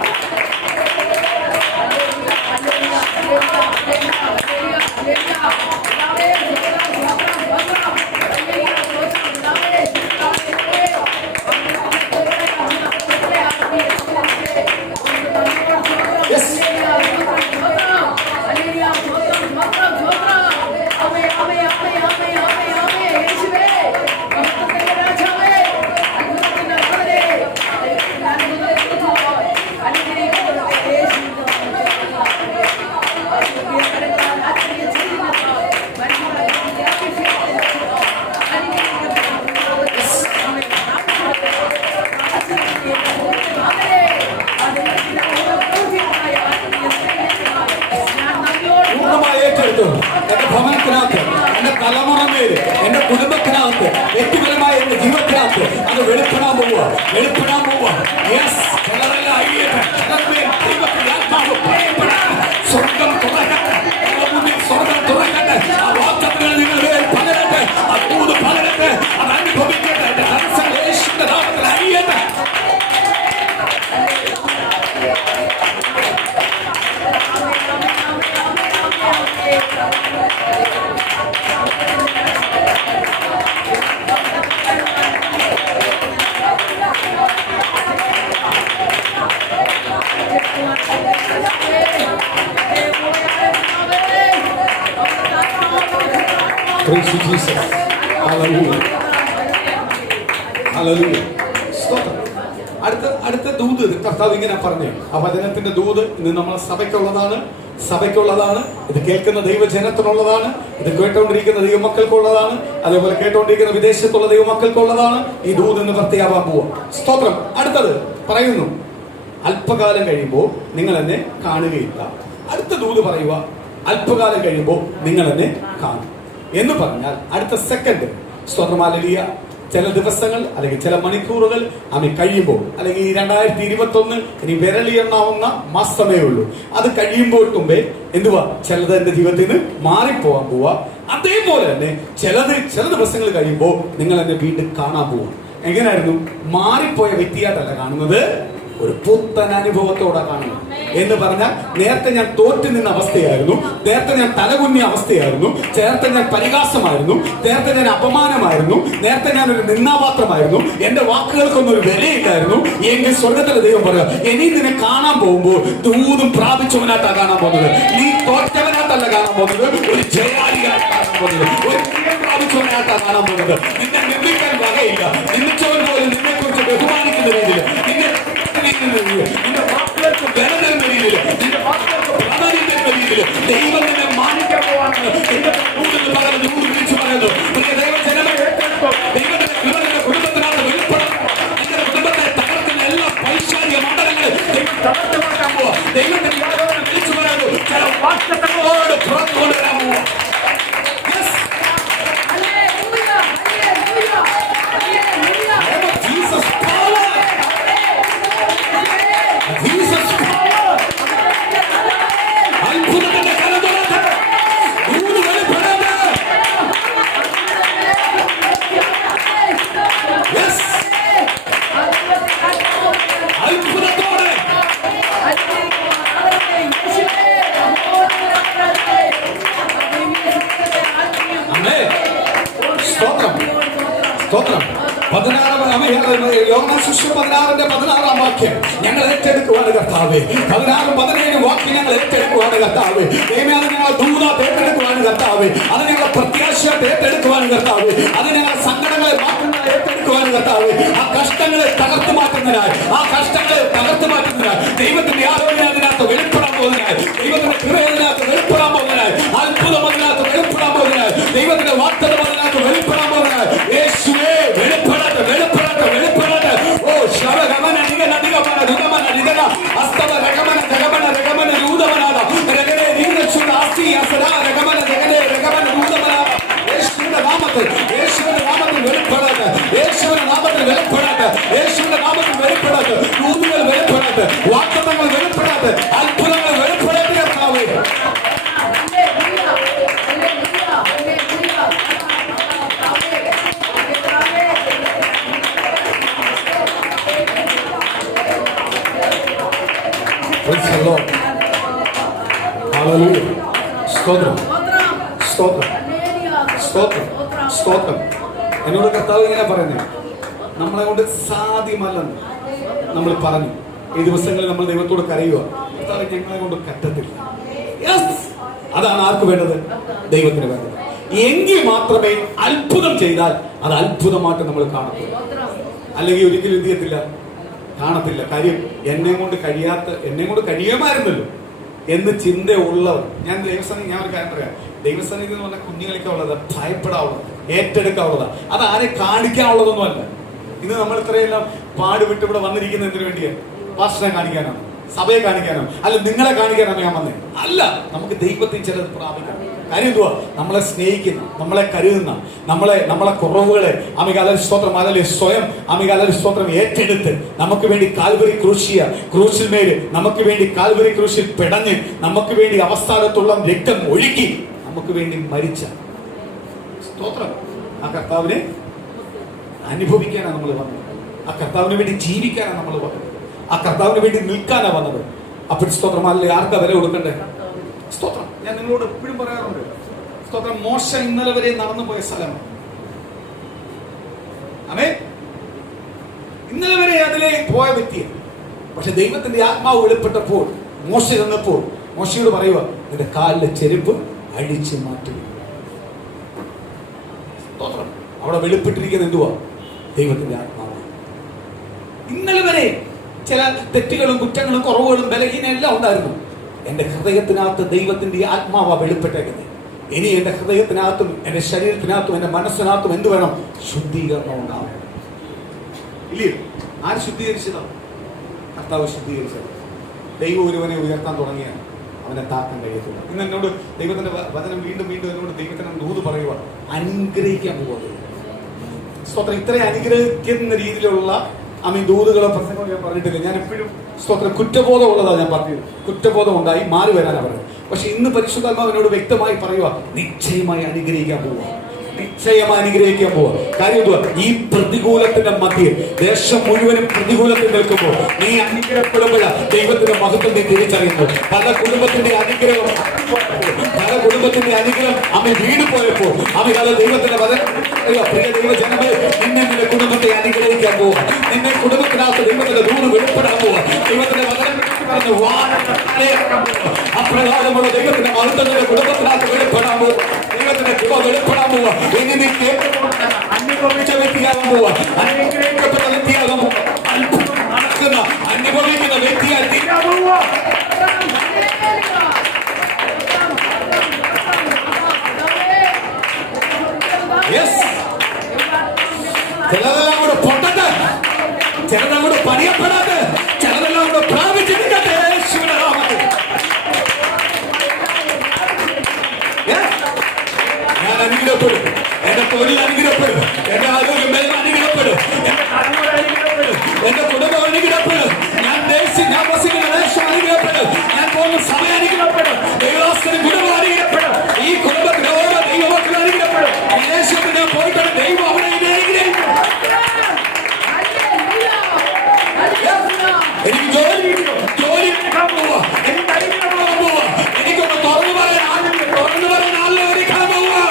you, Jesus. Hallelujah. Hallelujah. സ്തോത്രം. അടുത്ത ദൂത് കർത്താവ് ഇങ്ങനെ പറഞ്ഞു. ആ വചനത്തിന്റെ ദൂത് ഇന്ന് നമ്മളെ സഭയ്ക്കുള്ളതാണ്. ഇത് കേൾക്കുന്ന ദൈവജനത്തിനുള്ളതാണ്. ഇത് കേട്ടുകൊണ്ടിരിക്കുന്ന ദൈവമക്കൾക്കുള്ളതാണ്. അതേപോലെ കേട്ടുകൊണ്ടിരിക്കുന്ന വിദേശത്തുള്ള ദൈവമക്കൾക്കുള്ളതാണ്. ഈ ദൂത് ഇന്ന് വൃത്തിയാവാൻ പോവാം. സ്തോത്രം. അടുത്തത് പറയുന്നു, അല്പകാലം കഴിയുമ്പോൾ നിങ്ങൾ എന്നെ കാണുകയില്ല. അടുത്ത ദൂത് പറയുക, അല്പകാലം കഴിയുമ്പോൾ നിങ്ങൾ എന്നെ കാണും എന്ന് പറഞ്ഞാൽ അടുത്ത സെക്കൻഡ്, സ്തോത്രം, ഹല്ലേലൂയ, ചില ദിവസങ്ങൾ അല്ലെങ്കിൽ ചില മണിക്കൂറുകൾ കഴിയുമ്പോൾ, അല്ലെങ്കിൽ ഈ 2021 ഇനി വിരലിയെണ്ണാവുന്ന മാസമേ ഉള്ളൂ. അത് കഴിയുമ്പോൾ മുമ്പേ എന്തുവാ, ചിലത് എന്റെ ജീവിതത്തിൽ നിന്ന് മാറിപ്പോവാൻ പോവാ. അതേപോലെ തന്നെ ചില ദിവസങ്ങൾ കഴിയുമ്പോൾ നിങ്ങൾ എന്നെ വീണ്ടും കാണാൻ പോവാ. എങ്ങനെയായിരുന്നു? മാറിപ്പോയ വ്യക്തിയായിട്ടല്ല കാണുന്നത്, ഒരു പുത്തൻ അനുഭവത്തോടെ കാണുന്നു. എന്ന് പറഞ്ഞാൽ നേരത്തെ ഞാൻ തോറ്റു നിന്ന അവസ്ഥയായിരുന്നു, നേരത്തെ ഞാൻ തലകുന്നിയ അവസ്ഥയായിരുന്നു, നേരത്തെ ഞാൻ പരിഹാസമായിരുന്നു, നേരത്തെ ഞാൻ അപമാനമായിരുന്നു, നേരത്തെ ഞാൻ ഒരു നിന്നാപാത്രമായിരുന്നു, എന്റെ വാക്കുകൾക്കൊന്നും ഒരു വിലയില്ലായിരുന്നു. എങ്കിൽ സ്വർഗത്തിലെ ദൈവം പറയാം, ഇനി നിന്നെ കാണാൻ പോകുമ്പോൾ ദൂതും പ്രാപിച്ചവനായിട്ടാണ് കാണാൻ പോകുന്നത്. നീ തോറ്റവനായിട്ടല്ല കാണാൻ പോകുന്നത്, ഒരു ജയാളിയായിട്ട് കാണാൻ പോകുന്നത്, ഒരു വിജയം പ്രാപിച്ചവനായിട്ടാണ് കാണാൻ പോകുന്നത്. നിന്നെ നിന്ദിക്കാൻ വകയില്ല. നിന്ദിച്ചവൻ പോലും നിന്നെ കുറിച്ച് ബഹുമാനിക്കുന്ന രീതിയിൽ, നിന്റെ വാക്കുകൾക്ക് വില തരുന്ന രീതിയിൽ, നിന്റെ വാക്കുകൾക്ക് പ്രാധാന്യം തരുന്ന രീതിയിൽ ദൈവം നിന്നെ മാനിക്കാൻ പോവാണ്. ദൈവത്തെ വിളിച്ചു പറയുന്നു, പ്രിയ ദൈവജനമേ, ഏറ്റെടുക്കോ. ദൈവത്തിന്റെ നിങ്ങളുടെ കുടുംബത്തിനകത്ത് വെളിപ്പെടണം. നിങ്ങളുടെ കുടുംബത്തെ തകർക്കുന്ന എല്ലാ പൈശാചിക മണ്ഡലങ്ങളും ദൈവം തകർത്തുമാക്കാൻ പോവാ. ദൈവത്തിന്റെ യാതൊരു വിളിച്ചു പറയുന്നു, ചില വാക്തത്വങ്ങളോട് പുറത്തു കൊണ്ടുവരാൻ പോവാ. യോഹന്നാൻ സുവിശേഷം 16:16 വാക്യം ഞങ്ങൾ ഏറ്റെടുക്കുവാണ് കർത്താവേ. 16-17 വാക്യം ഞങ്ങൾ ഏറ്റെടുക്കുവാണ് കർത്താവേ. അത് ഞങ്ങൾ ദൂതായിട്ട് ഏറ്റെടുക്കുവാണ് കർത്താവേ. അത് ഞങ്ങൾ പ്രത്യാശയായിട്ട് ഏറ്റെടുക്കുവാണ് കർത്താവേ. അത് ഞങ്ങൾ സങ്കടങ്ങളെ മാറ്റുന്നതിനായി ഏറ്റെടുക്കുവാണ് കർത്താവേ. ആ കഷ്ടങ്ങളെ തകർത്തു മാറ്റുന്നതിനായി ദൈവത്തിന്റെ ആരോഗ്യം അതിനകത്ത് വെളിപ്പെടാൻ പോകുന്നതിനായി, ദൈവത്തിന്റെ കൃപയതിനകത്ത് വെളിപ്പെടാൻ പോകുന്നതിനായി, അത്ഭുതം അതിനകത്ത് വെളിപ്പെടാൻ പോകുന്നതിനായി, ദൈവത്തിന്റെ വാഗ്ദത്തം അതിനകത്ത് വെളിപ്പെടാൻ പോകുന്നതിനായി യേശുവേ വെളിപ്പെടട്ടെ. ഓ ശവഗമന നിഗന നിഗമന രുഗമന നിഗന അസ്തവ രഗമന ജഗമന രഗമന രൂദമനാദ രഗനെ നീനച്ചുന ആസ്തി അസദാ രഗമന ജഗനെ രഗമന രൂദമനാദ. യേശുവിന്റെ നാമത്തിൽ വെളിപ്പെടട്ടെ. യേശുവിന്റെ നാമത്തിൽ വെളിപ്പെടട്ടെ. ദൂതുകൾ വെളിപ്പെടട്ടെ. വാഗ്ദത്തങ്ങൾ വെളിപ്പെടട്ടെ. അത്ഭുതങ്ങൾ വെളിപ്പെടട്ടെ കർത്താവേ. സ്തോത്രം. എന്നോട് കർത്താവ് ഇങ്ങനെ പറഞ്ഞു, നമ്മളെ കൊണ്ട് സാധ്യമല്ലെന്ന് നമ്മൾ പറഞ്ഞു. ഈ ദിവസങ്ങളിൽ നമ്മൾ ദൈവത്തോട് കരയുക, കർത്താവ് ഞങ്ങളെ കൊണ്ട് പറ്റത്തില്ല. അതാണ് ആർക്ക് വേണ്ടത്? ദൈവത്തിന് വേണ്ടത്. എങ്കിൽ മാത്രമേ അത്ഭുതം ചെയ്താൽ അത് അത്ഭുതമായിട്ട് നമ്മൾ കാണത്തുള്ളൂ. അല്ലെങ്കിൽ ഒരിക്കലും എന്ത് ചെയ്യത്തില്ല, കാണത്തില്ല. കാര്യം എന്നെ കൊണ്ട് കഴിയുമായിരുന്നല്ലോ എന്ന് ചിന്തയുള്ളവർ. ഞാൻ ഒരു കാര്യം പറയാം, ദൈവസന്നിധി എന്ന് പറഞ്ഞാൽ കുഞ്ഞുങ്ങളിക്കാൻ ഉള്ളത്, ഭയപ്പെടാവുള്ളത്, ഏറ്റെടുക്കാവുള്ളത്, അത് ആരെ കാണിക്കാനുള്ളതൊന്നും അല്ല. ഇന്ന് നമ്മൾ ഇത്രയെല്ലാം പാടുവിട്ട് ഇവിടെ വന്നിരിക്കുന്നത് എന്തിനു വേണ്ടിയാണ്? പാസ്റ്ററെ കാണിക്കാനാണ്, സഭയെ കാണിക്കാനാണ്, അല്ല നിങ്ങളെ കാണിക്കാനാണ് ഞാൻ വന്നത്? അല്ല, നമുക്ക് ദൈവത്തിൽ ചിലത് പ്രാപിക്കണം. കാര്യം എന്തുവാ? നമ്മളെ സ്നേഹിക്കുന്ന, നമ്മളെ കരുതുന്ന, നമ്മളെ കുറവുകളെ സ്വയം സ്തോത്രം ഏറ്റെടുത്ത് നമുക്ക് വേണ്ടി കാൽവരി ക്രൂശിൽ മേല് നമുക്ക് വേണ്ടി കാൽവരി ക്രൂശിൽ പിടഞ്ഞ് നമുക്ക് വേണ്ടി അവസാനത്തുള്ള രക്തം ഒഴുക്കി നമുക്ക് വേണ്ടി മരിച്ച സ്തോത്രം ആ കർത്താവിനെ അനുഭവിക്കാനാണ് നമ്മൾ വന്നത്. ആ കർത്താവിന് വേണ്ടി ജീവിക്കാനാണ് നമ്മൾ വന്നത്. ആ കർത്താവിന് വേണ്ടി നിൽക്കാനാണ് വന്നത്. അപ്പോൾ സ്തോത്രം, അല്ലെ ആർക്കാ വില കൊടുക്കണ്ടേ? സ്തോത്രം. ഞാൻ നിങ്ങളോട് എപ്പോഴും പറയാറുണ്ട്, സ്തോത്രം, മോശ ഇന്നലെ വരെ നടന്നു പോയ സ്ഥലമാണ്. ആമേൻ. ഇന്നലെ വരെ അതിലെ പോയ വ്യക്തിയാണ്. പക്ഷെ ദൈവത്തിന്റെ ആത്മാവ് വെളിപ്പെട്ടപ്പോൾ, മോശ ചെന്നപ്പോൾ മോശയോട് പറയുക, നിന്റെ കാലിലെ ചെരുപ്പ് അഴിച്ചു മാറ്റുക. അവിടെ വെളിപ്പെട്ടിരിക്കുന്നത് എന്തുവാ? ദൈവത്തിന്റെ ആത്മാവാണ്. ഇന്നലെ വരെ ചില തെറ്റുകളും കുറ്റങ്ങളും കുറവുകളും ബലഹീനം എല്ലാം ഉണ്ടായിരുന്നു. എന്റെ ഹൃദയത്തിനകത്ത് ദൈവത്തിന്റെ ആത്മാവാ വെളിപ്പെട്ടേക്കുന്നത്. ഇനി എന്റെ ഹൃദയത്തിനകത്തും എന്റെ ശരീരത്തിനകത്തും എന്റെ മനസ്സിനകത്തും എന്ത് വേണം? ശുദ്ധീകരണം ഉണ്ടാവും. ഇല്ലേ? ആര് ശുദ്ധീകരിച്ചതാണ്? കർത്താവ് ശുദ്ധീകരിച്ചത്. ദൈവം ഒരുവനെ ഉയർത്താൻ തുടങ്ങിയാൽ അവനെ താക്കാൻ കഴിയത്തില്ല. ഇന്ന് എന്നോട് ദൈവത്തിന്റെ വചനം വീണ്ടും വീണ്ടും എന്നോട് ദൈവത്തിന് ദൂത് പറയുക, അനുഗ്രഹിക്കാൻ പോകുന്നത്. സ്തോത്രം. ഇത്രയും അനുഗ്രഹിക്കുന്ന രീതിയിലുള്ള ദൂതുകളോ പ്രസംഗമോ ഞാൻ പറഞ്ഞിട്ടില്ല. ഞാൻ എപ്പോഴും സ്തോത്രം കുറ്റബോധം ഉള്ളതാണ് ഞാൻ പറഞ്ഞത്. കുറ്റബോധം ഉണ്ടായി മാറി വരാനാണ് പറഞ്ഞത്. പക്ഷെ ഇന്ന് പരിശുദ്ധാത്മാവിനോട് വ്യക്തമായി പറയുക, നിശ്ചയമായി അനുഗ്രഹിക്കാൻ പോവുക, നിശ്ചയമായി അനുഗ്രഹിക്കാൻ പോവുക. കാര്യം എന്തുവാ? ഈ പ്രതികൂലത്തിന്റെ മധ്യേ ദേശം മുഴുവനും പ്രതികൂലത്തിൽ നിൽക്കുമ്പോൾ നീ അനുഗ്രഹപ്പെടുമ്പോഴാണ് ദൈവത്തിന്റെ മഹത്വം നീ തിരിച്ചറിയുന്നു. പല കുടുംബത്തിന്റെ അനുഗ്രഹം അമ്മ വീട് പോയപ്പോൾ അത് ദൈവത്തിന്റെ പ്രിയ ദൈവജനമേ, നിന്നെ നിന്റെ കുടുംബത്തെ അനുഗ്രഹിക്കാൻ പോവുക. നിന്നെ കുടുംബത്തിനകത്ത് ദൈവത്തിന്റെ ദൂത് വെളിപ്പെടാൻ പോവുക. ദൈവത്തിന്റെ വചനം അപ്രകാരമുള്ള ദൈവത്തിന്റെ മഹത്വം നിന്റെ കുടുംബത്തിനകത്ത് വെളിപ്പെടാൻ പോവുക. ദൈവത്തിന്റെ കൃപ വെളിപ്പെടാൻ പോവുക. ഇനി നീ അനുഭവിച്ച വ്യക്തിയാകാൻ പോവുക. അനുഗ്രഹിക്കപ്പെട്ട വ്യക്തിയാകാൻ പോവുക. അത്ഭുതം നടക്കുന്ന അനുഭവിക്കുന്ന വ്യക്തിയായി തീരാൻ പോവുക. ചിലതെല്ലാം കൂടെ പൊട്ടട്ടെ, ചിലതെല്ലാം കൂടെ പണിയപ്പെടാതെ, ചിലതെല്ലാം കൂടെ പ്രാപിച്ചിരിക്കട്ടെ. ഞാൻ അനുഗ്രഹപ്പെടും. എന്റെ തൊഴിൽ അനുഗ്രഹപ്പെടും. എന്റെ ആരോഗ്യം അനുഗ്രഹപ്പെടും. എന്റെ കടങ്ങൾ അനുഗ്രഹപ്പെടും. എന്റെ കുടുംബം അനുഗ്രഹപ്പെടും. ഞാൻ വസിക്കുന്ന ദേശം അനുഗ്രഹപ്പെടും. ഞാൻ പോകുന്ന സമയം അനുഗ്രഹപ്പെടും. ദൈവദാസന് കുടുംബം അനുഗ്രഹപ്പെടും. ഈ കുടുംബത്തിന് ഓരോ ദൈവമക്കൾ അനുഗ്രഹപ്പെടും. ദേശത്തിന് പോയിട്ട് ദൈവം അവിടെ അനുഗ്രഹിക്കും. എനിക്ക് ജോലി എടുക്കാൻ പോവാ. എനിക്ക് അനുഗ്രഹം പോവാ. എനിക്കൊന്ന് തുറന്നു പറയാൻ ആളിനെ ഒരുക്കാൻ പോവാ.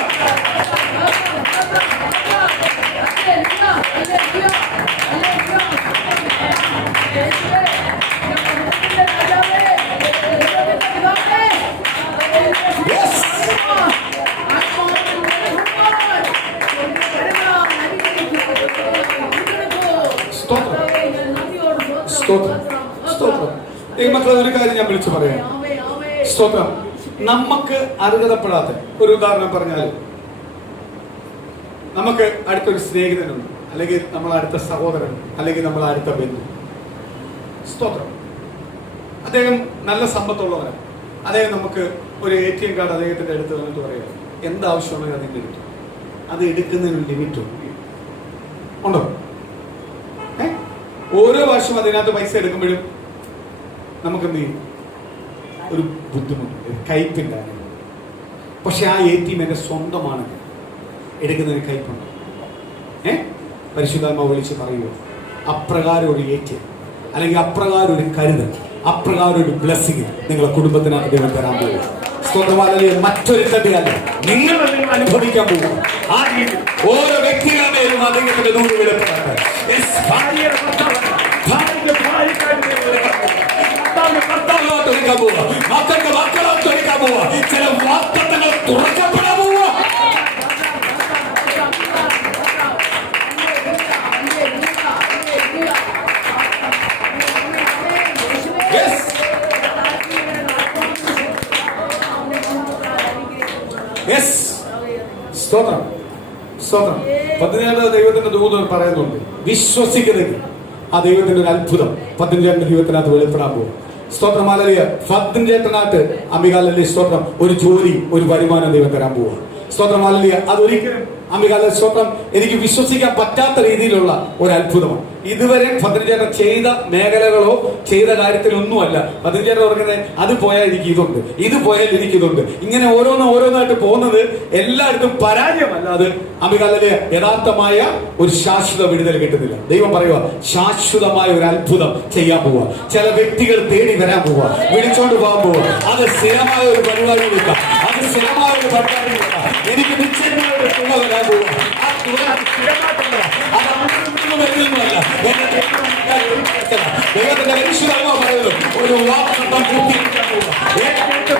മക്കളെ, ഒരു കാര്യം ഞാൻ വിളിച്ചു പറയാം. സ്തോത്രം. നമുക്ക് അർഹതപ്പെടാത്ത ഒരു ഉദാഹരണം പറഞ്ഞാൽ, നമുക്ക് അടുത്തൊരു സ്നേഹിതനുണ്ട്, അല്ലെങ്കിൽ നമ്മളെ അടുത്ത സഹോദരൻ, അല്ലെങ്കിൽ നമ്മളെ അടുത്ത ബന്ധു. സ്തോത്രം. അദ്ദേഹം നല്ല സമ്പത്തുള്ളവരാണ്. അദ്ദേഹം നമുക്ക് ഒരു ATM കാർഡ് അദ്ദേഹത്തിന്റെ അടുത്ത് വന്നിട്ട് പറയാം, എന്താവശ്യമുള്ളത് അതിന്റെ എടുത്തു. അത് എടുക്കുന്നതിന് ലിമിറ്റ് ഉണ്ടോ? ഓരോ വർഷവും അതിനകത്ത് പൈസ എടുക്കുമ്പോഴും നമുക്ക് എന്ത് ചെയ്യും? ഒരു ബുദ്ധിമുട്ട്, കയ്പിന്റെ. പക്ഷെ ആ ATM എന്റെ സ്വന്തമാണ്, എടുക്കുന്നതിന് കയ്പുണ്ട്. പരിശുദ്ധാത്മാവ് വിളിച്ച് പറയുക, അപ്രകാരം ഒരു ATM, അല്ലെങ്കിൽ അപ്രകാരം ഒരു കരുതൽ, അപ്രകാരം ഒരു ബ്ലെസ്സിങ് നിങ്ങളുടെ കുടുംബത്തിനകത്ത് ദൈവം തരാൻ പോകുക. സ്വന്തമല്ല, മറ്റൊരു തട്ടിയല്ല, നിങ്ങൾ അനുഭവിക്കാൻ പോകുക. ആ രീതി ഓരോ വ്യക്തികളുടെയും അദ്ദേഹത്തിന്റെ ദൂരം വെളിപ്പെടട്ടെ. മക്കളുടെ മക്കളോട്ട് ഒരുക്കാൻ പോവുക. ചില വാഗ്ദത്തങ്ങൾ തുറക്കപ്പെടാൻ പോവുക. സ്തോത്രം. സ്തോത്രം. 17 ദൈവത്തിന്റെ ദൂതൻ പറയുന്നുണ്ട്, വിശ്വസിക്കുന്നത് ആ ദൈവത്തിന്റെ ഒരു അത്ഭുതം 15 ദൈവത്തിനകത്ത് വെളിപ്പെടാൻ പോകും. സ്തോത്രം. ഹല്ലേലൂയ. 15 അംബികാലല്ലേ സ്തോത്രം, ഒരു ജോലി, ഒരു വരുമാനം ദൈവം തരാൻ പോവുക. സ്തോത്രം. ഹല്ലേലൂയ. അതൊരിക്കലും അംബികാല സ്തോത്രം എനിക്ക് വിശ്വസിക്കാൻ പറ്റാത്ത രീതിയിലുള്ള ഒരു അത്ഭുതമാണ്. ഇതുവരെ 15 ചെയ്ത മേഖലകളോ ചെയ്ത കാര്യത്തിലൊന്നുമല്ല. 15 പറയുന്നത് അത് പോയാൽ എനിക്ക് ഇതുണ്ട്, ഇത് പോയാൽ എനിക്ക് ഇതുണ്ട്. ഇങ്ങനെ ഓരോന്നായിട്ട് പോകുന്നത് എല്ലായിടത്തും പരാജയമല്ല. അത് അംബികാലല്ലേ യഥാർത്ഥമായ ഒരു ശാശ്വത വിടുതൽ കിട്ടുന്നില്ല. ദൈവം പറയുക, ശാശ്വതമായ ഒരു അത്ഭുതം ചെയ്യാൻ പോവുക. ചില വ്യക്തികൾ തേടി വരാൻ പോവുക, വിളിച്ചോണ്ട് പോകാൻ പോവുക. അത് സ്ഥിരമായ ഒരു പരിപാടി എടുക്കാം, അത് സ്ഥിരമായ ഒരു പരിപാടി എടുക്കാം. എനിക്ക് നിശ്ചയമായ ഒരു തുക വരാൻ പോവുക. ആ തുക സ്ഥിരമായിട്ടുള്ള അത് വരുന്നതല്ല. ദൈവത്തിന്റെ പരിശുദ്ധാത്മാവ് പറയുന്നു, ഒരു വാഗ്ദത്തം പൂർത്തീകരിക്കാൻ പോവുക.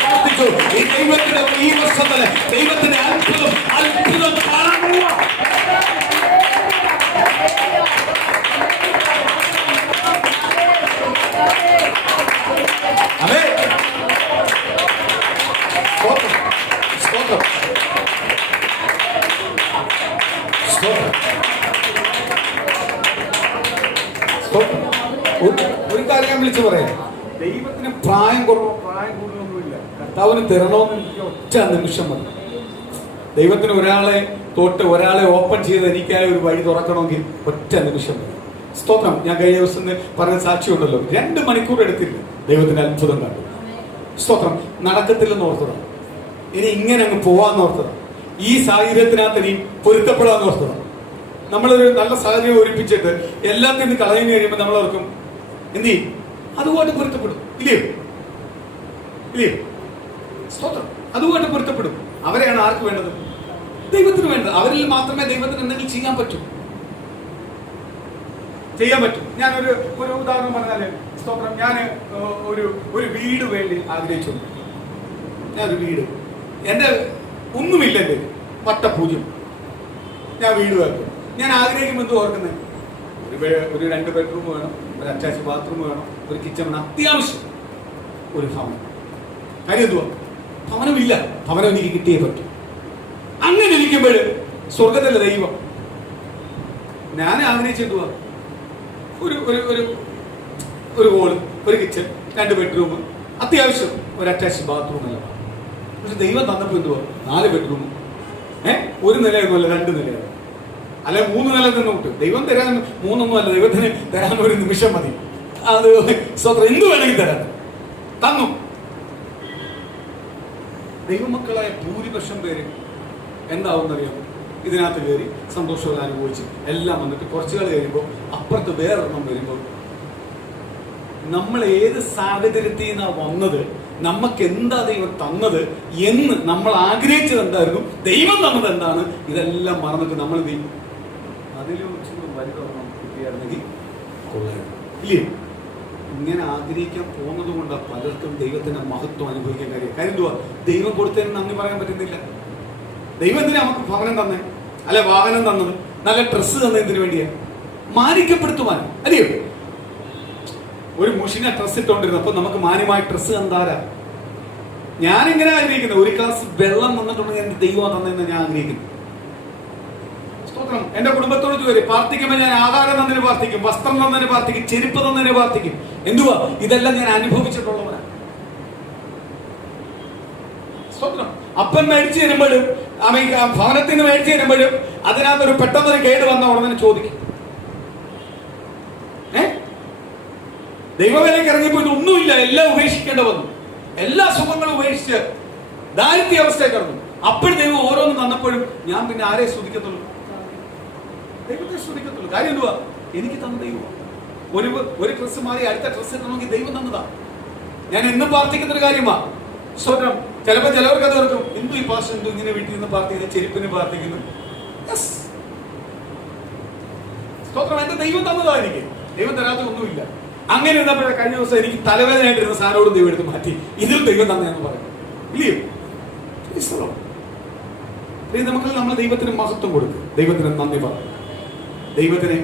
പ്രാർത്ഥിച്ചു, ഈ ദൈവത്തിന്റെ ഈ വർഷം തന്നെ ദൈവത്തിന്റെ അത്ഭുതം കാണാൻ പോവുക. ഒരു കാര്യം ഞാൻ വിളിച്ചു പറയാം, ദൈവത്തിന് പ്രായം കൂടുതലൊന്നുമില്ല. കർത്താവിന് തരണമെന്ന് എനിക്ക് ഒറ്റ നിമിഷം മതി. ദൈവത്തിന് ഒരാളെ ഓപ്പൺ ചെയ്ത് എനിക്കായി ഒരു വഴി തുറക്കണമെങ്കിൽ ഒറ്റ നിമിഷം മതി. സ്തോത്രം. ഞാൻ കഴിഞ്ഞ ദിവസം പറഞ്ഞ സാക്ഷിയുണ്ടല്ലോ, 2 മണിക്കൂർ എടുത്തില്ല, ദൈവത്തിന്റെ അത്ഭുതം കണ്ടു. സ്തോത്രം. നടക്കത്തില്ലെന്ന് ഓർത്തതാണ്, ഇനി ഇങ്ങനെ അങ്ങ് പോവാന്ന് ഓർത്തതാണ്, ഈ സാഹചര്യത്തിനകത്ത് ഇനി പൊരുത്തപ്പെടാന്ന് ഓർത്തതാണ്. നമ്മളൊരു നല്ല സാഹചര്യം ഒരുപ്പിച്ചിട്ട് എല്ലാത്തിൽ നിന്ന് കളയുന്ന കഴിയുമ്പോൾ നമ്മളോർക്കും എന്ത് ചെയ്യും? അതുമായിട്ട് പൊരുത്തപ്പെടും. ഇല്ലയോ? സ്തോത്രം. അതുമായിട്ട് പൊരുത്തപ്പെടും. അവരെയാണ് ആർക്ക് വേണ്ടത്? ദൈവത്തിന് വേണ്ടത്. അവരിൽ മാത്രമേ ദൈവത്തിന് എന്തെങ്കിലും ചെയ്യാൻ പറ്റൂ. ഞാനൊരു ഉദാഹരണം പറഞ്ഞാല്, സ്തോത്രം, ഞാൻ ഒരു വീട് വേണ്ടി ആഗ്രഹിച്ചു. ഞാനൊരു വീട്, എന്റെ ഒന്നുമില്ല, എന്റെ പട്ടപൂജ്യം, ഞാൻ വീട് വെക്കും. ഞാൻ ആഗ്രഹിക്കുമ്പോൾ എന്ത് ഓർക്കുന്നത്? ഒരു 2 ബെഡ്റൂം വേണം, ഒരു അറ്റാച്ച് ബാത്റൂം വേണം, ഒരു കിച്ചൺ വേണം, അത്യാവശ്യം ഒരു ഭവനം. കാര്യം എന്തുവാ? ഭവനമില്ല, ഭവനം എനിക്ക് കിട്ടിയേ പറ്റും. അങ്ങനെ ഇരിക്കുമ്പോൾ സ്വർഗത്തിലെ ദൈവം ഞാൻ ആഗ്രഹിച്ചെന്തുവാ? ഒരു ഹോള്, ഒരു കിച്ചൺ, 2 ബെഡ്റൂം, അത്യാവശ്യം ഒരു അറ്റാച്ച് ബാത്റൂം അല്ല. പക്ഷെ ദൈവം തന്നപ്പോ എന്തുവാ? 4 ബെഡ്റൂം. 1 നിലയൊന്നുമല്ല, 2 നിലയാണ്, അല്ലെ 3 നില നിന്നോട്ട്. ദൈവം തരാൻ 3 അല്ല, ദൈവത്തിന് തരാൻ ഒരു നിമിഷം മതി. അത് സ്വന്തം എന്ത് വേണമെങ്കിൽ തരാൻ തന്നു. ദൈവമക്കളായ ഭൂരിപക്ഷം പേര് എന്താവുന്നറിയാം? ഇതിനകത്ത് കയറി സന്തോഷങ്ങൾ അനുഭവിച്ച് എല്ലാം വന്നിട്ട് കുറച്ചുകൾ കഴിയുമ്പോൾ അപ്പുറത്ത് വേറൊരെണ്ണം വരുമ്പോൾ നമ്മൾ ഏത് സാഹചര്യത്തിൽ നിന്നാണ് വന്നത്, നമുക്ക് എന്താ ദൈവം തന്നത് എന്ന് നമ്മൾ ആഗ്രഹിച്ചത് എന്തായിരുന്നു, ദൈവം തന്നത് എന്താണ്, ഇതെല്ലാം മറന്നിട്ട് നമ്മൾ അതിലും വലുതൊന്നും കിട്ടിയായിരുന്നെങ്കിൽ കൊള്ളായിരുന്നു. ഇല്ലേ? ഇങ്ങനെ ആഗ്രഹിക്കാൻ പോകുന്നത് കൊണ്ട് പലർക്കും ദൈവത്തിന്റെ മഹത്വം അനുഭവിക്കാൻ കാര്യം എന്തുവാ? ദൈവം കൊടുത്തതിന് നന്ദി പറയാൻ പറ്റുന്നില്ല. ദൈവം എന്തിനാ നമുക്ക് ഭവനം തന്നെ, അല്ലെ വാഹനം തന്നത്, നല്ല ഡ്രസ്സ് തന്നതിന് വേണ്ടിയാ? മാനിക്കപ്പെടുത്തുവാൻ, അല്ലയോ? ഒരു മുഷിന ഡ്രസ് ഇട്ടുകൊണ്ടിരുന്നപ്പോ നമുക്ക് മാന്യമായ ഡ്രസ്സ് തന്നാരാ? ഞാനിങ്ങനെ ആഗ്രഹിക്കുന്നത്, ഒരു ഗ്ലാസ് വെള്ളം തന്നിട്ടുണ്ടെങ്കിൽ എന്റെ ദൈവം തന്നെന്ന് ഞാൻ ആഗ്രഹിക്കുന്നു. സ്തോത്രം. എന്റെ കുടുംബത്തോട് ചോദിച്ചു, പ്രാർത്ഥിക്കുമ്പോൾ ഞാൻ ആഹാരം തന്നതിന് പ്രാർത്ഥിക്കും, വസ്ത്രം തന്നതിന് പ്രാർത്ഥിക്കും, ചെരുപ്പ് തന്നതിന് പ്രാർത്ഥിക്കും. എന്തുവാ? ഇതെല്ലാം ഞാൻ അനുഭവിച്ചിട്ടുള്ളവരാ. സ്തോത്രം. അപ്പൻ മേടിച്ചു തരുമ്പോഴും ഭവനത്തിൽ നിന്ന് മേടിച്ചു തരുമ്പോഴും അതിനകത്തൊരു പെട്ടെന്നൊരു കേട് വന്ന ഉടനെ ചോദിക്കും. ദൈവവേലയ്ക്ക് ഇറങ്ങിയപ്പോൾ ഒന്നുമില്ല, എല്ലാം ഉപേക്ഷിക്കേണ്ട വന്നു. എല്ലാ സുഖങ്ങളും ഉപേക്ഷിച്ച് ദാരിദ്ര്യ അവസ്ഥയെ കിടന്നു. അപ്പോഴും ദൈവം ഓരോന്നും തന്നപ്പോഴും ഞാൻ പിന്നെ ആരെ സ്തുതിക്കത്തുള്ളൂ? ദൈവത്തെ സ്തുതിക്കത്തുള്ളൂ. കാര്യം എന്തുവാ? എനിക്ക് തന്ന ദൈവം. ഒരു ഡ്രസ്സ് മാറി അടുത്ത ഡ്രസ്സ് ഇടണമെങ്കിൽ ദൈവം തന്നതാ. ഞാൻ എന്നും പ്രാർത്ഥിക്കുന്ന ഒരു കാര്യമാ. സ്വന്തം ചിലപ്പോൾ ചിലവർക്ക് അത് ഓർക്കും, എന്തു ഈ പാസ്റ്റർ എന്തു ഇങ്ങനെ വീട്ടിൽ നിന്ന് പ്രാർത്ഥിക്കുന്നത്, ചെരുപ്പിന് പ്രാർത്ഥിക്കുന്നു. സ്തോത്രം. എന്റെ ദൈവം തന്നതാ എനിക്ക്, ദൈവം തരാത്ത ഒന്നുമില്ല. അങ്ങനെ ഇരുന്നപ്പോഴേ കഴിഞ്ഞ ദിവസം എനിക്ക് തലവേദനയായിട്ടിരുന്ന സാധനോട് ദൈവം എടുത്ത് മാറ്റി, ഇതിൽ ദൈവം തന്നെയെന്ന് പറയും. ഇല്ലയോ? നമുക്ക് നമ്മൾ ദൈവത്തിന് മഹത്വം കൊടുക്കും, ദൈവത്തിന് നന്ദി പറയും. ദൈവത്തിന്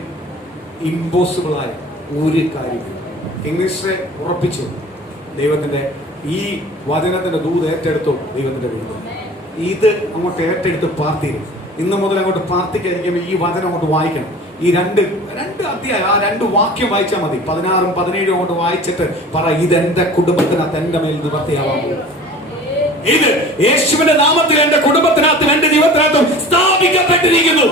ഇമ്പോസിബിൾ ആയ ഒരു കാര്യം ഇംഗ്ലീഷിലെ ഉറപ്പിച്ചു. ദൈവത്തിന്റെ ഈ വചനത്തിന്റെ ദൂത് ഏറ്റെടുത്തു. ദൈവത്തിന്റെ ദൈവം ഇത് അങ്ങോട്ട് ഏറ്റെടുത്ത് പ്രാർത്ഥിക്കും. ഇന്ന് മുതൽ അങ്ങോട്ട് പ്രാർത്ഥിക്കാതിരിക്കുമ്പോൾ ഈ വചനം അങ്ങോട്ട് വായിക്കണം. ഈ രണ്ട് അധ്യായം, ആ 2 വാക്യം വായിച്ചാൽ മതി. 16ഉം 17ഉം കൊണ്ട് വായിച്ചിട്ട് പറ, ഇത് എന്റെ കുടുംബത്തിനകത്ത് എന്റെ മേൽ നിവർത്തിയാവാൻ പോകും. ഇത് യേശുവിന്റെ നാമത്തിൽ എന്റെ കുടുംബത്തിനകത്തും എന്റെ ജീവിതത്തിനകത്തും സ്ഥാപിക്കപ്പെട്ടിരിക്കുന്നു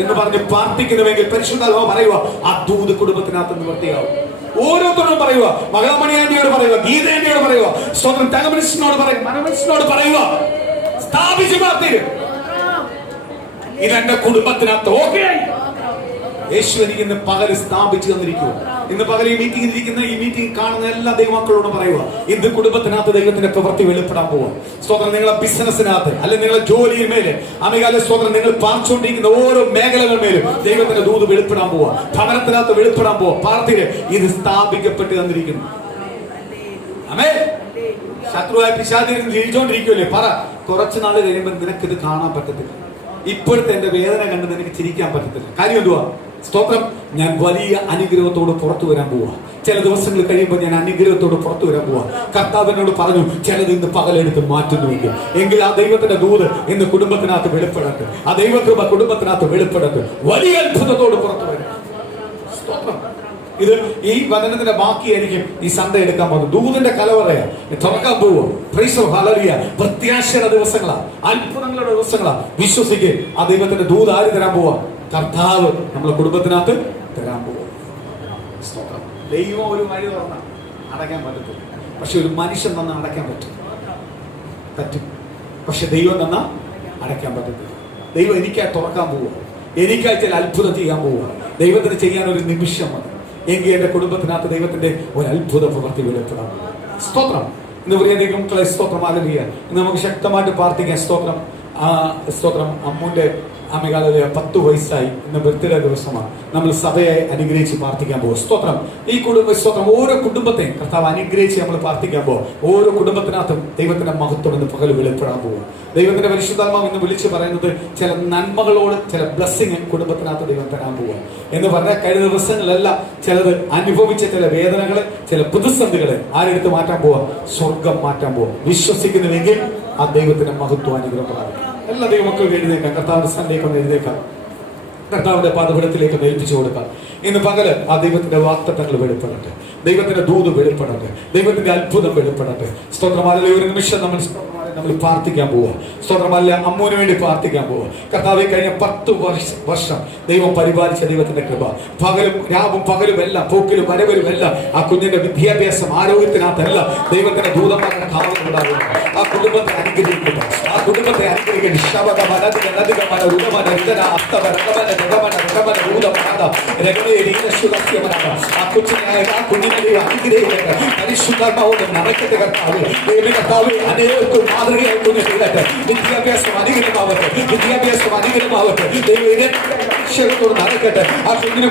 എന്ന് പറഞ്ഞ് പ്രാർത്ഥിക്കുന്നുവെങ്കിൽ പരിശുദ്ധാത്മാവ് പറയുക, ആ ദൂത് കുടുംബത്തിനകത്ത് നിവർത്തിയാവും. ഓരോരുത്തരോടും പറയുക, മകളമണി ആന്റിയോട് പറയുക, ഗീത ആന്റിയോട് പറയുക, സ്വന്തം തകമനുഷ്യനോട് പറയുക, മനമനുഷ്യനോട് പറയുക, സ്ഥാപിച്ച് പ്രാർത്ഥിക്കും. ഇതെന്റെ കുടുംബത്തിനകത്ത് ഓക്കെ. യേശു എനിക്ക് ഇന്ന് പകല് സ്ഥാപിച്ചു തന്നിരിക്കുക. ഇന്ന് പകൽ ഈ മീറ്റിംഗിൽ ഇരിക്കുന്ന, ഈ മീറ്റിംഗ് കാണുന്ന എല്ലാ ദൈവമക്കളോടും പറയുക, ഇന്ന് കുടുംബത്തിനകത്ത് ദൈവത്തിന്റെ പ്രവൃത്തി വെളിപ്പെടാൻ പോവുക. സ്തോത്രം. നിങ്ങളെ ബിസിനസ്സിനകത്ത്, അല്ലെങ്കിൽ നിങ്ങളെ ജോലിയിൽ മേലെ, അമികാല സ്തോത്രം, നിങ്ങൾ പാർച്ചുകൊണ്ടിരിക്കുന്ന ഓരോ മേഖലകൾ മേലും ദൈവത്തിന്റെ ദൂത് വെളിപ്പെടാൻ പോവുക. ഭവനത്തിനകത്ത് വെളിപ്പെടാൻ പോവുക. പ്രാർത്ഥന ഇത് സ്ഥാപിക്കപ്പെട്ട് തന്നിരിക്കുന്നു. ആമേൻ. ശത്രുവായ പിശാചിനെ ജീവിച്ചുകൊണ്ടിരിക്കുമല്ലേ? പറ, കുറച്ചു നാൾ കഴിയുമ്പോൾ നിനക്കിത് കാണാൻ പറ്റത്തില്ല. ഇപ്പോഴത്തെ എന്റെ വേദന കണ്ട് നിനക്ക് ചിരിക്കാൻ പറ്റത്തില്ല. കാര്യം എന്തുവാ? സ്തോത്രം. ഞാൻ വലിയ അനുഗ്രഹത്തോട് പുറത്തു വരാൻ പോവാ. ചില ദിവസങ്ങൾ കഴിയുമ്പോൾ ഞാൻ അനുഗ്രഹത്തോട് പുറത്തു വരാൻ പോവാ. കർത്താവിനോട് പറഞ്ഞു, ചിലത് ഇന്ന് പകലെടുത്ത് മാറ്റുന്നുവെങ്കിൽ എങ്കിൽ ആ ദൈവത്തിന്റെ ദൂത് ഇന്ന് കുടുംബത്തിനകത്ത് വെളിപ്പെടട്ടെ. ആ ദൈവകൃപ കുടുംബത്തിനകത്ത് വെളിപ്പെടട്ടെ. വലിയ അത്ഭുതത്തോട് പുറത്തു വരാം. സ്തോത്രം. ഇത് ഈ വചനത്തിന്റെ ബാക്കിയായിരിക്കും ഈ സൺഡേ എടുക്കാൻ പോകുന്നത്. ദൂതിന്റെ കലവറയാ തുറക്കാൻ പോവുക. Price hallelujah. പ്രത്യാശയുടെ ദിവസങ്ങളാ, അത്ഭുതങ്ങളുടെ ദിവസങ്ങളാ. വിശ്വസിക്ക്, ആ ദൈവത്തിന്റെ ദൂത് ആര് തരാൻ പോവാ? കർത്താവ് നമ്മളെ കുടുംബത്തിനകത്ത് തരാൻ പോവുക. ദൈവം ഒരു വഴി തുറന്ന അടയ്ക്കാൻ പറ്റത്തില്ല, പക്ഷെ ഒരു മനുഷ്യൻ തന്ന അടയ്ക്കാൻ പറ്റും. പക്ഷെ ദൈവം തന്ന അടയ്ക്കാൻ പറ്റത്തില്ല. ദൈവം എനിക്കായി തുറക്കാൻ പോവുക, എനിക്കായി ചില അത്ഭുതം ചെയ്യാൻ പോവുക. ദൈവത്തിന് ചെയ്യാൻ ഒരു നിമിഷം മതി, എങ്കിൽ എന്റെ കുടുംബത്തിനകത്ത് ദൈവത്തിന്റെ ഒരു അത്ഭുത പ്രവൃത്തി വെളിപ്പെടാം. സ്തോത്രം. ഇന്ന് പ്രിയ ദൈവമക്കളെ, സ്തോത്രം ആലപിക്കുക. ഇന്ന് നമുക്ക് ശക്തമായിട്ട് പ്രാർത്ഥിക്കാം. സ്തോത്രം. സ്തോത്രം. അമ്മുന്റെ അമ്മകാലയിലെ 10 വയസ്സായി. ഇന്ന് ബർത്ത്ഡേ ദിവസമാണ്. നമ്മൾ സഭയെ അനുഗ്രഹിച്ച് പ്രാർത്ഥിക്കാൻ പോകും. സ്തോത്രം. ഈ സ്തോത്രം ഓരോ കുടുംബത്തെയും കർത്താവ് അനുഗ്രഹിച്ച് നമ്മൾ പ്രാർത്ഥിക്കാൻ പോകും. ഓരോ കുടുംബത്തിനകത്തും ദൈവത്തിന്റെ മഹത്വം ഇന്ന് പകൽ വെളിപ്പെടാൻ പോകും. ദൈവത്തിന്റെ പരിശുദ്ധാത്മാവ് ഇന്ന് വിളിച്ച് പറയുന്നത് ചില നന്മകളോട് ചില ബ്ലെസ്സിങ് കുടുംബത്തിനകത്ത് ദൈവം തരാൻ പോവുക എന്ന് പറഞ്ഞാൽ, കഴിഞ്ഞ ദിവസങ്ങളെല്ലാം ചിലത് അനുഭവിച്ച ചില വേദനകള്, ചില പ്രതിസന്ധികളെ ആരെടുത്ത് മാറ്റാൻ പോവാ? സ്വർഗം മാറ്റാൻ പോവാ. വിശ്വസിക്കുന്നുവെങ്കിൽ ആ ദൈവത്തിന്റെ മഹത്വം അനുഗ്രഹം പ്രാപിക്കും. എല്ലാ ദൈവമക്കൾക്കും എഴുന്നേക്കാം. കർത്താവിന്റെ സന്നിധിയിലേക്ക് ഒന്ന് എഴുന്നേക്കാം. കർത്താവിന്റെ പാദപീഠത്തിലേക്ക് ഏൽപ്പിച്ചു കൊടുക്കാം. ഇന്ന് പകല് ആ ദൈവത്തിന്റെ വാഗ്ദത്തങ്ങൾ വെളിപ്പെടട്ടെ, ദൈവത്തിന്റെ ദൂത് വെളിപ്പെടട്ടെ, ദൈവത്തിന്റെ അത്ഭുതം വെളിപ്പെടട്ടെ. സ്തോത്രമാല. ഒരു നിമിഷം നമ്മൾ പ്രാർത്ഥിക്കാൻ പോവുക. സ്തോത്രമല്ല, അമ്മൂന് വേണ്ടി പ്രാർത്ഥിക്കാൻ പോവുക. കർത്താവെ, കഴിഞ്ഞ 10 വർഷം ദൈവം പരിപാലിച്ച ദൈവത്തിന്റെ കൃപ, പകലും രാവും പകലും എല്ലാം, പോക്കിലും വരവിലും എല്ലാം, ആ കുഞ്ഞിന്റെ വിദ്യാഭ്യാസം ആരോഗ്യത്തിനകത്തെല്ലാം ദൈവത്തിന്റെ ദൂതന്മാരുടെ കാവൽ ഉണ്ടാകുന്നു. ആ കുടുംബത്തെ അനുഗ്രഹിക്കുന്നു, ആ കുടുംബത്തെ അനുഗ്രഹിക്കുന്നു. ആ കുഞ്ഞിനെ അനുഗ്രഹിക്കട്ടെ. പരിശുദ്ധാത്മാവോട് നടക്കട്ടെ. കർത്താവ് അനേകം മാതൃകയായി കുഞ്ഞു ചെയ്യട്ടെ. വിദ്യാഭ്യാസം അനുഗ്രഹമാവട്ടെ, വിദ്യാഭ്യാസം അനുഗ്രഹമാവട്ടെ. ദൈവം നടക്കട്ടെ. ആ കുഞ്ഞിന്